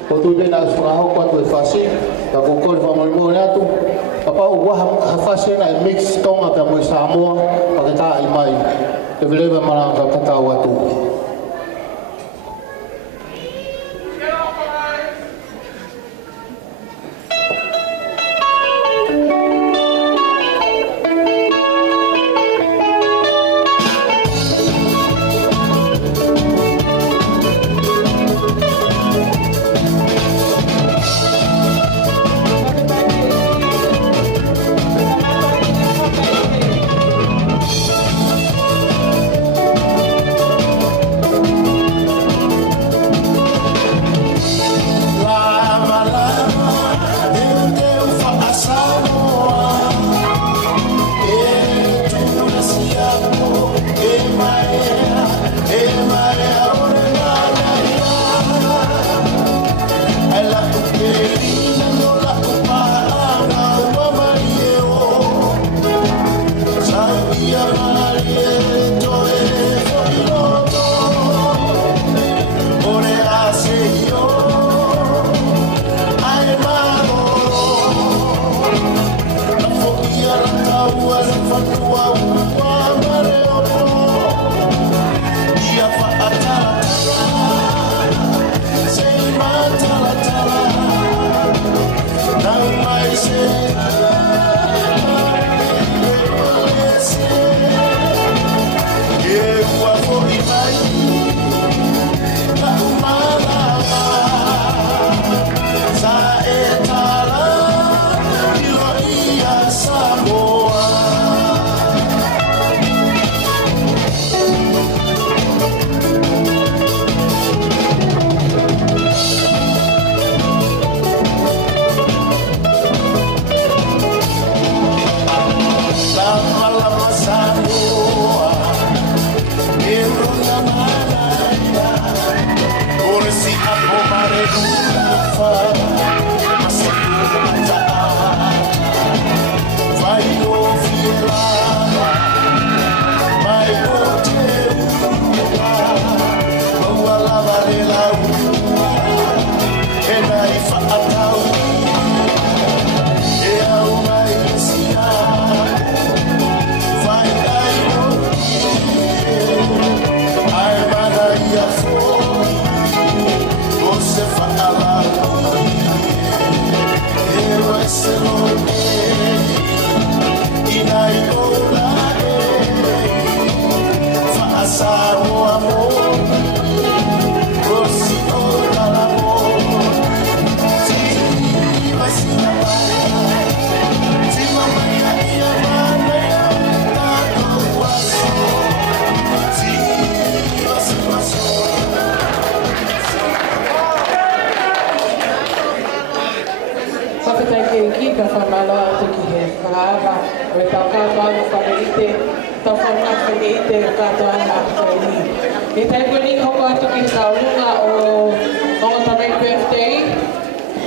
Ko tui pena au whakahau kwa koe whasi. Ka ko kore whamalimo ne atu. Ka pau waha whasi na i mix tonga pia moe Samoa. Paketa i mai. Te velewe maranga tatau atu.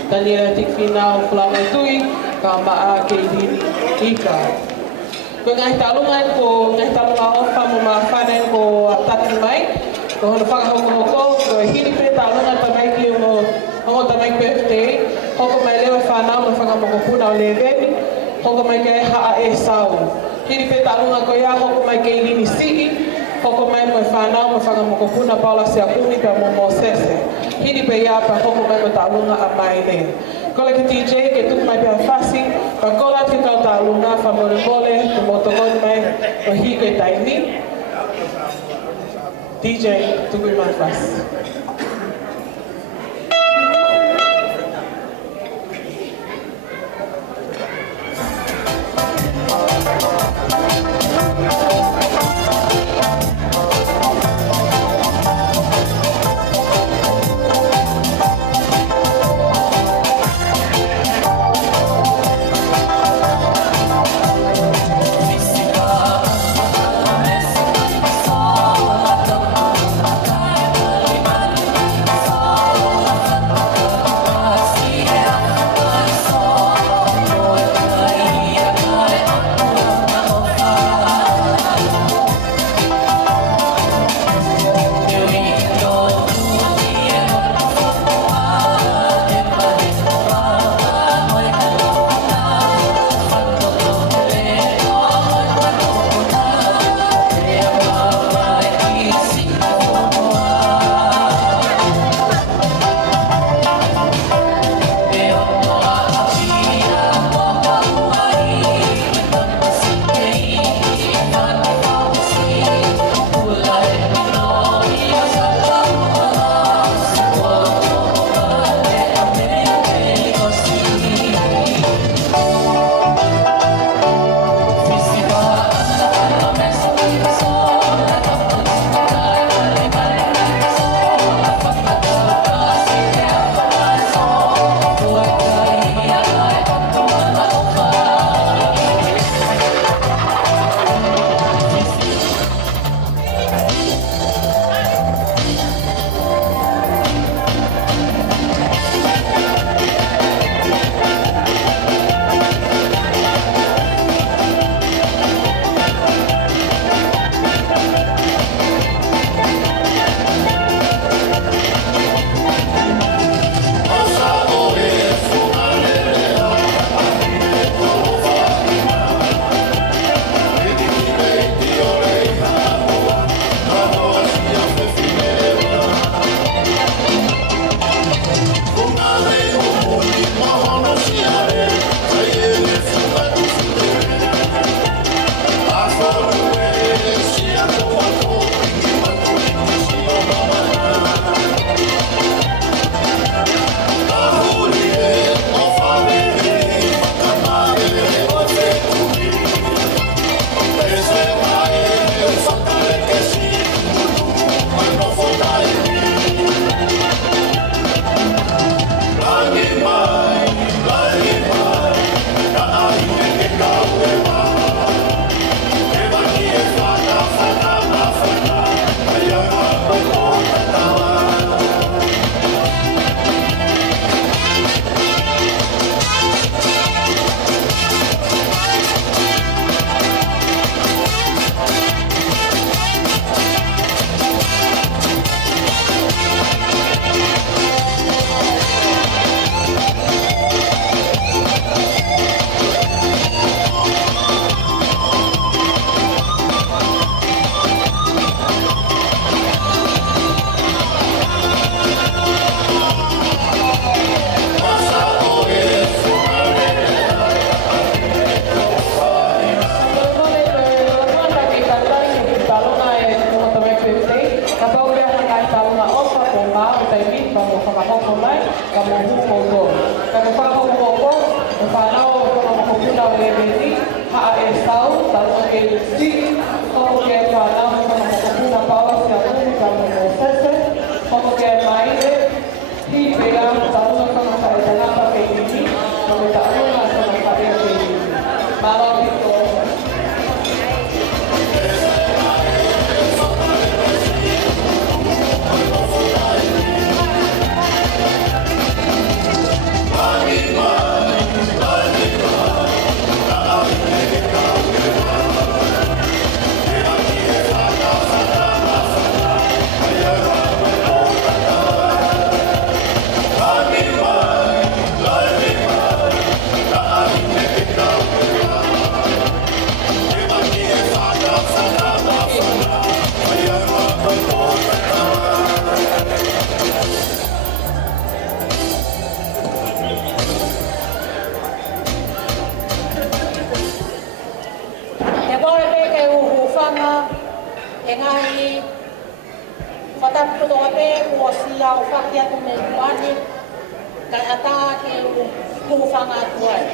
Taniela, Tiki, Finau, Latu, Kayleen, Tiki. Ko ngai talungan ko ngai talunga ofa mo mafana ko ataki mai ko hono whakahoko ko hiri pe talunga tamai ki mo hongo tamai birthday hoko mai lewa whanau mo whakamokopuna o leveni hoko mai kai haa e sau hiri pe talunga ko ia hoko mai Kayleen sii hoko mai mo whanau mo whakamokopuna Paula se akuni pe mo mo sese hiri pe ia pa hoko mai mo talunga a mai ne Kola ke DJ ke tuk mai pia fasi, pa kola ke kau talunga fa mole ke motogon mai o hi ke taini. DJ tuk mai fasi. sia o whakia tu me kuani, kai ata ke kuwhanga tuai.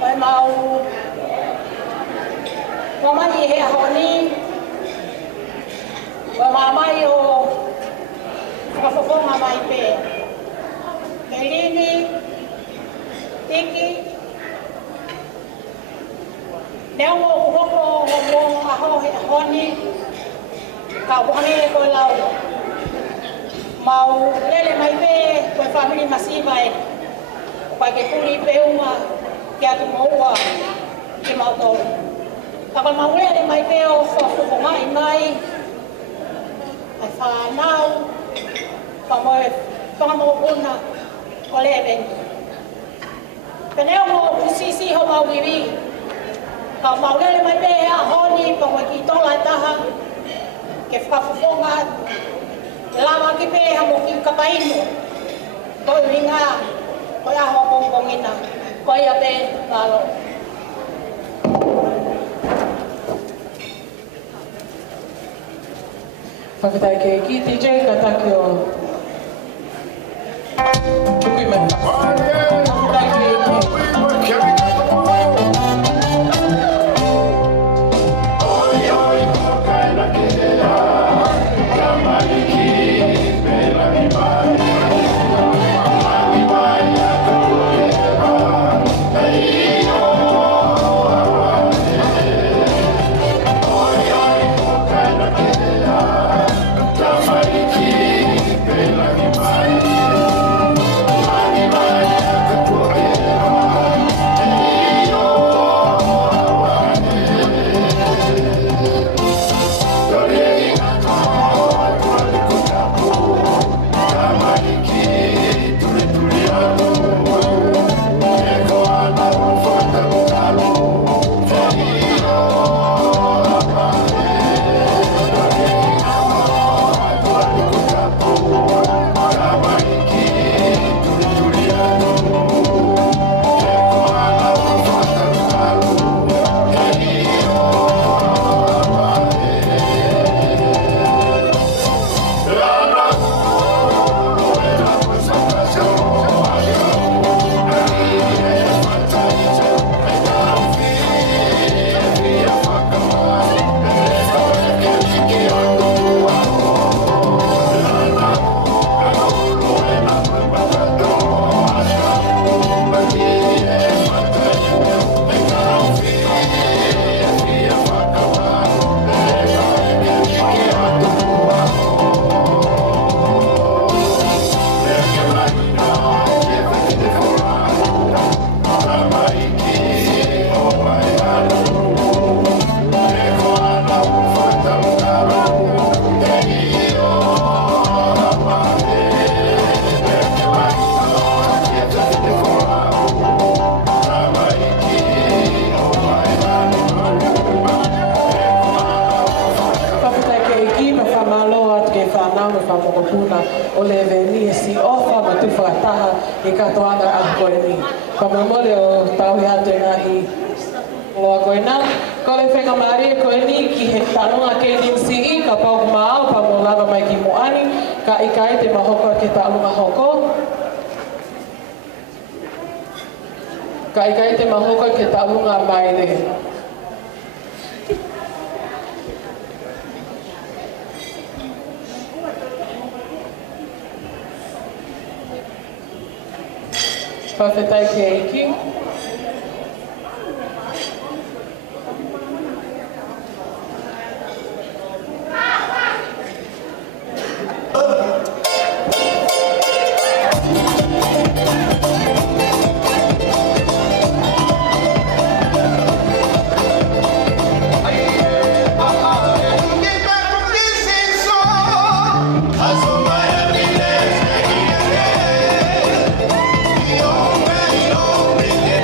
Pai mau, mamani he ahoni, wa mamai o whakafofonga mai pe. Kayleen, Tiki, neo mo kuhoko o aho he ahoni, ka whange e koe lau. Mau lele mai pe, koe whamiri masiva e. Pai ke kuri peunga, ke atu maua, ke mautoro. Ka koe mau lele mai pe o whafufongai mai, ai whanau, ka moe whangamokuna, ko le vengi. Peneo mo kusisi ho mau wiwi, ka mau lele mai pe e ahoni, pa koe ki tola taha, ke whafufonga, lama ki pe hamo ki kapainu, koe ringa, koe aho pongpongina, koe a pe ngalo. Whakatai ke ki TJ ka taki o Tukui mai. Whakatai ke ki. O le veni si ofa ma tu whakataha i katoana a koe ni. Ka mamole o tauhi atu e ngā i loa koe nā. Ko le whenga maari e koe ni ki he tanunga Kayleen si i ka pau maao pa mo lava mai ki moani. Ka ikai te mahoko ke taunga hoko. Ka ikai te mahoko ke taunga mai le. Whawhetai ke iki.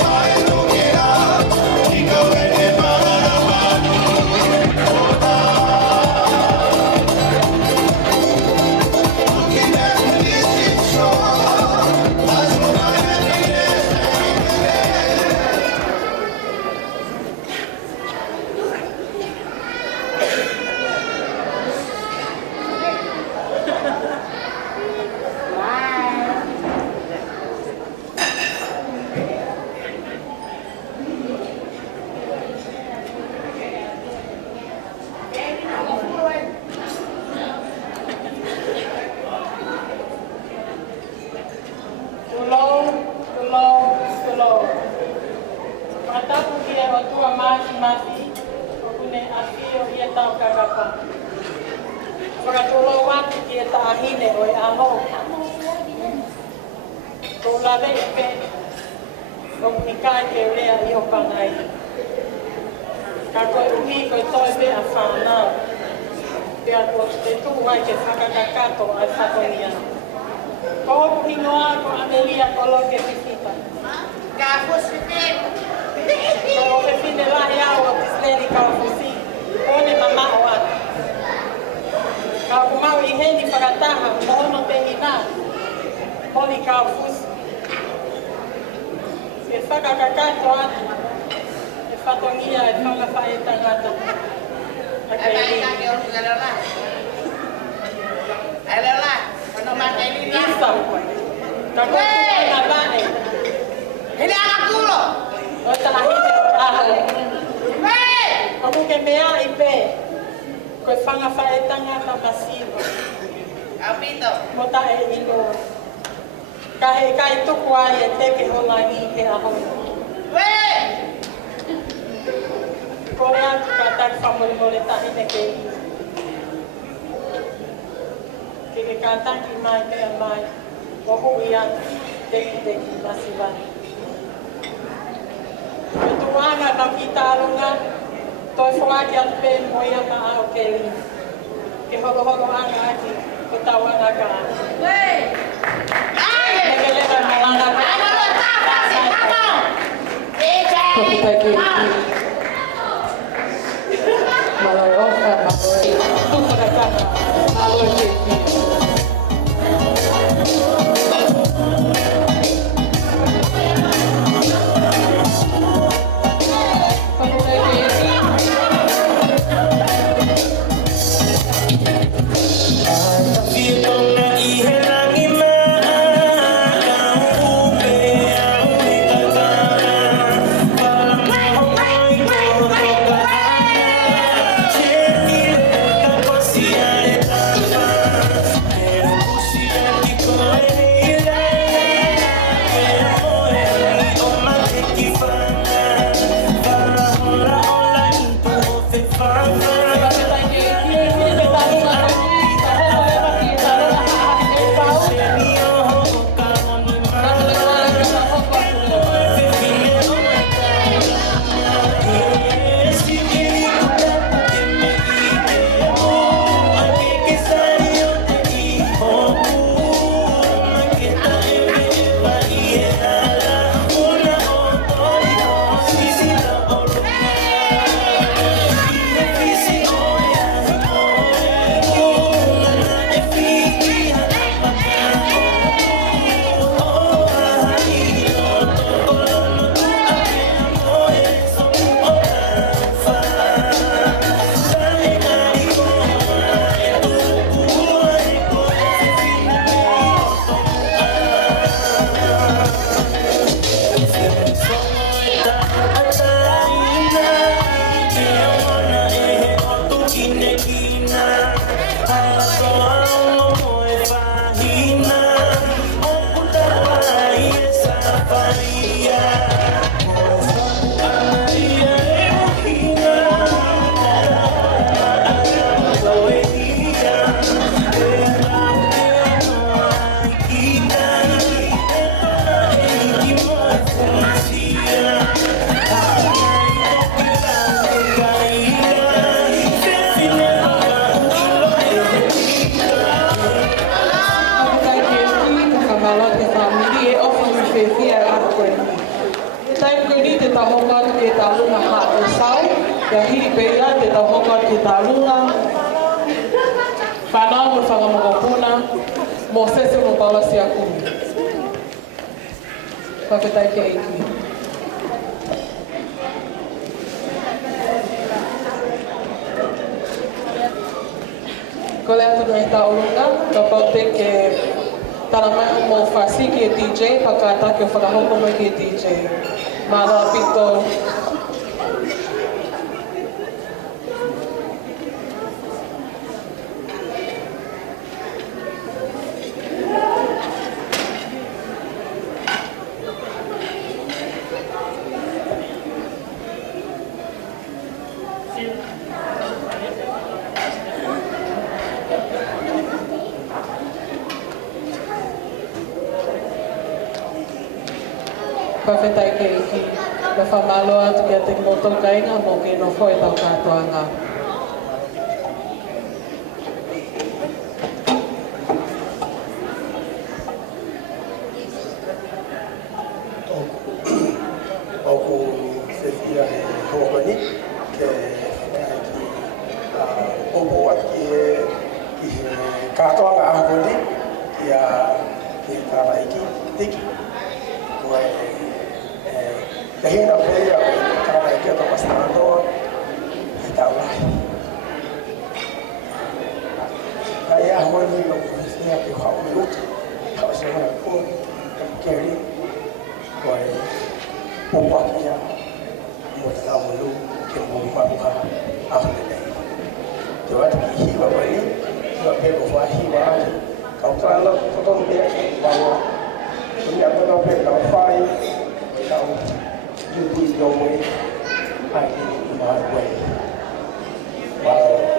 Bye. Atapu kia o tua mati, o kune afio ia tau kakapa. Whakatolo watu kia ta ahine o e aho. Ko lawe i pe, o kunikai ke rea i o pangai. Ka koe uhi koe toi pe a whanau. Pea ko te tuku ai ke whakakakato ai whatonia. Ko hopu hingoa ko Amelia ko loke pipita. Ka fusi pe. Ko te fine lahi au o tisleni ka fusi. One mama o atu. Ka kumau i heni whakataha mo ono te hina. Honi ka fusi. E whakakakato atu. E whatonia e whakawhae tangata. Alola, cuando mate el Isa. Kako na bane. ¡Ele haga culo! O ta hine o aho. Amu ke mea i pe. Ko whanga whaetanga ka masiwa. Apito. Mota e ino. Ka he kai tuku ai e teke holangi he aho. Kore atu ka tak whamole ta hine ke i. Ke kātaki mai mea mai, o hui atu, teki masiwa. Me tuanga na ki tāronga, toi whaaki atu pe moi ama ao Kayleen. Ke holo anga aki, ko tau anga ka. Me ke lera malanga ka. Ko ki teki. Maloi ofa, maloi. Tukura kaka, maloi teki. Finau mo whangamokopuna, mo sese mo Paula si aku. Whakatai ke eiki. Ko le atu nei taurunga, ka paute ke taramai mo whasi ki e DJ, whakaatake o whakahoko mai ki e DJ. Māloa pito. Pawhetai ke iki. Me whamaloa atu kia te moto kainga mo ke no whoi tau katoa ngā. Oku whiwhia he hōmani ke whakaiki opo ati ki he katoa ngā ahoni kia ke tāraiki Tiki. Koe te hina pēia o tāraiki o Tamastanoa he tāurahi. Kai ahoni o whiwhia ke whaumi utu, hausenga kua, Kayleen, koe Puwakia, Mutawalu, Kimumaha, Ahmed. The what he was ready, the people for he was, Kautala, Photombia, Paula, we are going to pay our fine, without you did your way, I did my way. Wow.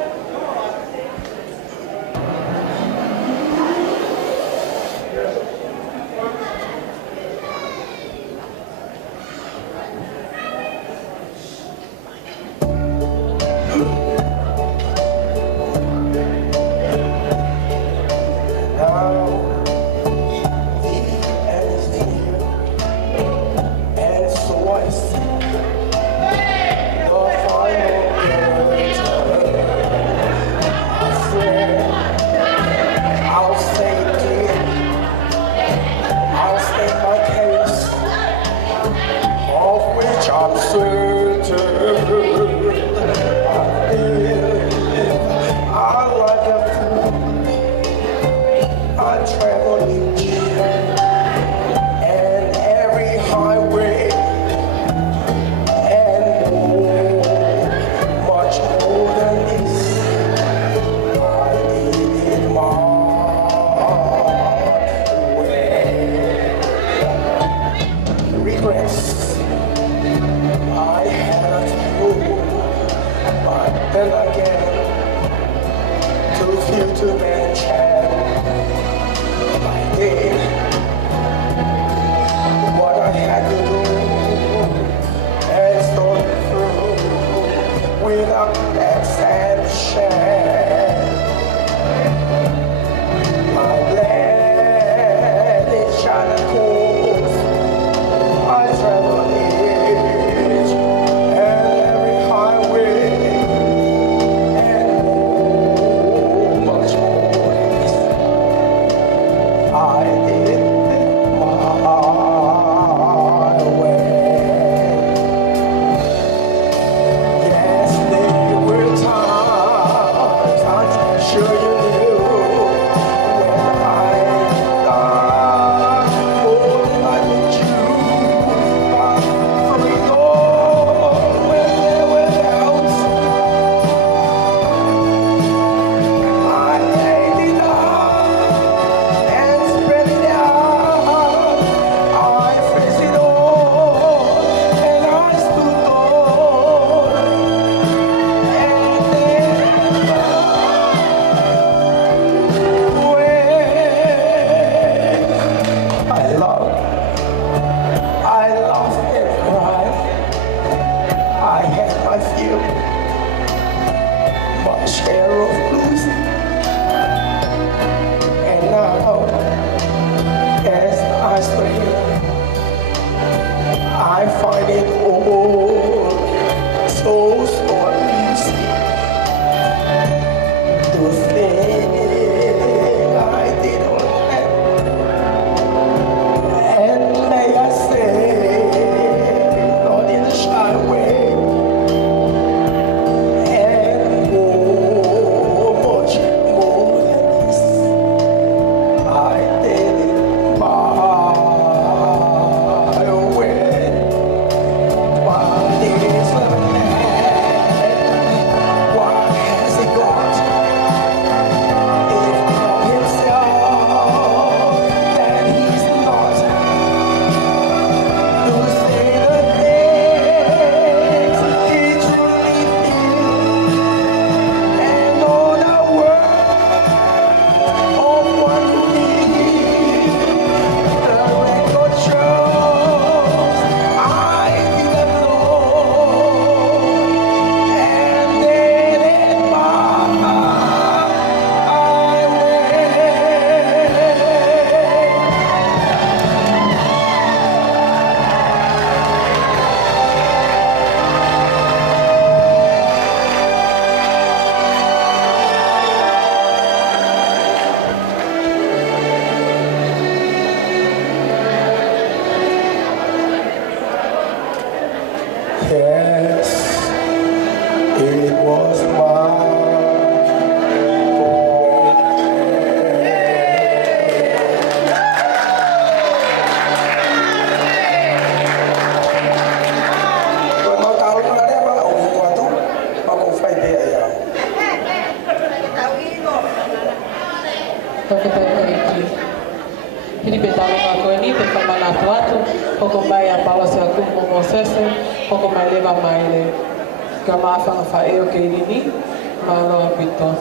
atu, hoko mai a Paula se aku mo sese, hoko mai lewa mai le ka maafanga whae o Kayleen, māloa pito.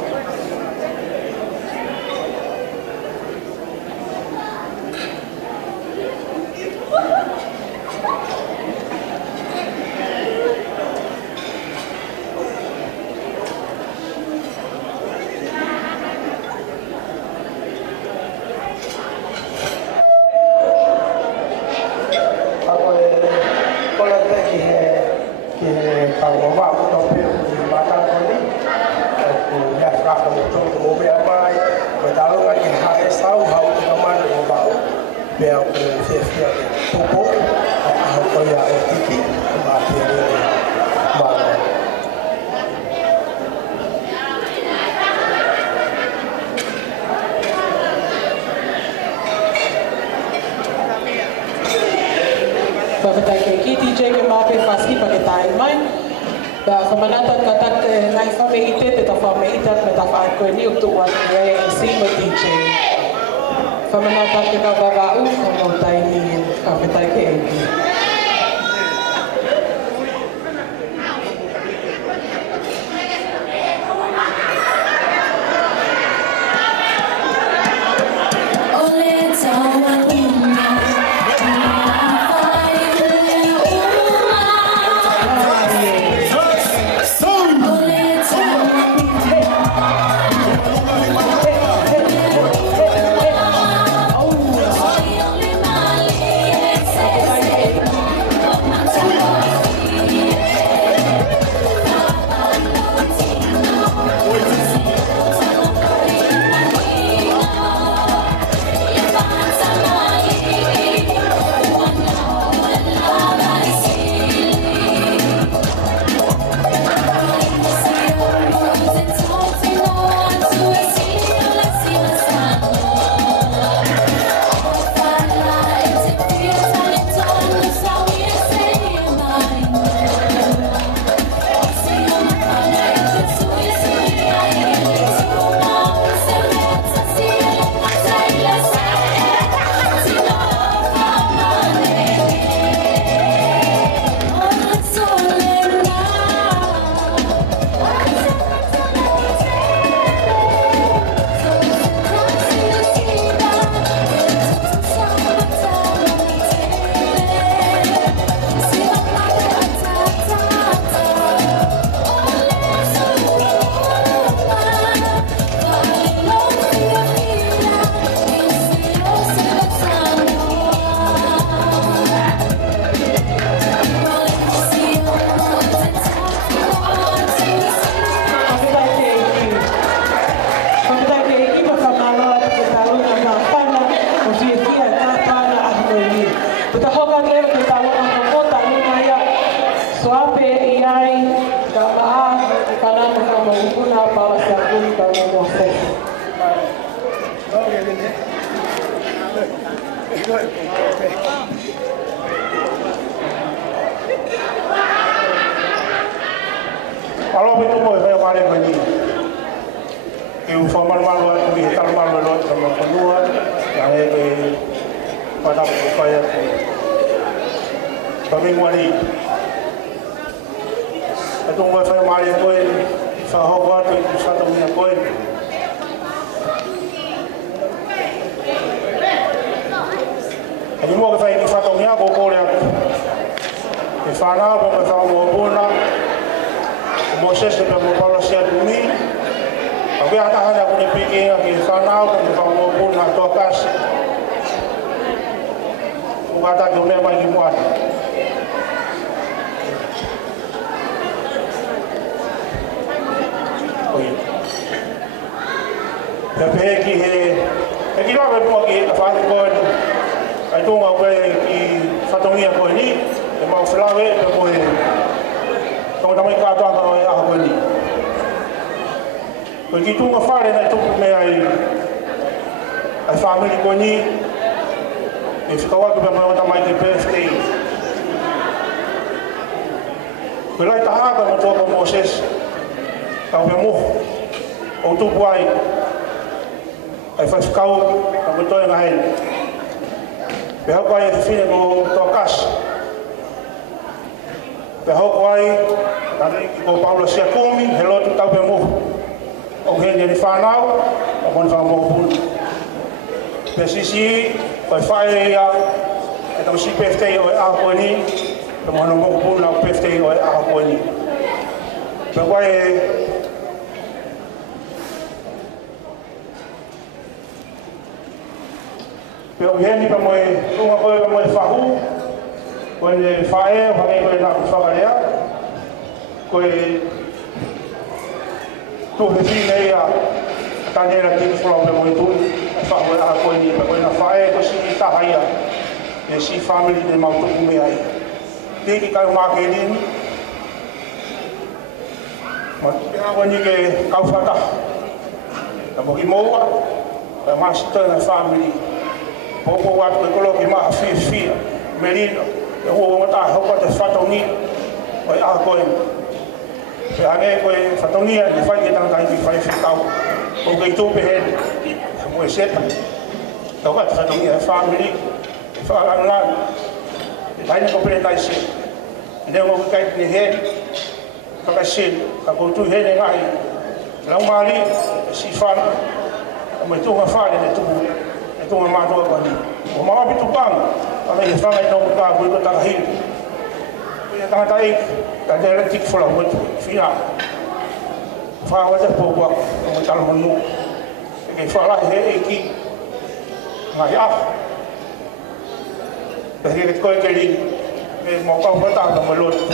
Pe hoko ai te whine ko tō kasi. Pe hoko ai, tani ki ko Paula sia kumi, he lotu tau pe mohu. O hene ni whanau, o moni wha mohu punu. Pe sisi, o whae ia, e tau si peftei o e aha koe ni, pe mohono mohu punu au peftei o e aha koe ni. Pe wai pe o hene pa moe, tunga koe pa moe whahu, koe ne whae, whanei koe nā whakarea, koe tuhe whine ia, Taniela Tiki whanau pe moe tui, e whahu e aha koe ni, pa koe nā whae, koe si i taha ia, e si family ne mautuku mea ai. Tiki kai mā Kayleen, ma pēnā koe ni ke kauwhata, ka moki moua, ka māsito na family, Poko watu ke kolo ki maha fia, merino, e hua ngata hoko te whatongi, o e aha koe. Pe hange koe whatongia, ni whai ke tanga ki whai whikau, o kei tūpe hene, e mue seta. Tau kata whatongia e family, e whakarangan, e taina ko pere tai se. E neo moku kai ni hene, kakai se, ka koutu hene ngahi, lau maari, e si whana, o me tunga whare ne tuku. Tunga mātua kwa ni. O maa pitu panga, ana i whangai tau kā koi ko taka hiri. Koi a tangata eik, ka tēra tiki whala huetu, Finau. Whawa te pōkua, o me tala manu. E kei whalahi he eiki, ngai afu. Pe he koe Kayleen, me mō kau whatanga mo lotu.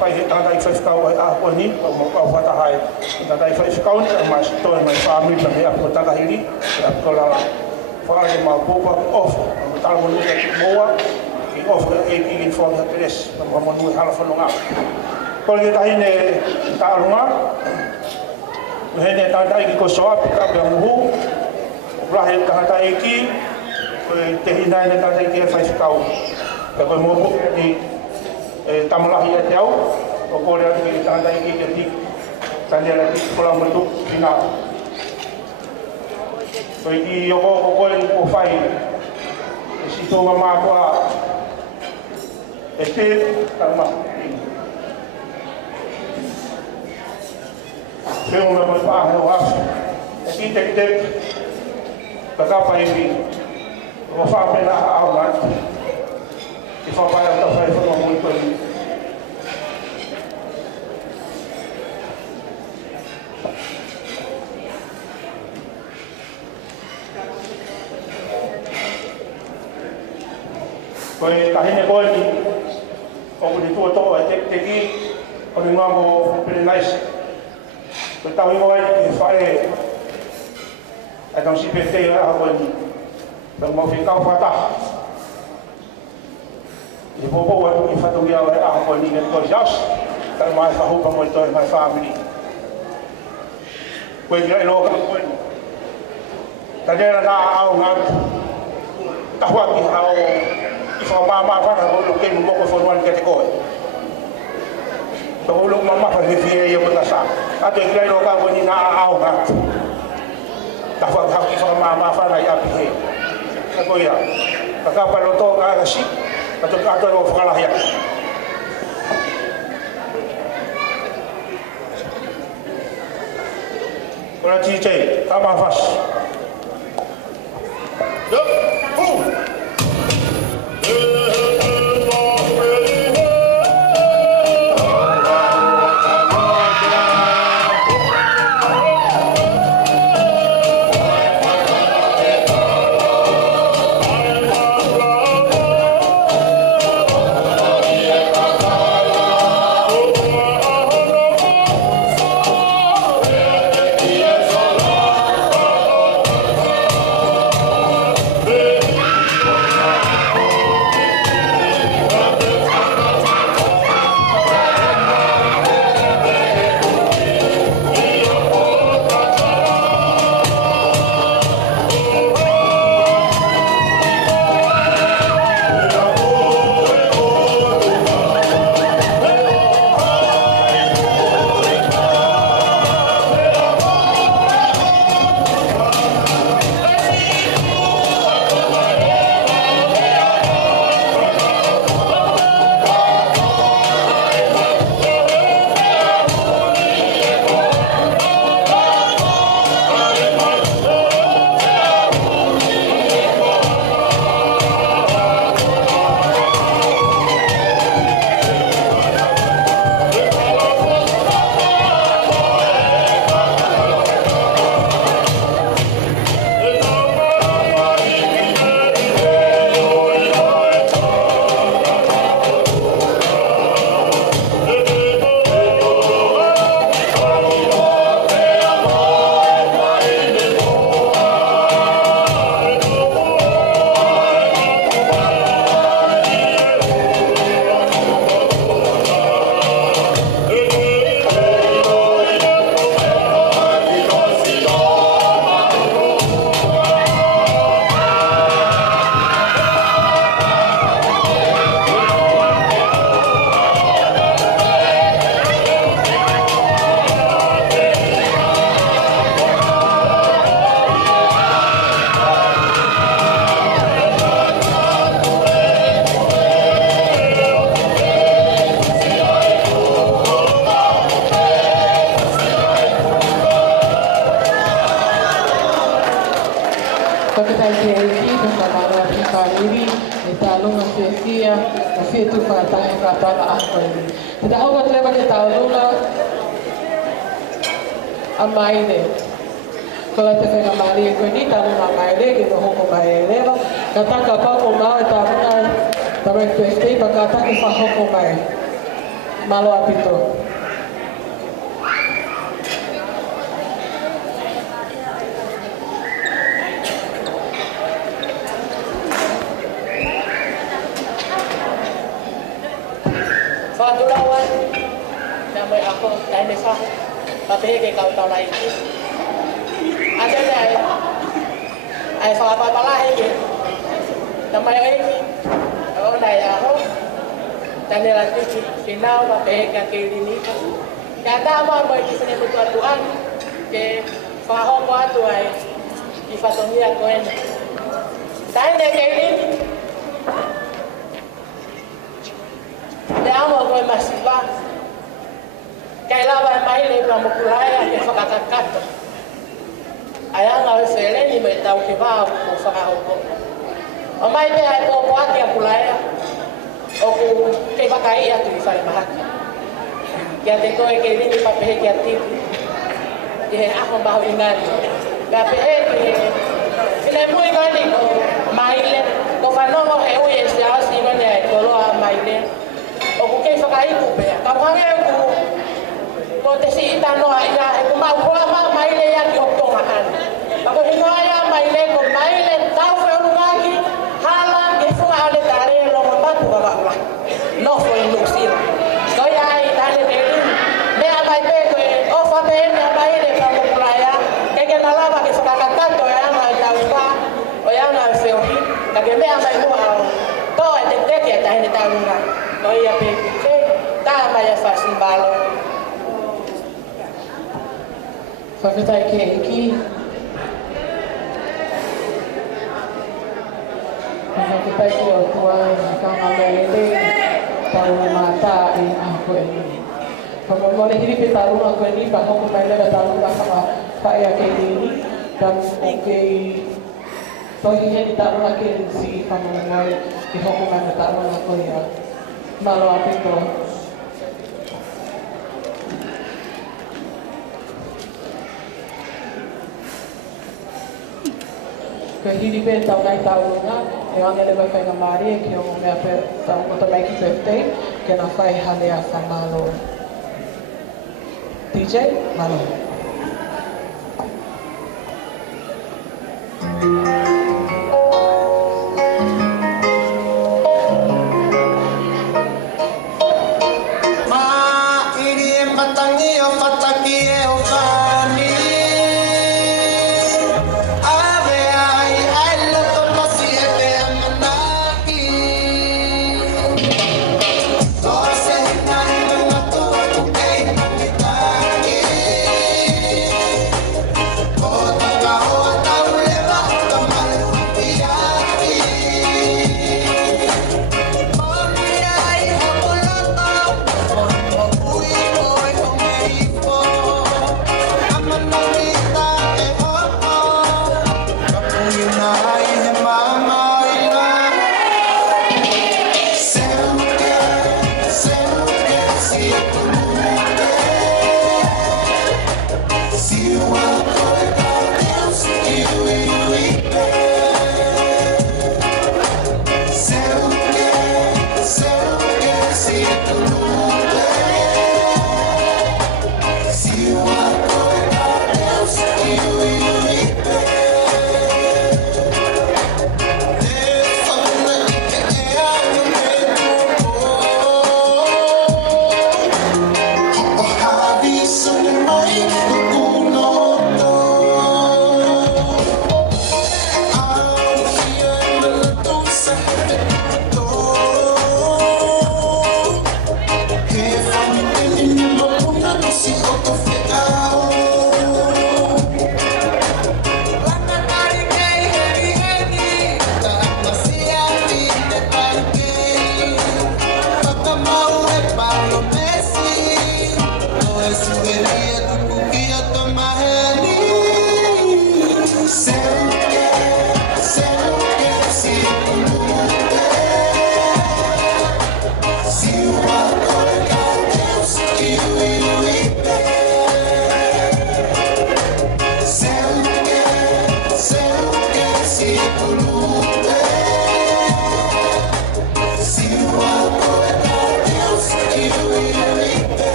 Whai he tangata i whaifkau ai aha koe ni, o mō kau whatahai. Tangata i whaifkau ni, a mai sitoe mai whaamiri, na me apu taka hiri, e apu kolala. Whaare mā pōpa ofa, ma tala manu e ki moa, ki ofa e ki whaare ha peres, ma manu e hala whanonga. Kore ke tahine ta alunga, hene tangata e ki ko soa, pika pia muhu, rahe tangata e ki, te hina ene tangata e ki e whaifkau. Ka koe mōpu ki tamalahi e te au, o kore atu ki tangata e ki Tiki, Taniela Tiki, kola mutu, Finau. Koe ki o koe o whai, e si tōga mātua, e te, tarama. Whio me koe pāhe o hasu, e ki te, ka kapa e mi, o whāpena au ngātu, i whāpai au tawhai whanua mui koe mi. Koe tahine koe ni, o kuni tua toa e Tiki, o ni ngango pere naisi. Koe tau ingo ai ki whae, e tau si pete e aha koe ni. Tau mau whikau whataha. I popo atu ki whatungia o e aha koe ni ne koe jaus, tau mai whahupa mo i toi mai whamiri. Koe ki rai loka koe ni. Taniela nā au ngātu, tahua ki hao, i whamama whana ko ulo kei moko whanuan ke te koe. Ko ulo mamapa he whie i o mga sa. Ato e kirai roka koe ni nā au ngātu. Ta whakau ki whamama whana i api he. Ka koe ia. Ka kapa roto ka agasi. Ato e o whakalahia. Kora TJ, ka maa whas. ia, na whitu whakatahi whakatana a koe ni. Te ta hauka tulewa ke tau lunga, a maile. Ko la te whenga maali e koe ni, ta lunga maile, ke no hoko mai e lewa. Ka taka pako maa e ta rungai, ta mai pēstei, pa ka taki whahoko mai. Malo apito. Whakaturawan, na mai ako, dahil sa papehe kay kau na iti. Ate ay whakapapalahe ke, na mai iti, o na ako, Taniela Tiki, Finau, papehe kay Kayleen. Kaya tama mo iti sa nitutuan, ke whakahoko ato ay ifatongia ko ene. Dahil na Kayleen, le amo ko masiba kay lava mai le pa mokulaya ke whakakakato aya nga we fele ni me tau ke va ko whakahoko o mai me ai ko poaki a kulaya o ku ke wakai atu i whare mahaki kia te koe ke rini pa pehe kia Tiki i he aho mahu ingari ka pehe ke ile mui ngani ko maile ko whanongo he ui e siasi ngani ai koloa maile o ku kei whakaiku pea. Ka whange ko te si ita noa ia e ku mau kua maa maile ia ki hoktonga ana. Ka ko hinoa ia maile ko maile tau wheu ngaki hala ke whunga ale tare e longa matu ka wala. No fo e nuksira. Ko ia ai tane te rin. Mea mai pe ko e o whapehe mea maile ka mukulaya. Keke na lava ke whakakatato e ana i tau wha o e ana e wheuhi. Ka ke mea mai mua au. Tō e te teke e tahine tau runga. Ko ia pe ke tama ia whasimbalo. Whakatai ke iki. Whakatai ke o tuai, kama mele, taunga mata e ako e ni. Whakamole hiri pe tarunga koe ni, pa hoko mai lera tarunga kama whae a ke ni. Dan o ke tohi heni tarunga ke ni si whakamole ke hoko mai na tarunga koe ia. Malo apito. Ko hiri pe tau ngai tau lunga, e ane lewa whainga maari e ki o mea pe tau kota mai ki birthday, ke na whai hale a whamalo. DJ, malo. Oh,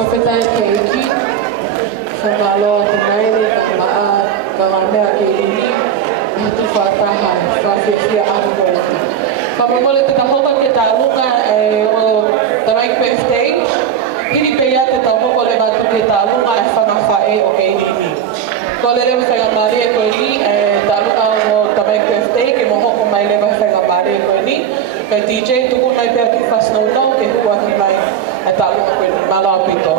Whakatai ke iki, whamaloa te maere na maa ka ngā mea ke ini, i hatu whātaha, whawhiawhia āhua. Whamamole te tahoka ke tā lunga o the right birthday, hiri peia te taumoko le matu ke tā lunga e whangawhae o ke ini. Ko le lewa whainga maare e koe ni, tā lunga o the right birthday, ke mohoko mai lewa whainga maare e koe ni. Ka DJ tuku mai pia ki whasnau nau, ke hua ki mai e tā lunga koe ni, malawa pito.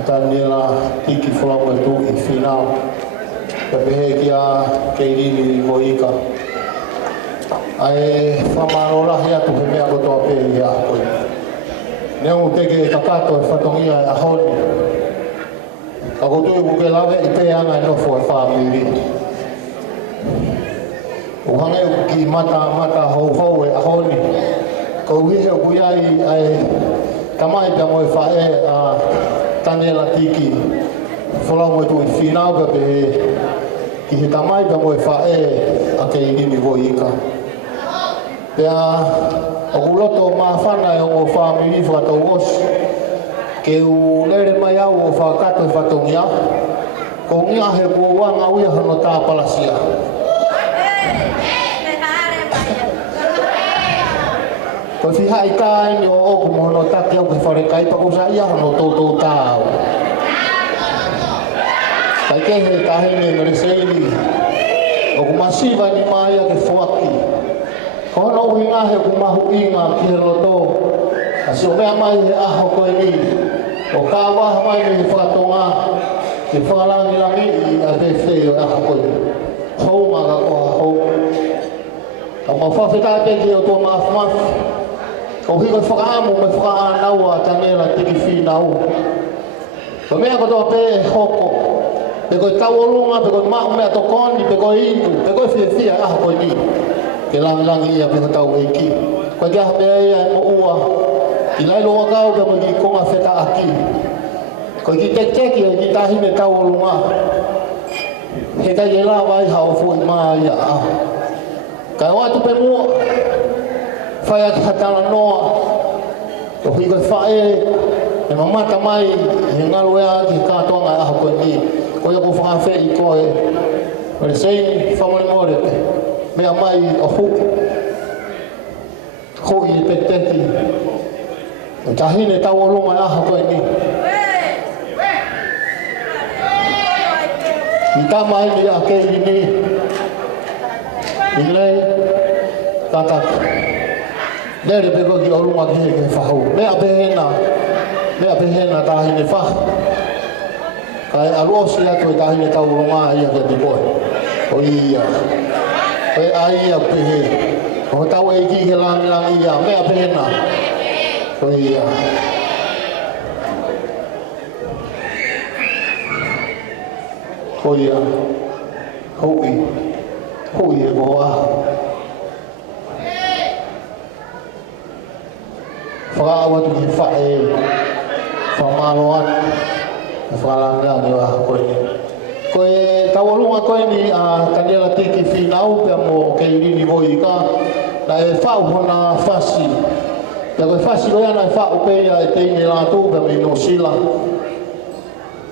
Taniela, Tiki, Finau, Finau, Kayleen, Moimoi. Ai whamarola hea tu he mea kotoa pe i a koe. Neu teke kakato e whatongia e ahoni. Ka kotui kuke lawe i pe anga e nofo e whamiri. Uhange ki mata hou e ahoni. Ka uhihe kuiai ai tamai pia moe whae a Taniela Tiki. Whalau moe tu i Finau ka pe ki he tamai pia moe whae a Kayleen Moika. Pea o kuloto mawhana e o whamiri whakatau osu. Ke u lere mai au o whakato e whatongia. Ko ngia he kua wanga uia hano tā palasia. Ko whiha i kāini o oku mohono taki au ke wharekai pakusa ia hano tōtou tāu. Kai ke he tahine mere seili. O kumasiva ni maia ke whaki. Ko hono uhi ngahe ku mahu inga ki he loto. Asi o mea mai he aho koe ni. O kā waha mai me he whakatonga. Ke whakalangilangi i a te o aho koe. Hou ngā ka koha hou. Ka mau whawhita te ki o tō mafu. Ko hiko whakaamu me whakaanau a Taniela Tiki Finau. Ko mea kotoa pe hoko. Pe koe tauolunga, pe koe mahu mea tokoni, pe koe ingu, pe koe whiawhia aho koe ni. Ke langilangi ia pe tau eiki. Koe kia mea ia e mo ua. I lailo wakau ka mo ki konga wheta aki. Koe ki teki e ki tahine tauolunga. He kai e la wai hao fui maa ia aho. Kai watu pe mua. Whai ati hatala noa. Ko hiko whae. E mamata mai. He ngaru ea ki kātoanga aho koe ni. Ko ia ko whakawhi i koe. Kore seini whamore morete. Mea mai o hu. ko I peteki. Tahine tau olonga aha koe ni. I tama ini a Kayleen Ilei kata Nere peko ki olunga ki ke whahau. Mea pehena tahine wha. Kai aluosi atu tahine tau olonga ia ke te koe. O ia. O ia pehe. O tau e ki ke langi ia. Mea pehena. O ia. O ia. Hui e goa. Whakaawa tu ki whae whamaloan whakalanga ni wa koe. Koe tawalunga koe ni a Taniela Tiki Finau pia mo Kayleen voi ka na e whau hona whasi. Pia koe whasi koe ana e whau pia e teine Latu pia me no sila.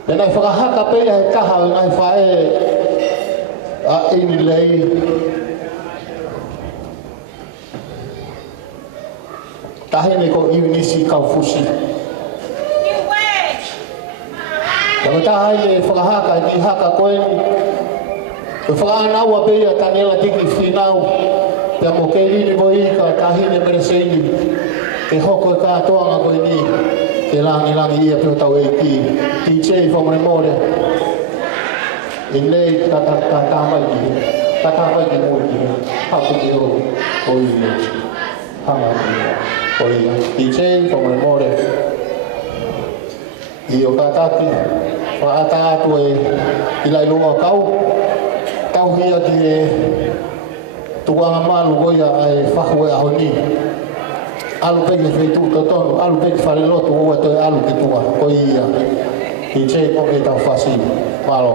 E nai whakahaka pia he kaha e nai whae a ini lei. Tahine ko iunisi kau fusi. Kalau tahine whakahaka ni haka koe ni. E whakaanau a pia Taniela Tiki Finau. Pia mo Kayleen voi ka tahine mereseini. E hoko e katoanga koe ni. Ke langi ia pia tau e ki. DJ Moimoi. Inei katamai ki mui. Hapu ki o ile. Hanga ki. Oia, DJ Moimoi. I o kataki, whaata atu e ilai lunga kau. Tau hia ki e tuanga malu goia e whahu e ahoni. Alu peke whaitu totonu, alu peke wharelotu ua toi alu ki tua. Oia, DJ Moimoi tau whasi. Malo.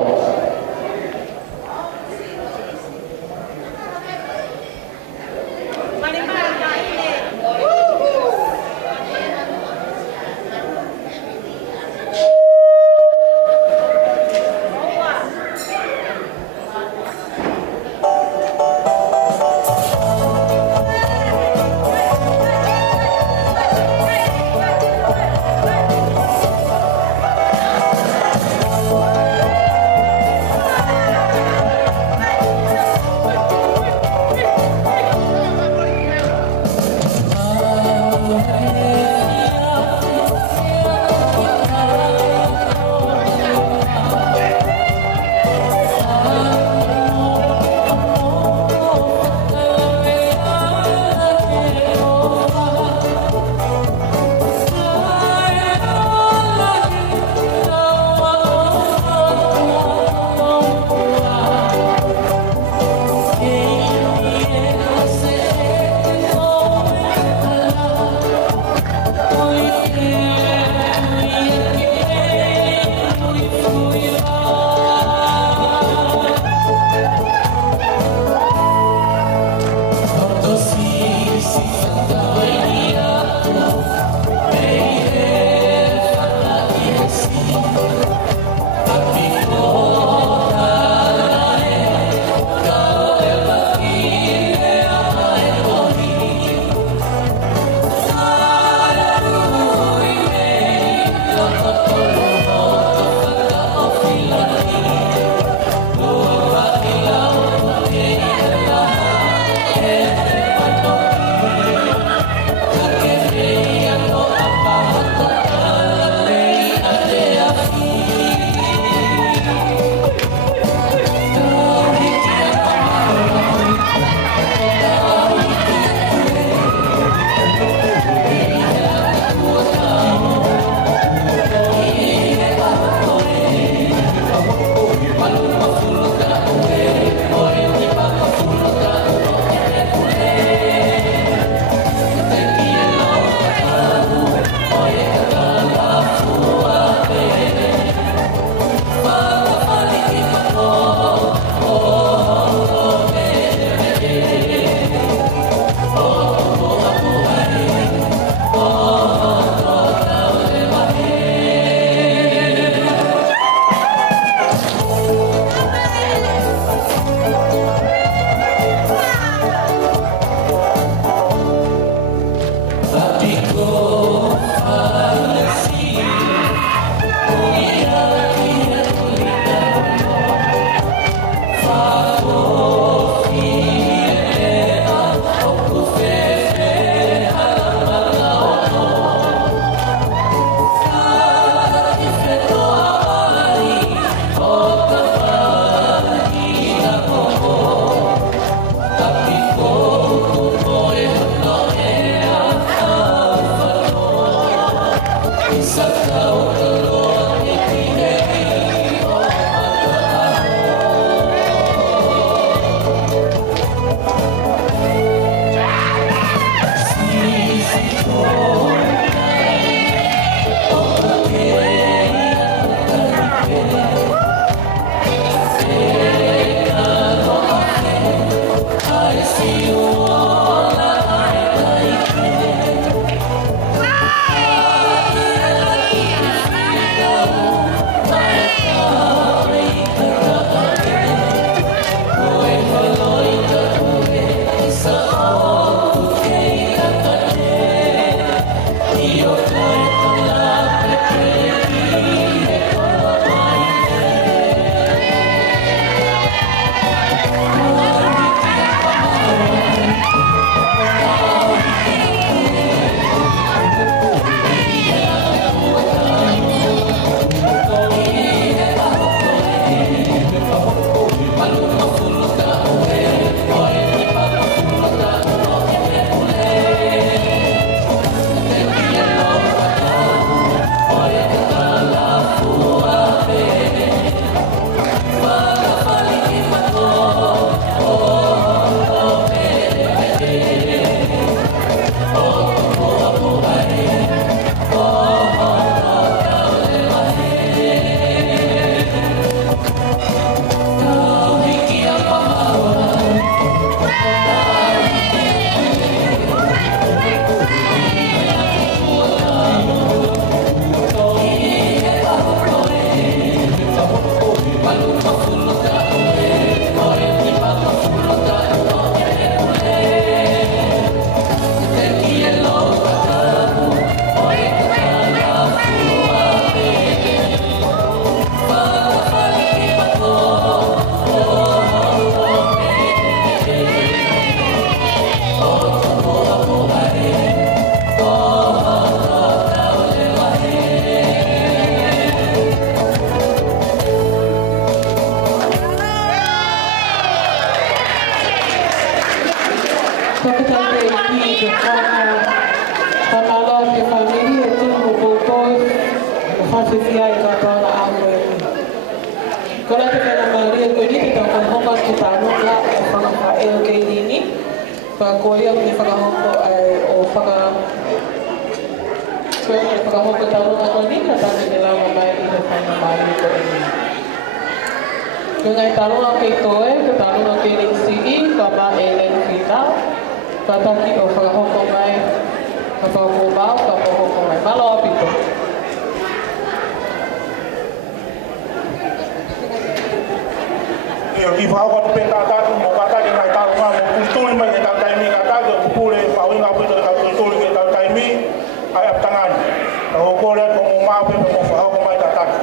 Whakatau ki te whakaloa te whamiri e tūmu kōpoi, o whawhiwhia i ngā tāna āmo e ni. Ko rā te whanga maari e koe ni te tau honga ki tā nunga e whakawha e o Kayleen. Whakakoria ki te whakahongo o whakahongo tā nunga koe ni, ka tāne te lawa mai i te whanga maari e koe ni. Ko ngai tā nunga kei toe, ka tā nunga Kayleen CE, ka mā e len Finau. Ka taki o whakahongo mai, ka pāko mau, ka pāko mai. Malo apito. Ki whāua te pētā tātu mō kātaki ngai tātu ngā mō kūturi mai e tāu taimi ngā tātu e kūpūre whāui ngā pūturi ngā kūturi ke tāu taimi ai ap tangani. Ka hōkore ko mō māu pepe mō whāua mai tā tātu.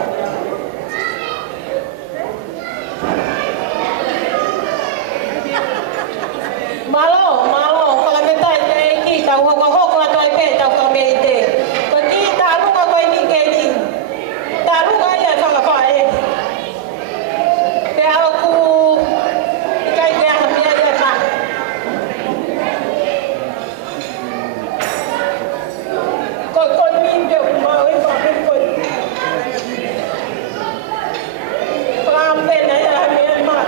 Malo, whakametai te ki tau hoko ato e pē tau kamei te. Ko ki tā runga koe ni Kayleen. Tā runga ia whakawhae. Te au ku kai te aha mea ia tā. Ko ni peo mau e whape koe. Whakampena ia mea maa.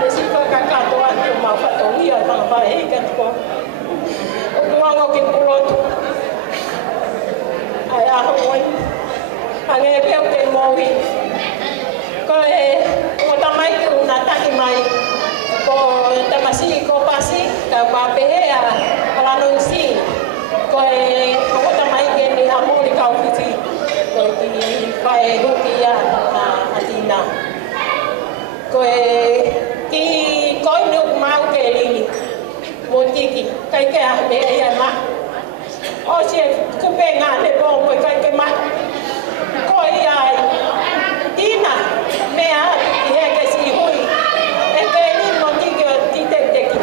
Te si whakakato atu mau whatongia whakawhae e katoa. O kuanga ki purotu. Ai aho moi. Hange e peo te mohi. Ko tamai ki una taki mai. Ko tamasi ko pasi ka papehea ala no si. Ko tamai ki ni amuri ka ofiti. Ko ki pae hoki ya atina. Ko ki koi nuk mau Kayleen. Mo Tiki kai ke a me ia ma. O se kupe ngā le bo mo kai ke ma. Ko ai Tina mea i heke si hui. E Kayleen mo Tiki o ti te teki.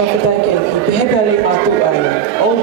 Kapitake, behebele matu ai. Oh.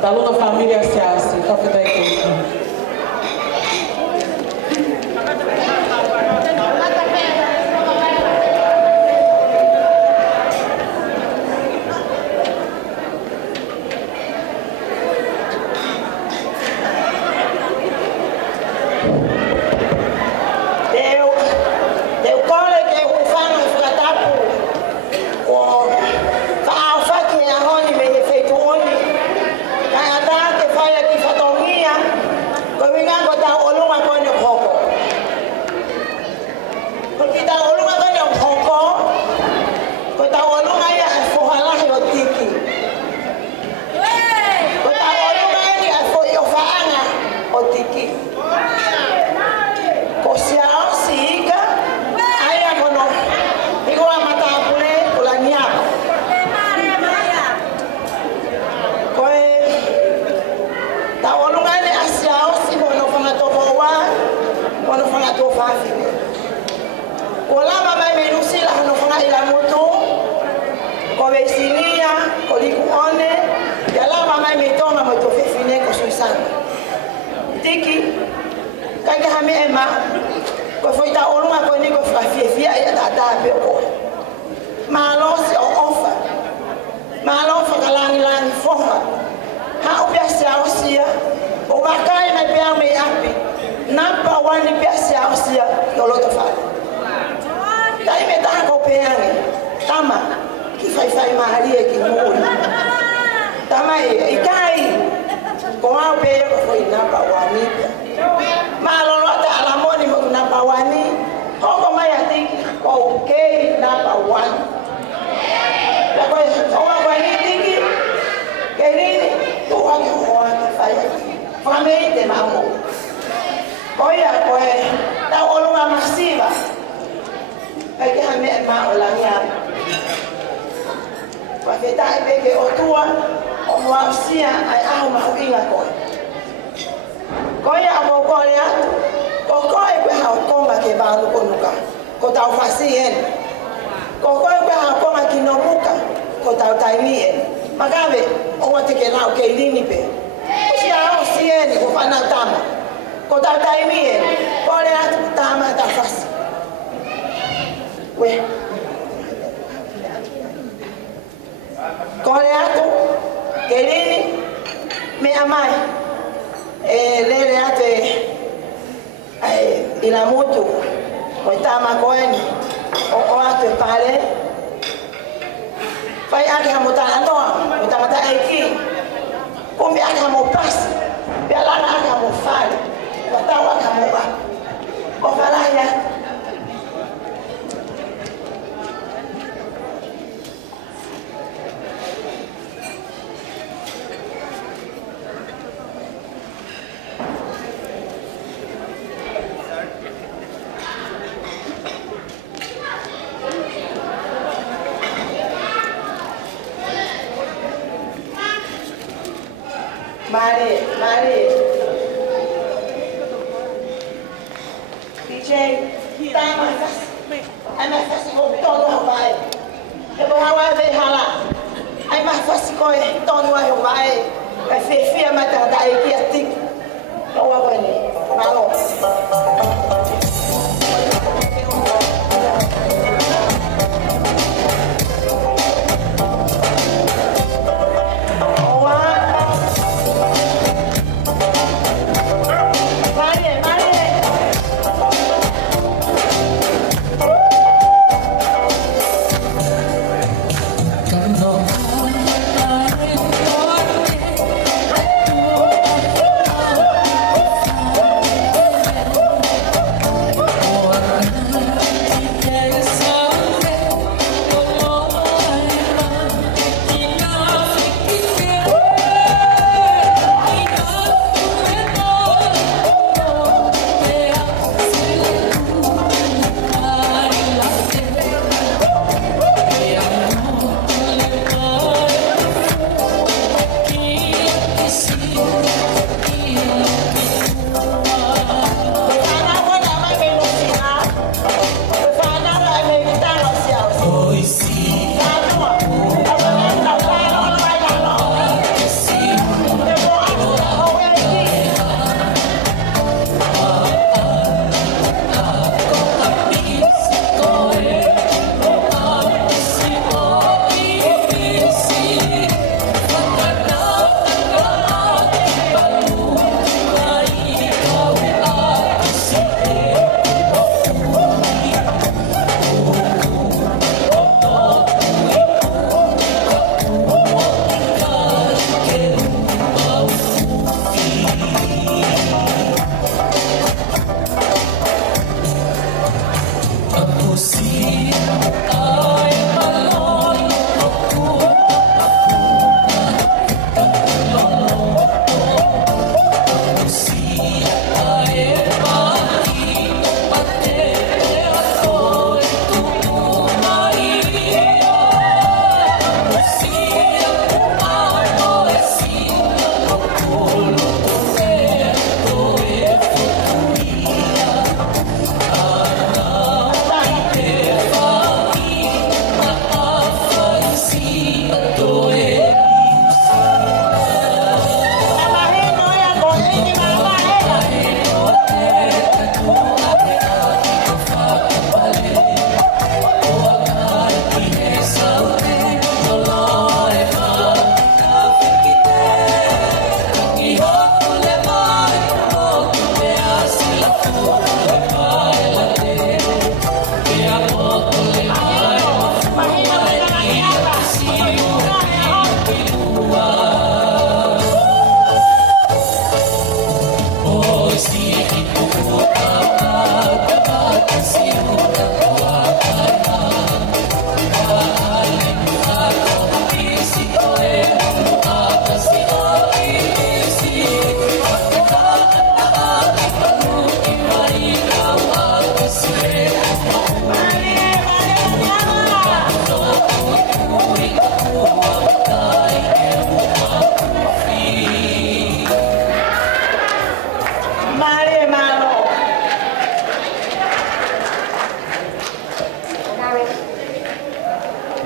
Taluna família se assim, café da igreja. Tiki, kaya kami ema, ko foi ta olunga ko ni ko fia ya tata be ko. Malo si ofa. Malo fa kalang forma. Ha upia sia osia, o makai na pia me api. Napa wani pia sia osia yo loto fa. Dai me ta ko peani. Tama, ki fai maharia ki mo. Tama ikai. Ko au pe ko foi napa wani. Malo lota alamoni mo napa wani. Ko mai ati ko ke napa wani. La ko o wani tiki. Kayleen tu wani wani fai. Famei de mamo. Oya ko ta olunga masiva. Kaya kami ma olangya. Wakita ibeke otua omwausia ay aho mauinga ko. Koya amo koya kokoi pe ha konga ke balu konuka. Ko tau fasien. Kokoi pe ha konga kinomuka ko tau taimien. Magabe o wate ke nau ke lini pe. Usia o sieni ko pana tama. ko tau taimi e, ko le atu tāma ta whasi. We. Ko le atu, Kayleen, mea mai, lele atu i la mutu, ko i tāma koeni, o atu e pale, fai ake ha mo tāna noa, mo tamata eiki, kumbi ake ha mo pasi, pia lana ake ha mo whare, watau ake ha mo ba, o whalahi atu. Mari. DJ, tama fasi. Ai mais fasi ko todo vai. E vou hawa ve hala. Ai mais fasi ko todo vai. Vai fefia mata dai que atik. Não vai nem. Malo.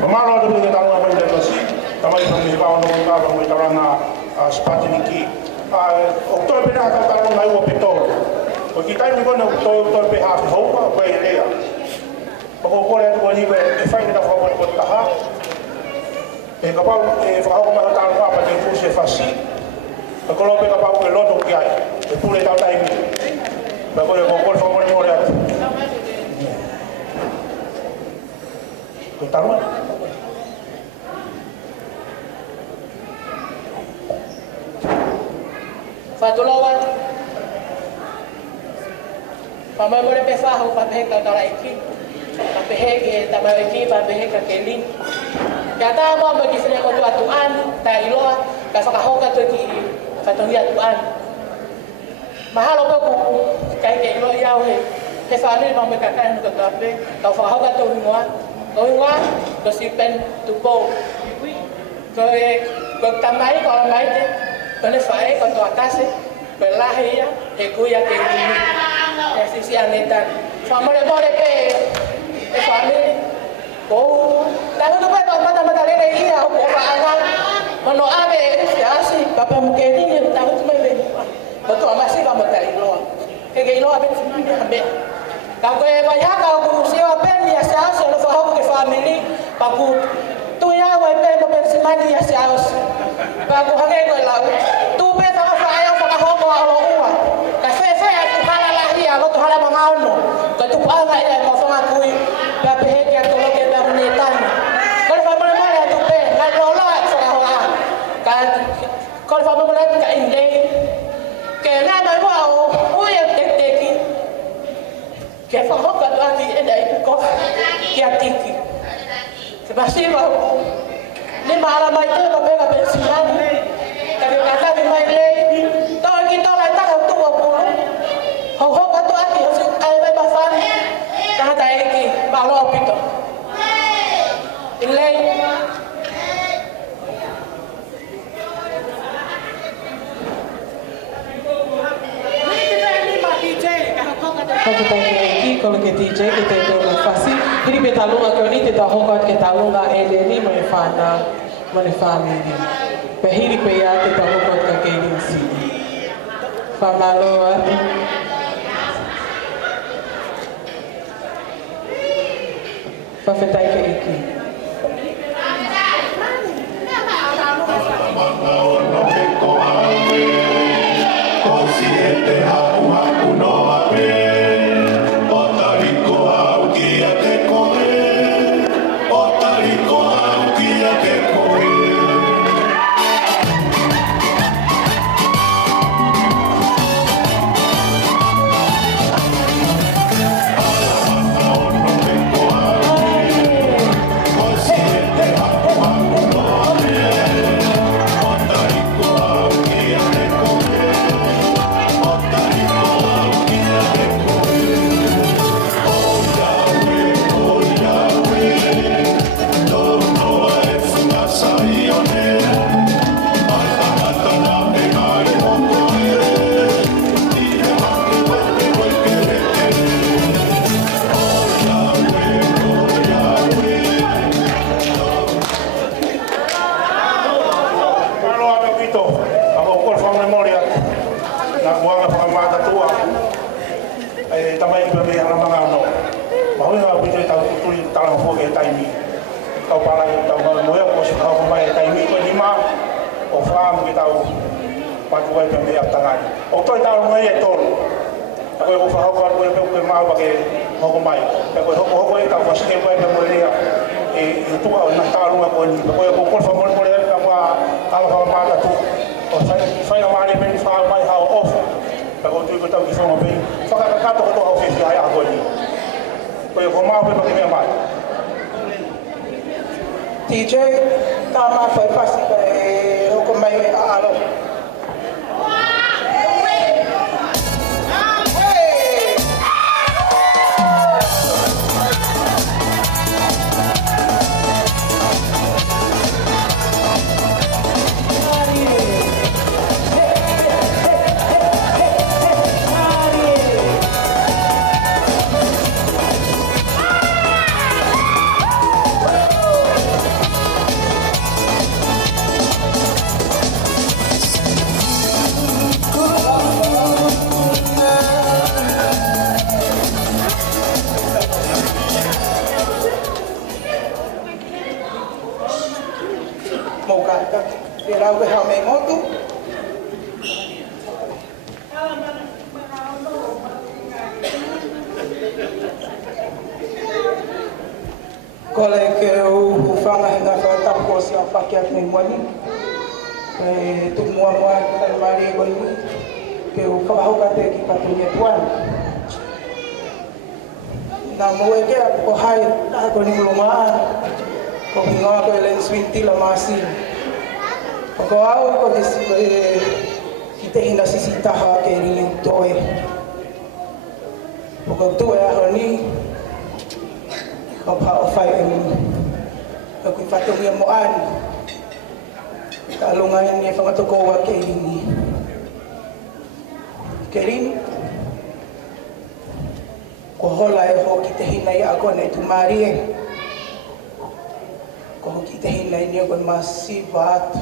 Mamalo de tahu apa yang terjadi, tapi kami bawa orang orang kami karena sepatu Tiki, o toi pena ka talo mai o peto o ki tai mi kona toi pe ha ho pa e lea pa ko ko le ko ni e fai na fa ko ta ha e ka pa e fa ho ma ta pa ke fu se fa si pa ko lo pe ka pa ko lo to ki ai e pu le ta tai mi pa ko le ko fa mo le mo le ko ta ma Fatulawan. Pamay mo rin pefaho, pabihek ka iki. Pabihek eh, tamay iki, pabihek ka Kayleen. Kaya tayo mo, mag-isip ko ito atuan, tayo iloa, kaya fakaho ka ito ki fatungi atuan. Mahalo ko kung kaya ilo yaw eh. Pefaho rin mamay kakain ng kagabi, kaya fakaho ka ito wingwa. Wingwa, dosipen tupo. Kaya tamay, kaya may din. Kone fae con toa case, per la hia, e cuya che e si sia neta. Famole more pe family. Oh, dapat tu pada mata lele ia, oh ana. Mano ave si asi, papa mukeni ni dapat tu mai. Betul masih kamu tadi lo. Ke lo abe sini ambe. Kau ke banyak kau siapa pen ya si asi lo faham ke family, paku tu ya wa pe mo pen simani ya si asi. Bago hangay ko lau. Tupe ta fa ayo fa ho ko alo uwa. Ka fe aku kala lahi alo to hala mangauno. Ka tu pa ga ya mo fa kui. Ba pe he ya to lo ke da netan. Ko fa mo mo ya tupe. Ka lo lo fa ho a. Ka ko fa mo mo ka inde. Ke na ma mo o ya Tiki. Ke fa ho ka do ati enda ko. Ke Tiki. Sebab ni malam itu bapak kata siapa? Kami kata di mana? Tahu kita lah tak tahu tu apa. Hau kata aku harus ayah bapak. Kata saya ini malu apa itu? Ini. Kau kita ini kalau kita DJ kita itu fasi. Jadi kita lunga kau ni kita hokat kita lunga ni merefana merefamili. Behiri peya kita hokat ke Kayleen sini. Famalo ati. Fafetai ke iki. DJ, tama foi fácil eu comei alo. whangahinga whakatapu o si a whake atu Moimoi. Tu mua kita mari e koi ni. Ke o whakahoka te ki patunia tuan. Nā moe kea ko hai nā ko ni mulungaa. Ko hingoa ko elen swinti la masi. Ko au ko ki te hina sisitaha ke ringi toe. Ko tu e aho ni. Ko pa o whai e muni. Ko kui whatongia mo ani. Ka alunga ni e whangatoko wa ke ringi. Ke ringi. Ko hola e ho ki te hina i a kone tu mari e. Ko ho ki te hina i ni o koe masi vaat.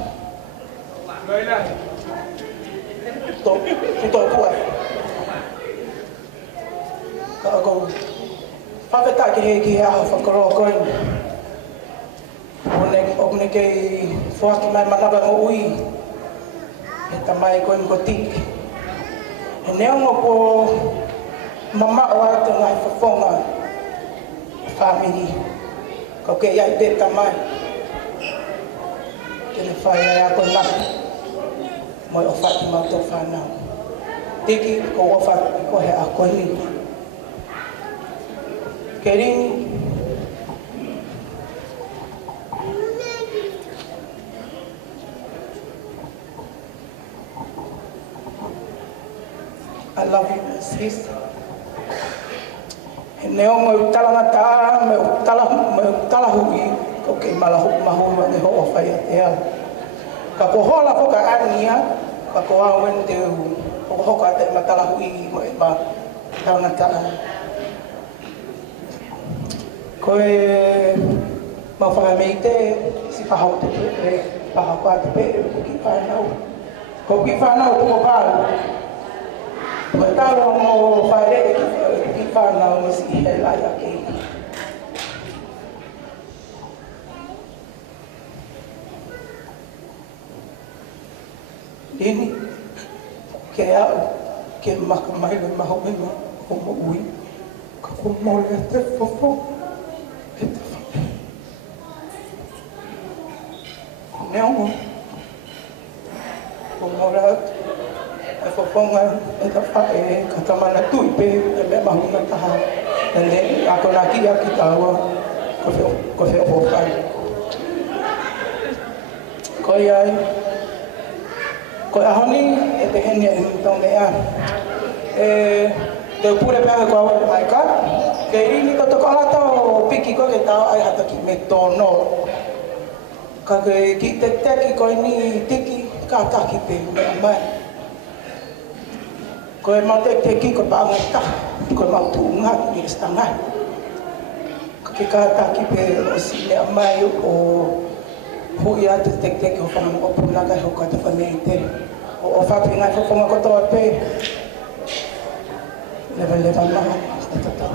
Tuto kua. Ka ako whakata ki he ki he aho whakaro koe. Okne kei whaki mai manawa mo ui. E tamai koe mko Tiki. E neongo po mama o ate ngai whawhonga whamiri. Kau ke iai te tamai. Tene whai ai ako naki. Moi o whati mau tō whanau. Tiki ko o whati ko he ako ni. Ke ringi. I love you, sis. He neo mo talanga tā, me tala hui, ko kei malahu mahulu ane ho o whai a te au. Ka ko hola hoka ania, ka ko awen te u, ko hoka te matala hui mo e ma talanga tā. Ko e ma whakamei te, si pahau te pe, pahau ka te pe, ko ki whanau. Ko ki whanau ko wālu. Ko e tālo mo whaere ki whanau mo si he lai a kei. Ini, ke au, ke maka mai le maho me ma, o mo ui, ka ko mo le te fofo, e te whake. Neo mo, ko mo le atu. E whaponga e ta whae ka tamana tui pe e me mahunga taha. E ne, ako nā ki a ki tāua, ko wheo o whai. Ko iai, ko ahoni e te hene e mtau mea. E te upure pēha ko awa mai ka. Ke rini ko toko alata o piki ko ke tau ai hata ki me tōno. Ka ke ki te teki ko ni Tiki ka taki pe me mai. Ko e mau te ki ko pa ngata, ko mau tu nga ni stanga. Ka ke ka ki pe o si le mai o hui atu te ko fa mo puna ka ho ka te fa nei te. O fa pinga ko ko ko to pe. Le ma ta ta.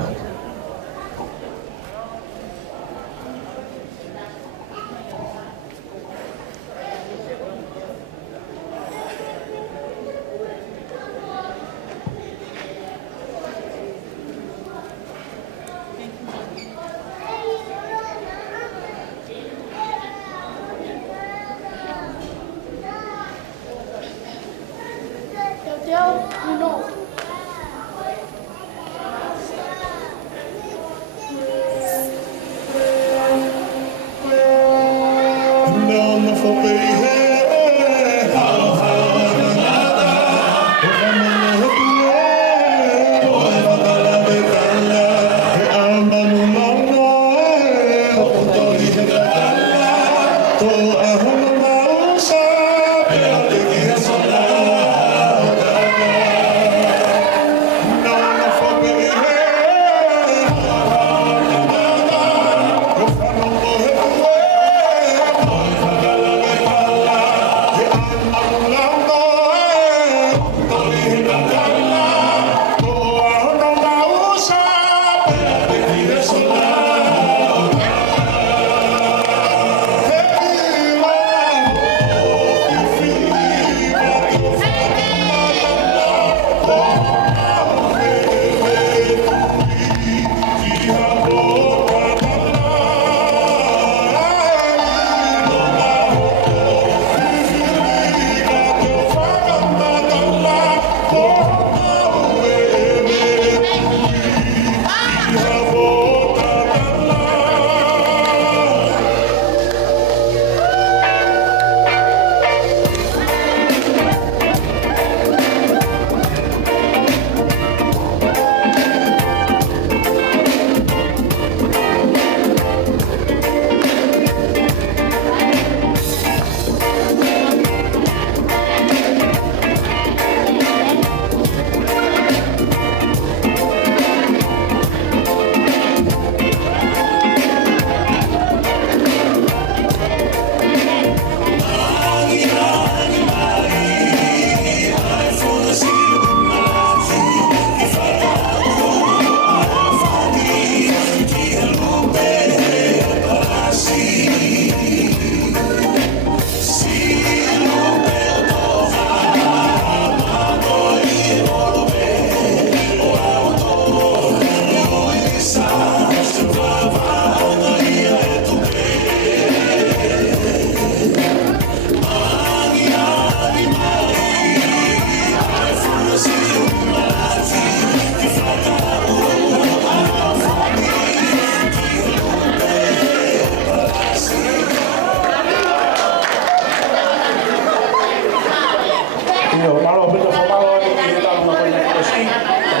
Yo, malo pito fa malo ni kita mo ko ni ko si.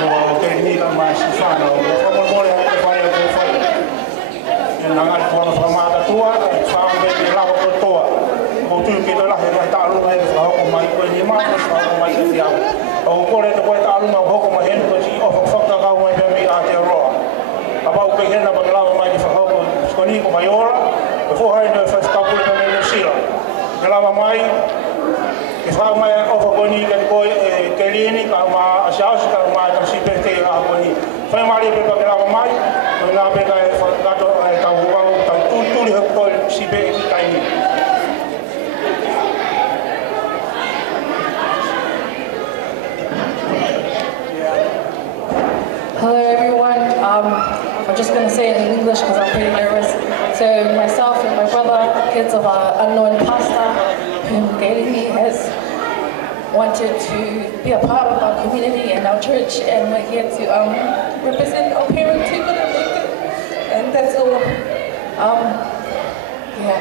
O ke ni ka ma si fa no. Fa mo mo ya fa ya ko fa. Nangat ko na fa ma ta tua, fa be ni la ko toa. Mo tu ki la he ta lu mai fa ko mai ko ni ma fa ko mai ki ya. O ko le ko ta lu ma ko ma hen ko si o fa ka ka mai be mi a te ro. Apa ko ke na ba la mai fa ko ko ni ko mai ora. Ko ha ni fa ka ko ni si la. Kala mai ke fa mai o fa ko ni ko Kayleen ka ma ashaus ka ma ta si pe te ha ko ni. Fa mai pe ka kala mai. Na be ka fa ka to ka wa ta tu li ko si be ka ni. Hello everyone. I'm just going to say it in English because I'm pretty nervous. So myself and my brother, kids of our unknown pastor, whom Kayleen has wanted to be a part of our community and our church, and we're here to represent our parents who couldn't make it. And that's all. Yeah.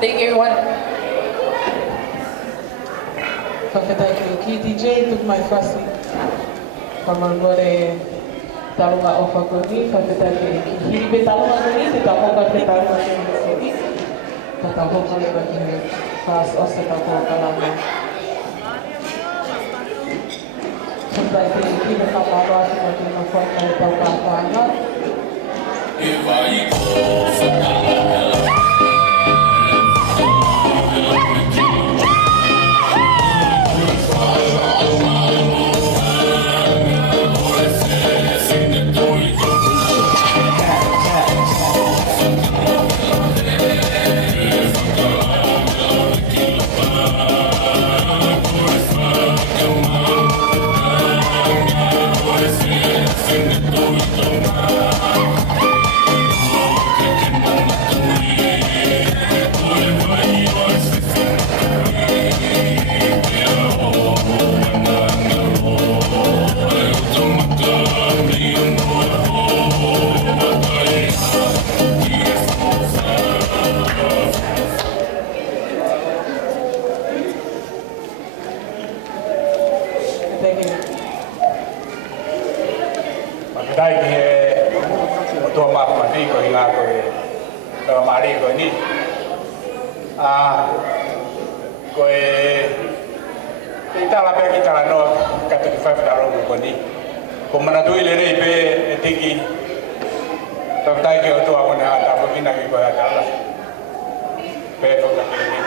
Thank you everyone. Whakataiki DJ took my first week. Kamangore talunga o whakoni, whakataiki hibe talunga koni, te tahoka te talunga te nisiri. Ka tahoka le waki me whas o se tahoka lama. Sombai te hibe whakawa te waki ma whaka e tau ka whanga. E vai ko whakala. Tiki, tapi ke tu aku nak ada begini lagi kau ada lah. Betul tak ini?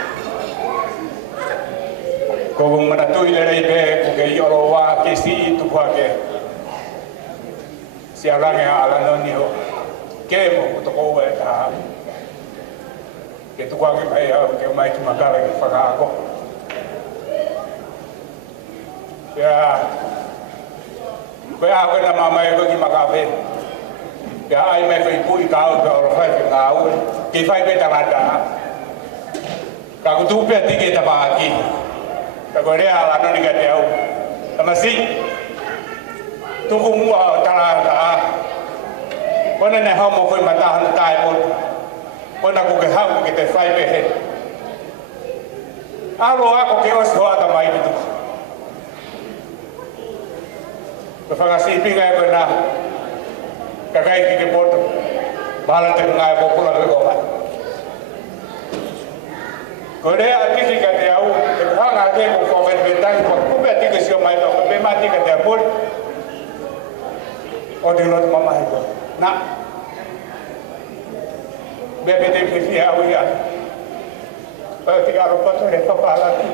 Kau mana tu ilai be, kau ke Eropa kesi tu kau ke. Siapa yang ala noni ho, ke mo tu kau buat dah. Ke tu kau ke mai cuma kau ke fakar aku. Ya. Kaya ako na mamay ko ki makabe. Kaya ay may Facebook ikaw ko or Facebook ikaw. Ki Facebook talada. Ka ku tu pe tiki ta ba ki. Ka ko rea ala no ni ka te au. Tamasi. Tu ku mu talada. Kona ne ha mo ko mata han tai mo. Kona ku ke ha ku te Facebook he. Alo ako ke os ho ata mai tu. Kafangasi pingai ko na kagai ki ke boto balat ngai ko pula ko ba ko re ati ki ka te au ke hanga ke ko ko vet betang ko ku be ti ke sio mai to be mati ka te bol o de lot mama ko na be be te fi au ya ba ti ka ro pa to re pa la ki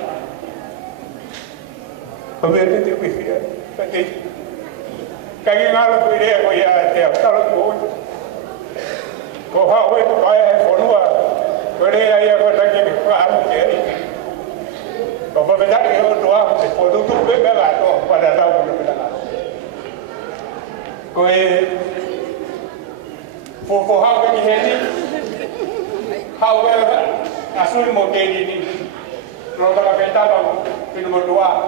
ko be te fi ya te kaya ngalo ko ide ko ya te talo ko ha we ko ai ko nuwa ko re ya ko ta ke ko a ke ko ba da ke o doa ko do tu be be la to pada ta ko be la ko e fo ha ko ni he ni ha we asul mo ke ni ro ta ka ta ba pinu mo doa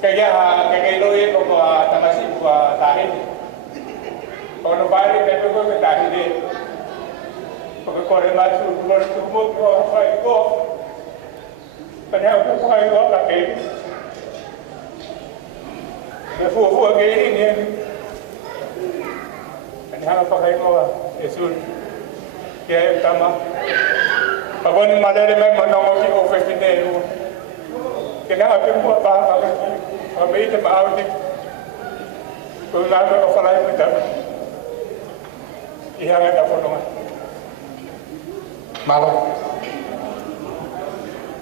kaya loi ko tamasi ko tahin ko no bari pe ko tahin de ko re ma su ko mo ko fa ko Kanya ko kayo laki. Nafufu again yan. Kanya pa kayo mo Yesus. Kaya tama. Ako ni malere may manong ko office ni kaya atin mo ba kami ito maawit kung lalo ako pala yung ito ihangat ako naman. Malo.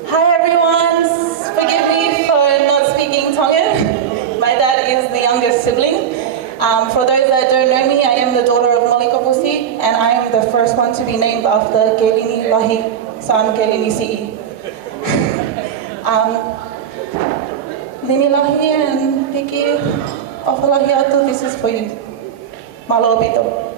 Hi everyone, forgive me for not speaking Tongan. My dad is the youngest sibling. For those that don't know me, I am the daughter of Malika Pusi, and I am the first one to be named after Kayleen Lahi, so I'm Kayleen CE. Lini Lahi and Tiki, Ofalahi Atu, this is for you. Malo Bito.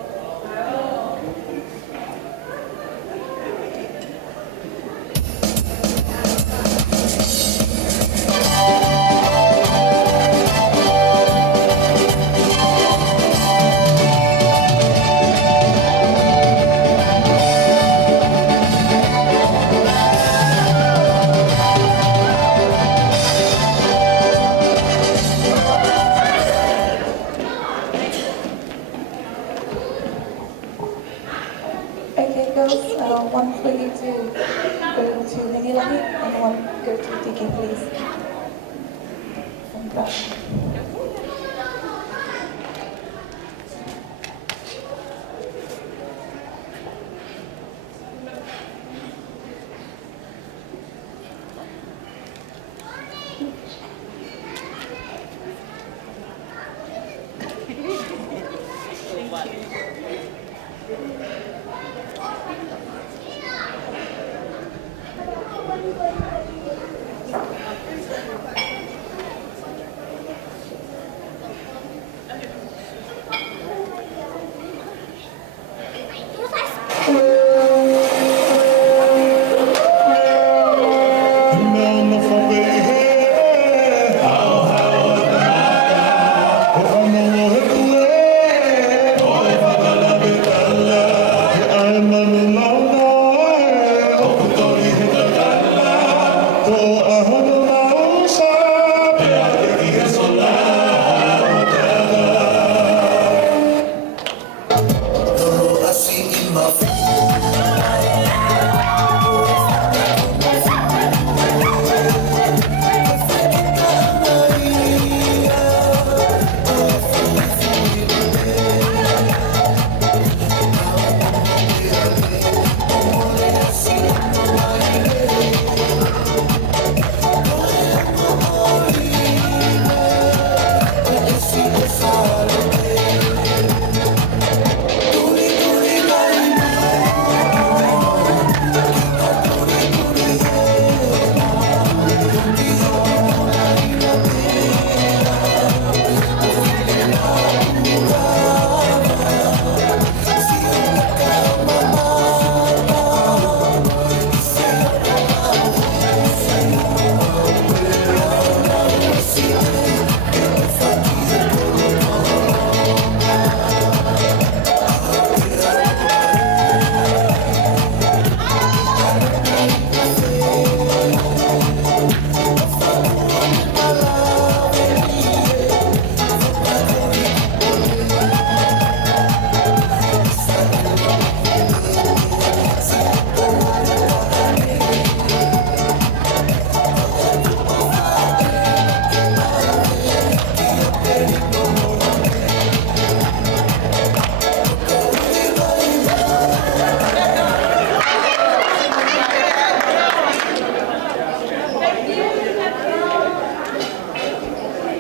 One for you to go to Taniela and one go to Tiki, please. And back.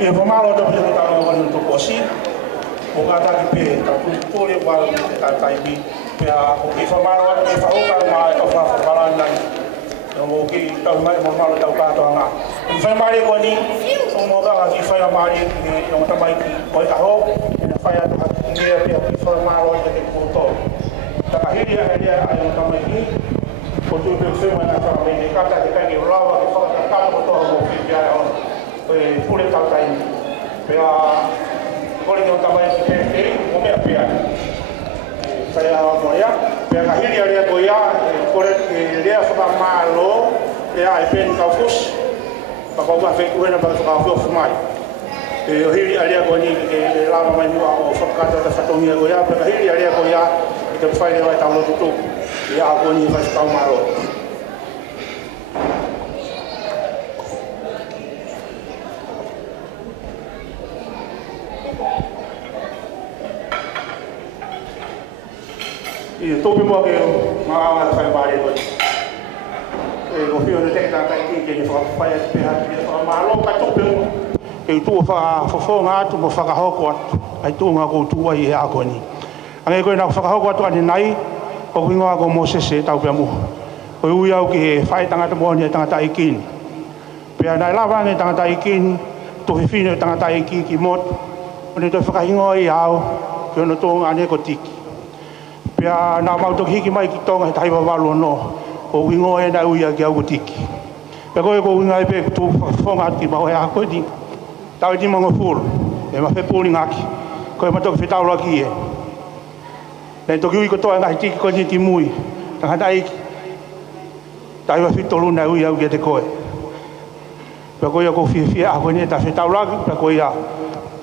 E pamalo do pio ta no no to posi o ga ta ki pe ta ku to le wa ta tai bi pe a o ki pamalo ke fa o ka ma o fa para na no ki ta mai mo malo ta ka to nga i fa mari ko ni o mo ga ki fa mari ni no ta mai ki ko ta ho na fa ya ta ni pe ki fa malo ke ku to ta hiri ya ya ai ta mai ni ko tu pe se ma na fa ni ka ta ki ni rawa ki fa ta ka to mo ki ya pure tautai pea kore no tamai ke o me pea saya moya pea ka hiri ale ko ya kore le fa malo e a e pēni kau fusi, pakauka whekuhena pa whakawhio whumai. E o hiri alea koe ni e lama mai mua o whakakata ta whatongia koe ia, peka hiri alea koe ia, i te whaere wai tau lotu tō, i a koe ni whai whakau maro. I tōpi mua ke ngā anga te whai maare koe. E o whio ne teka tai ki ke ni whakawhai ati peha ki ni whakamaro kai tōpi mua. E tū whakawhonga atu mo whakahoko atu. Ai tū ngā koutua i he a koe ni. Ange koe nā whakahoko atu ane nai, o wingoa ko mo sese tau pia mua. Koe ui au ki he whai tangata mua ni e tangata i kini. Pea nai lawa nge tangata i kini, tohi whine tangata i ki motu. O ne toi whakahingoa i au, ki ono tōnga ane ko tiki. Pea nā mautoki hiki mai ki tonga he tahi wawalu anō, o wingoa e nai uia ki au ko tiki. Pea koe ko wingoa e pe tu whonga ati maho he a koe ni. Tau e ti mongo fulu, e ma whe pūni ngaki, koe matoki whetau laki e. Nei toki ui kotoa ngahi tiki koe ni ti mui, tangata eiki. Tai wa whitolu nai ui au ki te koe. Pea koe a ko fie a koe ni e ta whetau laki, pea koe a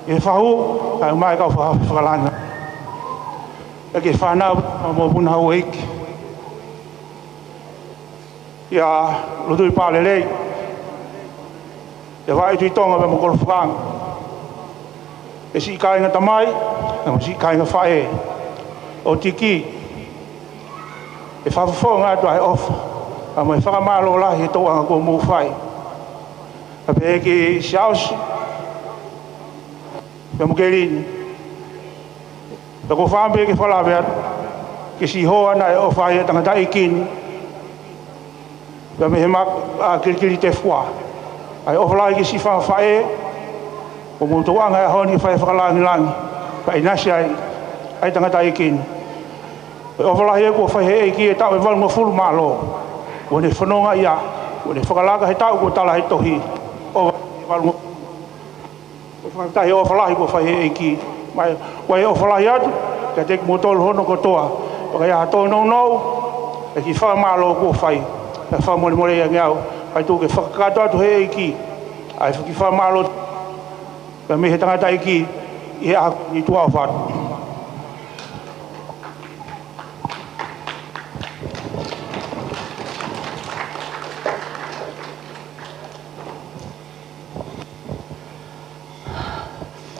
e whahu, kai umai kau whakalanga. E ke whanau, mo puna hau eiki. Ia lutu i pāle lei. E wai tui tonga me mo kolo whakanga. E si kāinga tamai, e mo si kāinga whae. O tiki, e whawhawhonga atu ai ofa. A mo e whakamalo lahi e tōanga ko mō whai. A pe e ke siausi, pe mo Kayleen. Pe ko whampe ke whalawe atu, ke si hoa na e ofa e tangata i kini. Pe me he mak a kirikiri te whua. Ai ofalai ki si whae, o mo toanga e honi whae whakalangi. Pai nasi ai tangata i kini. Ofalai e kua whae e ki e tau e walunga fulu malo. O ne whanonga ia, o ne whakalanga he tau kua tala he tohi. O walunga. O whakatahi ofalai kua whae e ki. Wai ofalai atu, ka te mo tolu hono kotoa. O kai a tō nou, e ki whamalo kua whae. E whamole more ia ngiau. Ai tō ke whakakato atu he eiki, ai whaki whamalo, ka me he tangata eiki, i he aku i tua o whatu.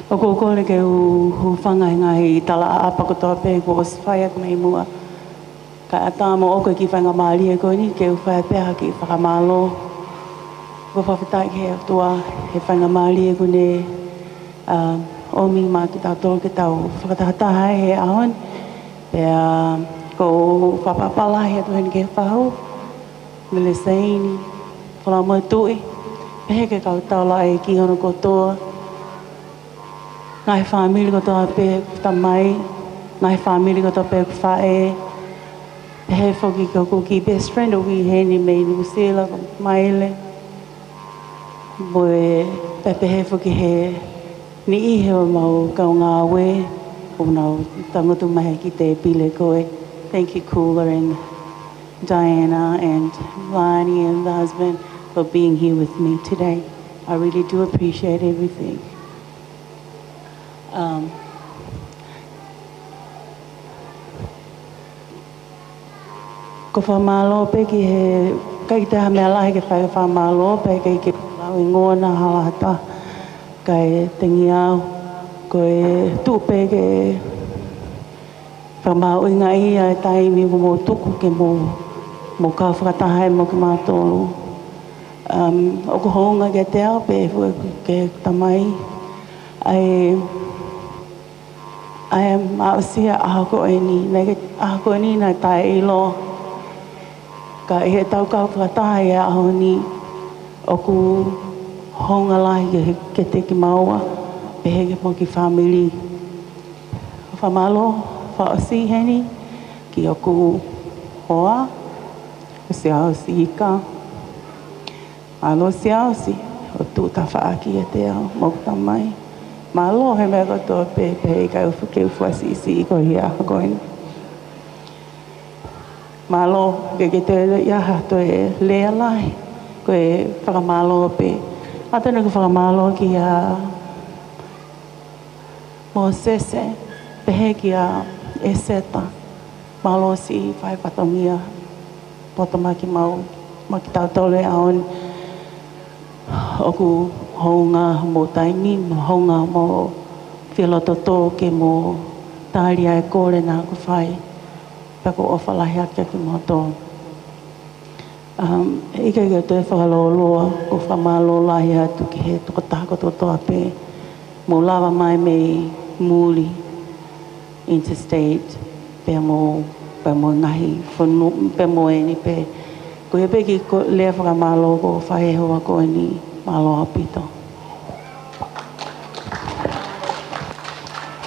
O ko kore ke hu whangai ngai tala a pakotoa pe ko os whaiak mei mua. Ka ata mo o koe ki whanga maali e koe ni, ke u whai peha ki whakamalo. Ko whawhitai ki he atua, he whanga maali e kune omi mā ki tau tō ke tau whakatahataha he ahon. Pea ko whapapala he atu heni ke whahau. Mele saini, ko la moe tui. Pehe ke kau taula e ki hono kotoa. Ngai whamili kotoa pe tamai. Ngai whamili kotoa pe whae. He whoki ko ki best friend o ki heni mei Nusela ko maile. Moe pepe he whoki he ni ihe o mau kau ngā we. O nau tangotu mahe ki te pile koe. Thank you Cooler and Diana and Lani and the husband for being here with me today. I really do appreciate everything. Ko whamalo pe ki he, kai te hamea lahi ke whai whamalo pe kai ke lau i ngōna halata. Kai tengi au, ko e tūpe ke whamau i ngā ia e taimi ko mō tuku ke mō ka whakatahai mō ke mātolu. O ko honga ke te au pe ke tamai. I am ausia ahako e ni, nei ke ahako e ni nai tae ilo. Ka e he tau kau whakataha e aho ni o ku honga lahi ke te ki maua pehe ke mo ki whamili. Whamalo, whaosi heni ki o ku hoa, o se aosi ika. Malo se aosi, o tūta whaaki e te ao, mokta mai. Malo he mea katoa pehe i kai ufu ke ufu asisi i ko hi ahako e ni. Malo, ke te iaha to e lea lai, koe whakamalo pe. Atana ko whakamalo ki a mo sese, pehe ki a e seta. Malo si whai patongia, pota maki mau, maki tautole aon. Oku hounga mo taimi, hounga mo whilototo ke mo tāria e kore nā ku whai. Pako o whalahi ake ki mo tō. Ika i te whakaloloa, ko whamalo lahi atu ki he tukotako totoa pe. Mo lava mai mei muli, interstate, pe mo ngahi, pe mo eni pe. Ko e peki lea whakamalo ko whahehoa ko ni malo apito.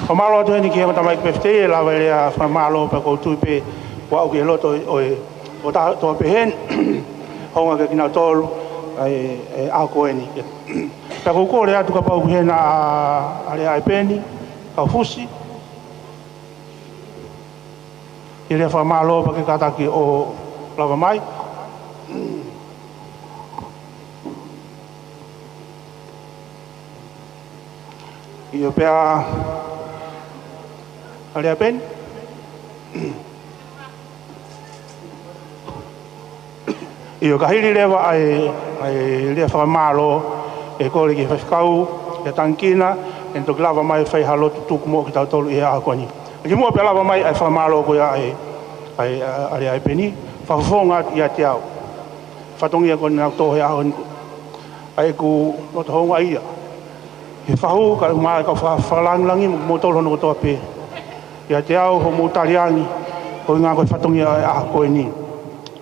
Whamalo atu heni ki he matamai ki pefte e lawa lea whamalo pe ko tui pe wa au ki he loto o taha toa pe hen honga ke kina tolu e a ko eni. Pe ko kore atu ka pau ki hena a lea e peni, ka fusi. I lea whamalo pe ke kataki o lava mai. I o pea a lea pen. I o kahiri lewa ai lea whamalo e kore ki whawhikau, e tankina, e toki lava mai whai halotu tuku mo ki tautolu i a koni. Ki mua pea lava mai ai whamalo ko ia a lea e peni, whawhonga i a te au. Whatongia koni nau tohe ahon ai ku noto honga ia. He whahu ka mai ka whalangi mo tolo no toa pe. Ia te au ho mo taliangi ko ngā koe whatongia a koe ni.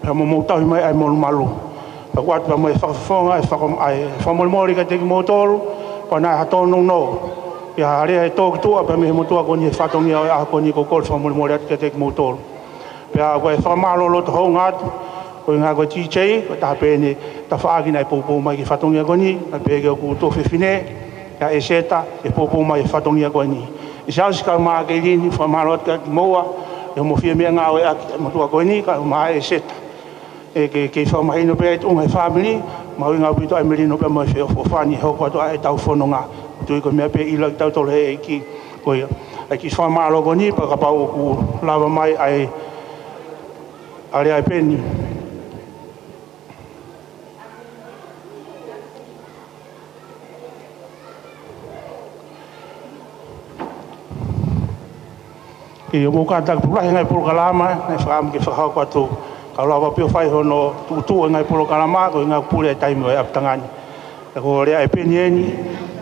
Pea mo tau mai ai molu malu. Pea kuatu pea mo e whakawhonga e whamolmori ka teki mo tolo pa nai hatono no. Ia harea e tōki tua pea me he motua koni he whatongia a koe ni ko kore whamolmori atu ka teki mo tolo. Pea koe whamalo lo to honga atu. Ko ngā koe TJ, ko taha pēne ta whaagi nei pōpō mai ki whatongia koni. Na pēke o ku tō whiwhine. Ia e seta, e pōpō mai e whatongia koe ni. I se ausi ka maa Kayleen, whamalo atu ki moa, e mo whia mea ngā oe aki matua koe ni, ka maa e seta. E ke whamahino pēa e tunga e whamini, ma ui ngā pito ai merino pēa mo e wheo whani, heo kua toa e tau whono ngā. Tui koe mea pēa ila ki tau tolo he e ki koe. Ai ki whamalo koe ni, pa ka pau o ku lava mai ai are ai pēni. Ki o muka tak pulahi ngai pulu kalama, ngai whakam ki whakau kwa tū. Ka lawa pio whai hono tū ngai pulu kalama, ko inga pule e taimi o e aptangani. E ko rea e peni eni,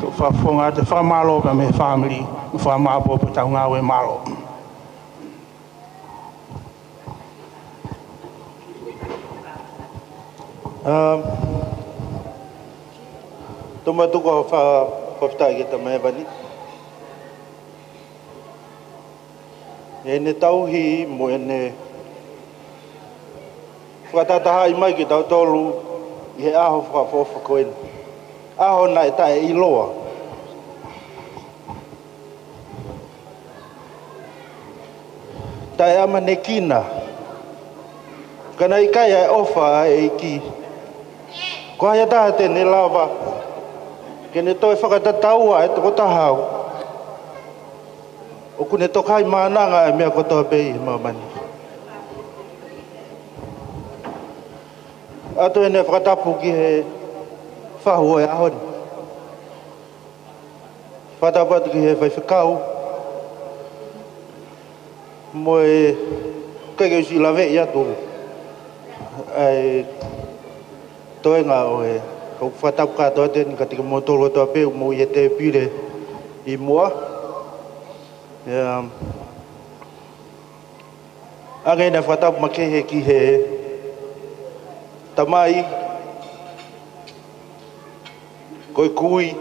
ko whafonga te whamalo ka me family, me whamapo po tau ngā we malo. Toma tuko whawhitai ki ta mehevani. E ne tauhi mo e ne whakatataha i mai ki tau tolu i he aho whakawhawha koen. Aho na e tae i loa. Tae ama ne kina. Kana i kai ai ofa e ki. Ko haia taha tēne lava. Ke ne toi whakatataua e toko tahau. O kune tokai mānanga e mea kotoa pei he mamani. Ato e ne whakatapu ki he whahua e ahoni. Whakatapu atu ki he whaiwhikau. Mo e kaike usi lawe i atu. Ai toe ngā o e kau whakatapu katoa tēni ka tika mo tolo toa peu mo i e te pire i mua. Angai na whatapu makehe ki he tamai, koe kui,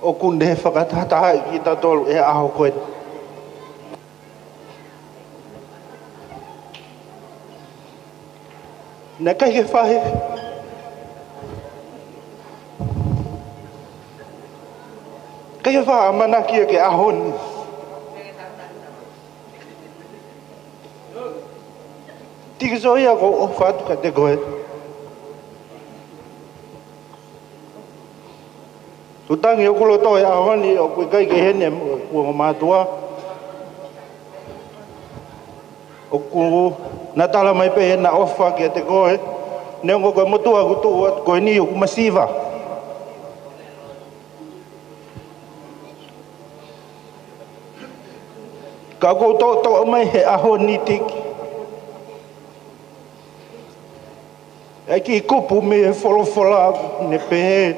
o kunde he whakatataha ki ta tolu e aho koe. Nā kai ke whahe, kai wha manaki ke ahon. Tiki so ia ko o fatu ka te koe. Tutangi o kulo toi ahoni o kui kai ke hene kua matua. O ku natala mai pe hena ofa ke te koe. Neongo koe motua kutu at koe ni o kumasiva. Ka kou to mai he ahoni tiki. E ki kupu me e wholofola ne pehe.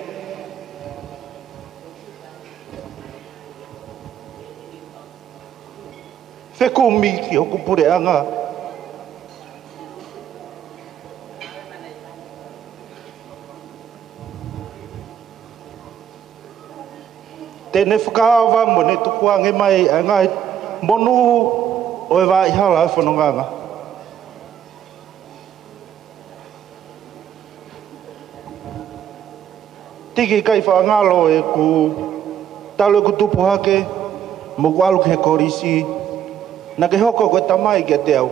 Wheku mi ki hoku pure anga. Tēne whakaawa mo ne tukuange mai anga monu o e wā ihala e whanonganga. Tiki kai whaangalo e ku talo ku tupu hake, mo ku alu ke korisi, na ke hoko koe tamai ke te au.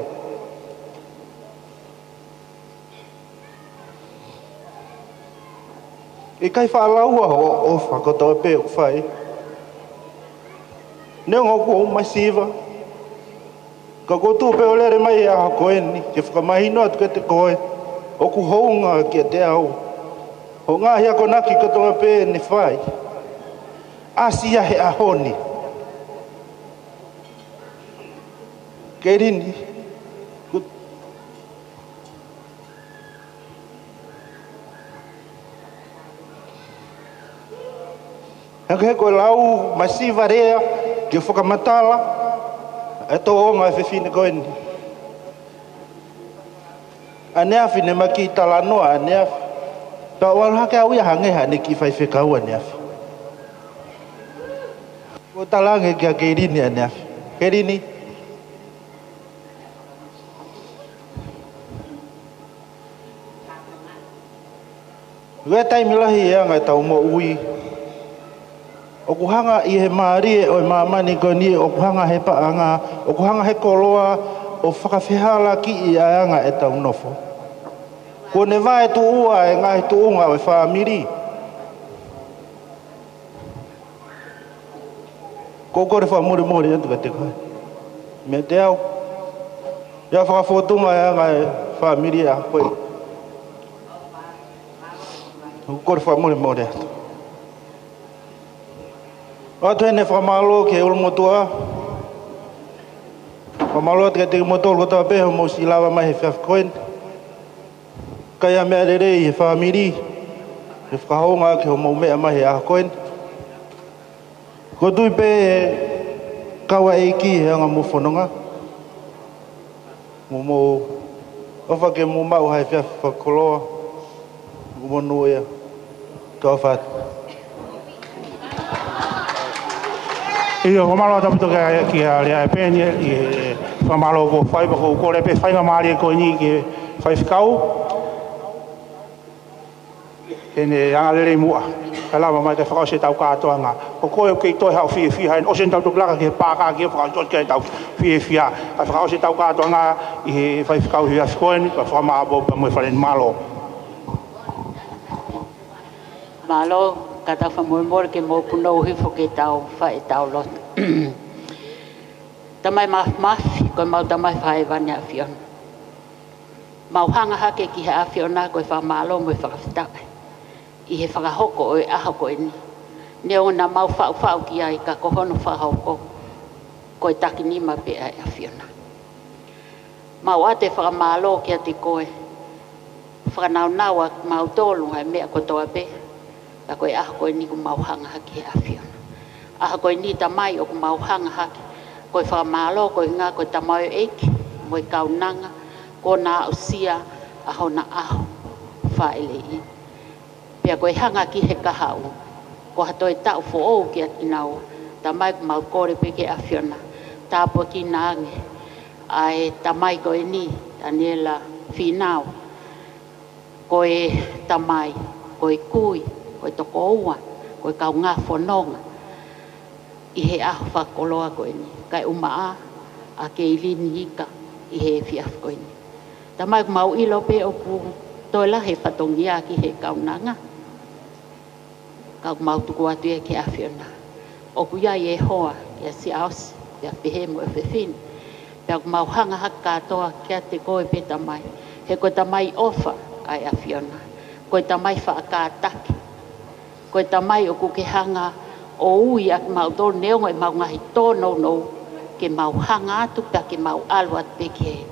I kai whaalaua o whakoto e pe o whai. Neo ngoku o masiva, ka koutu pe o lere mai e aha koe ni, ke whakamahino atu ke te koe, o ku hounga ke te au. O ngā hia konaki katoa pē ne whai. Asia he ahoni. Keirini. Hake koe lau masiva rea ke whakamatala e tō onga e whiwhine koe ni. Aneafi ne maki tala noa aneafi. Ta wala hake au ia hangeha ne ki whai whekaua ne afi. Ko talange kia Keirini a ne afi. Keirini. Ue taimilahi ea ngai tau mo ui. O ku hanga i he maari o i maamani ko ni o ku hanga he paanga, o ku hanga he koloa, o whakawhihala ki i anga e tau nofo. Ko ne vai tu ua e ngai tu unga o e whaamiri. Ko kore whamuri mori atu ka te koe. Me te au. Ia whakawhotunga e ngai whaamiri a koe. Ko kore whamuri mori atu. O atu hene whamalo ke ulumotua. Whamalo atu ka te motolo kotoa peho mo si lawa mai he whiawhikoen. Kai a mea rere i he whamiri, he whakahounga ki ho maumea mahi a koen. Ko tui pē kawa eiki he anga mo whanonga. Mo ofa ke mo mau hai whakoloa. Mo nuia. Ka what. Ia whamalo taputo ki a rea e pēni i whamalo ko whai pa ko kore pe whainga maari e koe ni ki whai whikau. Ene anga lere mua. Ka lawa mai te whakao se tau kātoa ngā. Ko koe o kei toi hao whie whia. O sen tau tuklaka ki he pākā ki he whakao tot kei tau whie whia. Ka whakao se tau kātoa ngā i he whai whikau hi a whikoen. Ka whamābo pa mui wharen malo. Malo, ka tau whamoimori ke mō punou hifo ke tau whae tau lot. Tamai mafi, koe mau tamai whae vane a whiona. Mau hanga hake ki he a whiona koe whamalo mui whakawhitakai. I he whakahoko o e aha koe ni. Neo na mau whau ki ai ka kohono whahoko koe taki nima pe ai a whiona. Mau ate whakamalo ki a te koe. Whakanau mau tōlu ngai mea kotoa pe. Ka koe aha koe ni ku mau hanga haki he a whiona. Aha koe ni tamai o ku mau hanga haki. Koe whakamalo koe ngā koe tamai o eiki. Moe kaunanga. Ko nā usia aho na aho. Whaele i. Pea koe hanga ki he kahau. Ko hatoi tau fo ki a kinau. Tamai ku mau kore peke a whiona. Tāpo ki nānge. Ai tamai koe ni. Taniela Finau. Koe tamai. Koe kui. Koe toko ua. Koe kau ngā whanonga. I he aho whakoloa koe ni. Kai umaa a Kayleen hika. I he whiaf koe ni. Tamai mau ilo pe opu toi la he patongia ki he kaunanga. Kau mau tuku atu e ke awhiona. Opu ia e hoa ia si aus ia pehe mo e whewhin. Pea mau hanga haka toa kia te koe pe tamai. He koe tamai ofa ai awhiona. Koe tamai whaakataki. Koe tamai o kuke hanga o ui ak mau tō neonga i mau ngahi tōno no ke mau hanga atu pea ke mau alu at pe ke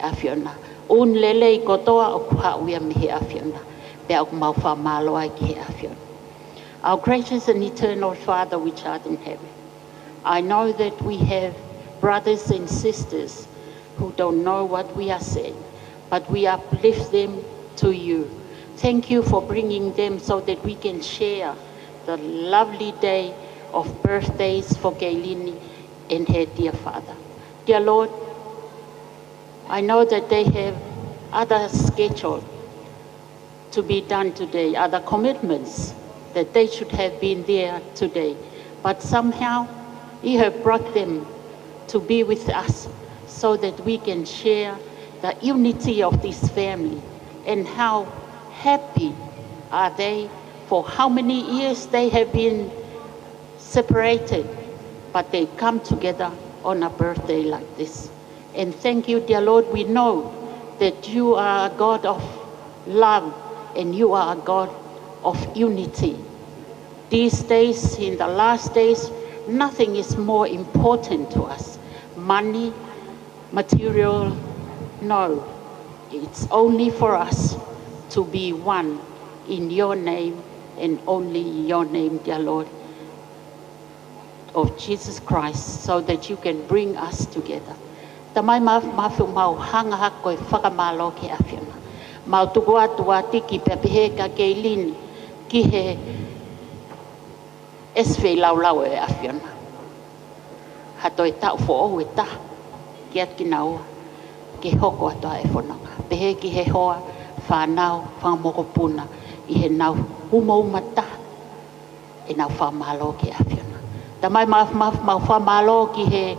awhiona. Un lele i kotoa o kuha uia me he awhiona. Pea o mau whamalo ai ki he awhiona. Our gracious and eternal Father which art in heaven, I know that we have brothers and sisters who don't know what we are saying, but we uplift them to you. Thank you for bringing them so that we can share the lovely day of birthdays for Kayleen and her dear father. Dear Lord, I know that they have other schedule to be done today, other commitments that they should have been there today. But somehow you have brought them to be with us so that we can share the unity of this family and how happy are they for how many years they have been separated, but they come together on a birthday like this. And thank you, dear Lord, we know that you are a God of love and you are a God of unity. These days, in the last days, nothing is more important to us. Money, material, no. It's only for us to be one in your name and only in your name, dear Lord, of Jesus Christ, so that you can bring us together. Tamai mafu mau hanga hako e whakamalo ke awhiona. Mau tuku atua Tiki pepehe ka Kayleen ki he eswei laulau e awhiona. Hato e tau fo e ta ki at ki naua ke hoko atua e whananga. Pehe ki he hoa whanau whamokopuna i he nau umau mata e nau whamalo ke awhiona. Tamai mau whamalo ki he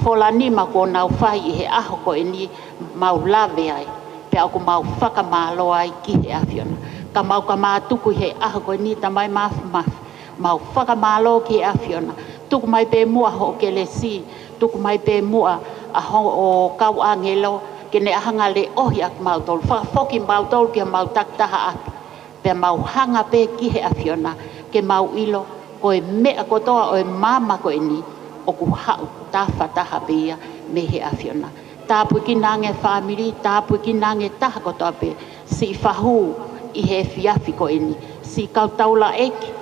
Folani ma ko nau whai i he aho ko e ni mau lawe ai. Pea ko mau whakamalo ai ki he awhiona. Ka mau ka mātuku he aho ko e ni tamai mau whakamalo ki he awhiona. Tuku mai pe mua ho ke le si. Tuku mai pe mua a ho o kau angelo ke ne ahanga le ohi ak mau tolu. Whakafoki mau tolu ki mau taktaha aki. Pea mau hanga pe ki he awhiona. Ke mau ilo ko e mea kotoa o e mama ko e ni. O ku hau ta whataha pia me he awhiona. Tāpu ki nange whamiri, tāpu ki nange taha kotoa pe, si whahu i he whiawhi ko eni, si kautaula eki,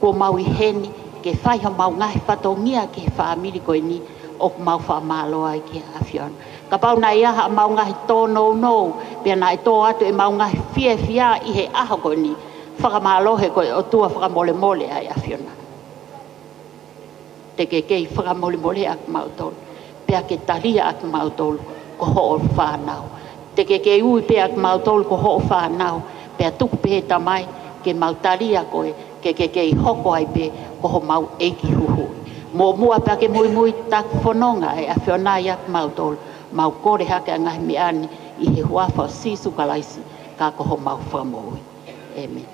ko mau i heni, ke whaiha mau ngahi whatongia ke whamiri ko eni, o ku mau whamalo ai ki awhiona. Ka pau na iaha mau ngahi tōno no, pia na e tō atu e mau ngahi whia i he aho ko eni, whakamalohe ko o tua whakamole mole ai awhiona. Te ke kei whakamole ak mautolu, pea ke taria ak mautolu ko ho'o whanau. Te ke kei ui pea ak mautolu ko ho'o whanau, pea tuku pe tamai ke mautaria koe, ke kei hoko ai pe ko ho mau eiki huhu. Mo mua pea ke Moimoi tak whanonga e a whionai ak mautolu, mau kore hake a ngahi meani i he huafa sisu kalaisi ka ko ho mau whamoi. Amen.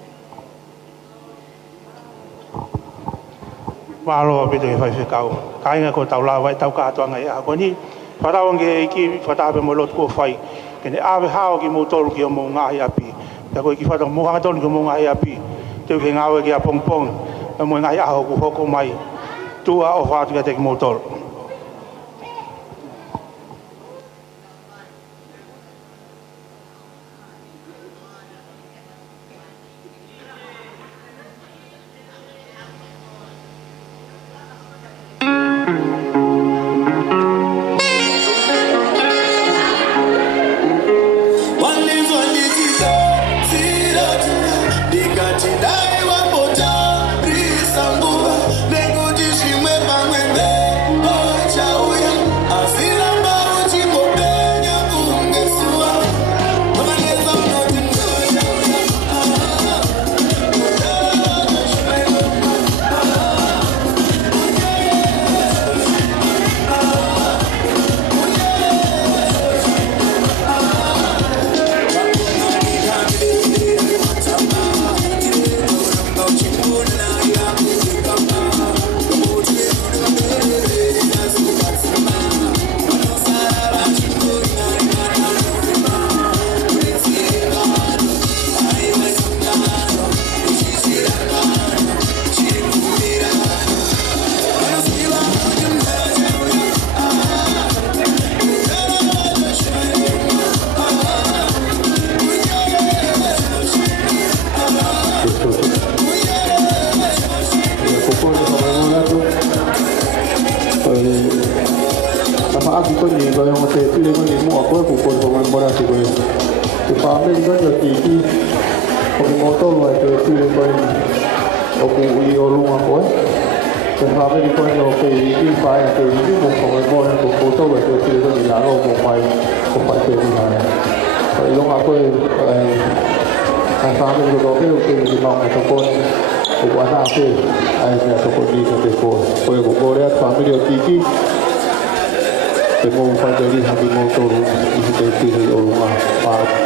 Malo pe te fai kau kai nga ko tau la vai tau ka to nga ya ko ni whatau nge ki whata pe mo lot ko fai ke ne ave hao ki mo tolu ki mo nga ya pi ya ko ki whata mo nga tolu ki mo nga ya pi te ke nga ki a pong pong mo nga ya ho ko ko mai tua o fa te mo tolu. Oh Te whaameri koni o Tiki, o ki motoro ai te tūre koni o ku ui o lunga koe. Te whaameri koni o ke Tiki whae a te Tiki mo Moimoi ko motoro ai te tūre koni la o Moimoi ko whae te rihane. I lunga koe ai whaameri ko ke o ke Tiki maunga tokoni o wana ke ai mea tokoni ka te koe. Koe ko korea whaameri o Tiki te mō whaiteri haki mō toru I te tiri o runga whāu.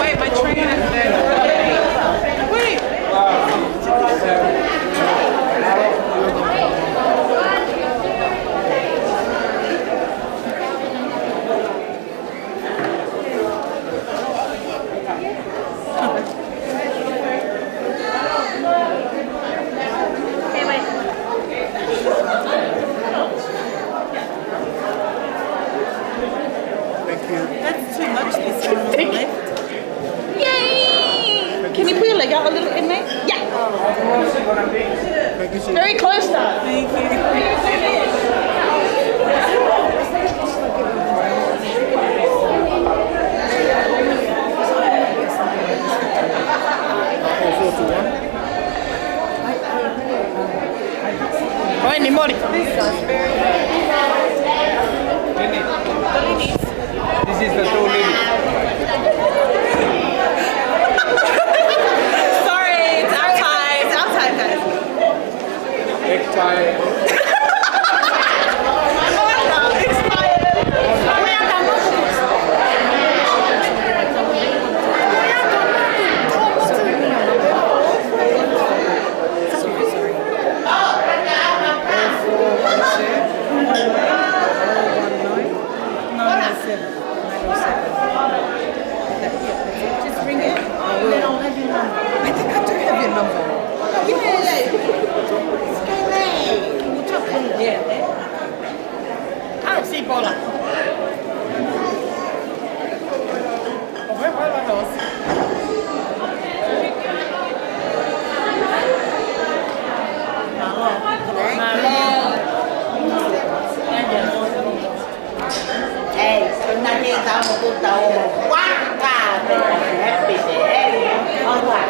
Wait, my train is there. Wait. That's too much this one on the left. Yay! Can you put your leg out a little in there? Yeah. Very close now. Thank you. Right in the morning. This is the two ladies. Sorry, it's our time. It's our time, guys. Next time. Just ring it. They don't have your number. I think I do have your number. Yeah. I don't see Paula. Where are those? Hey, hôm nay đi tao một cuộc tàu quá cả happy day. Không phải.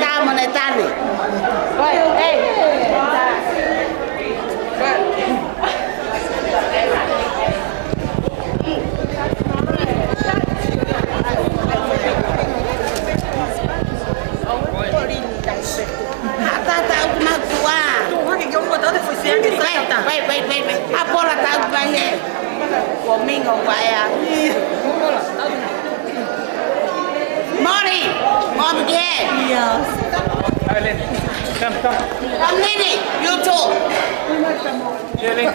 Tao mà này ta đi. Wait. Paula tao qua here. Của mình không phải à. Morning. Morning here. Yes. Kayleen, come. Come Nini, you too. Kayleen.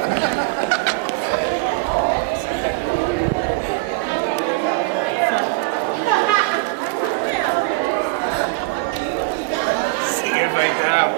Sige, vai dar.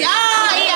Yeah.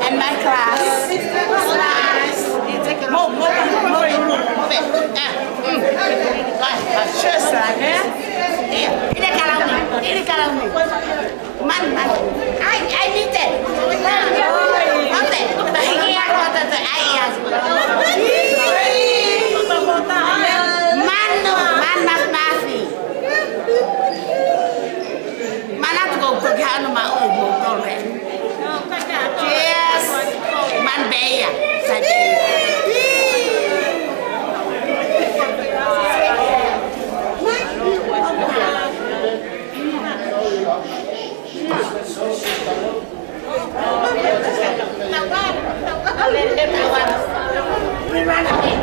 And my class. Ini kalau ni. Man. I need it. Oke. Ini aku ada ayah. Man nasi. Mana tu kau pergi anu mau botol he. Cheers. Man beya. Saja. Ini mana ni?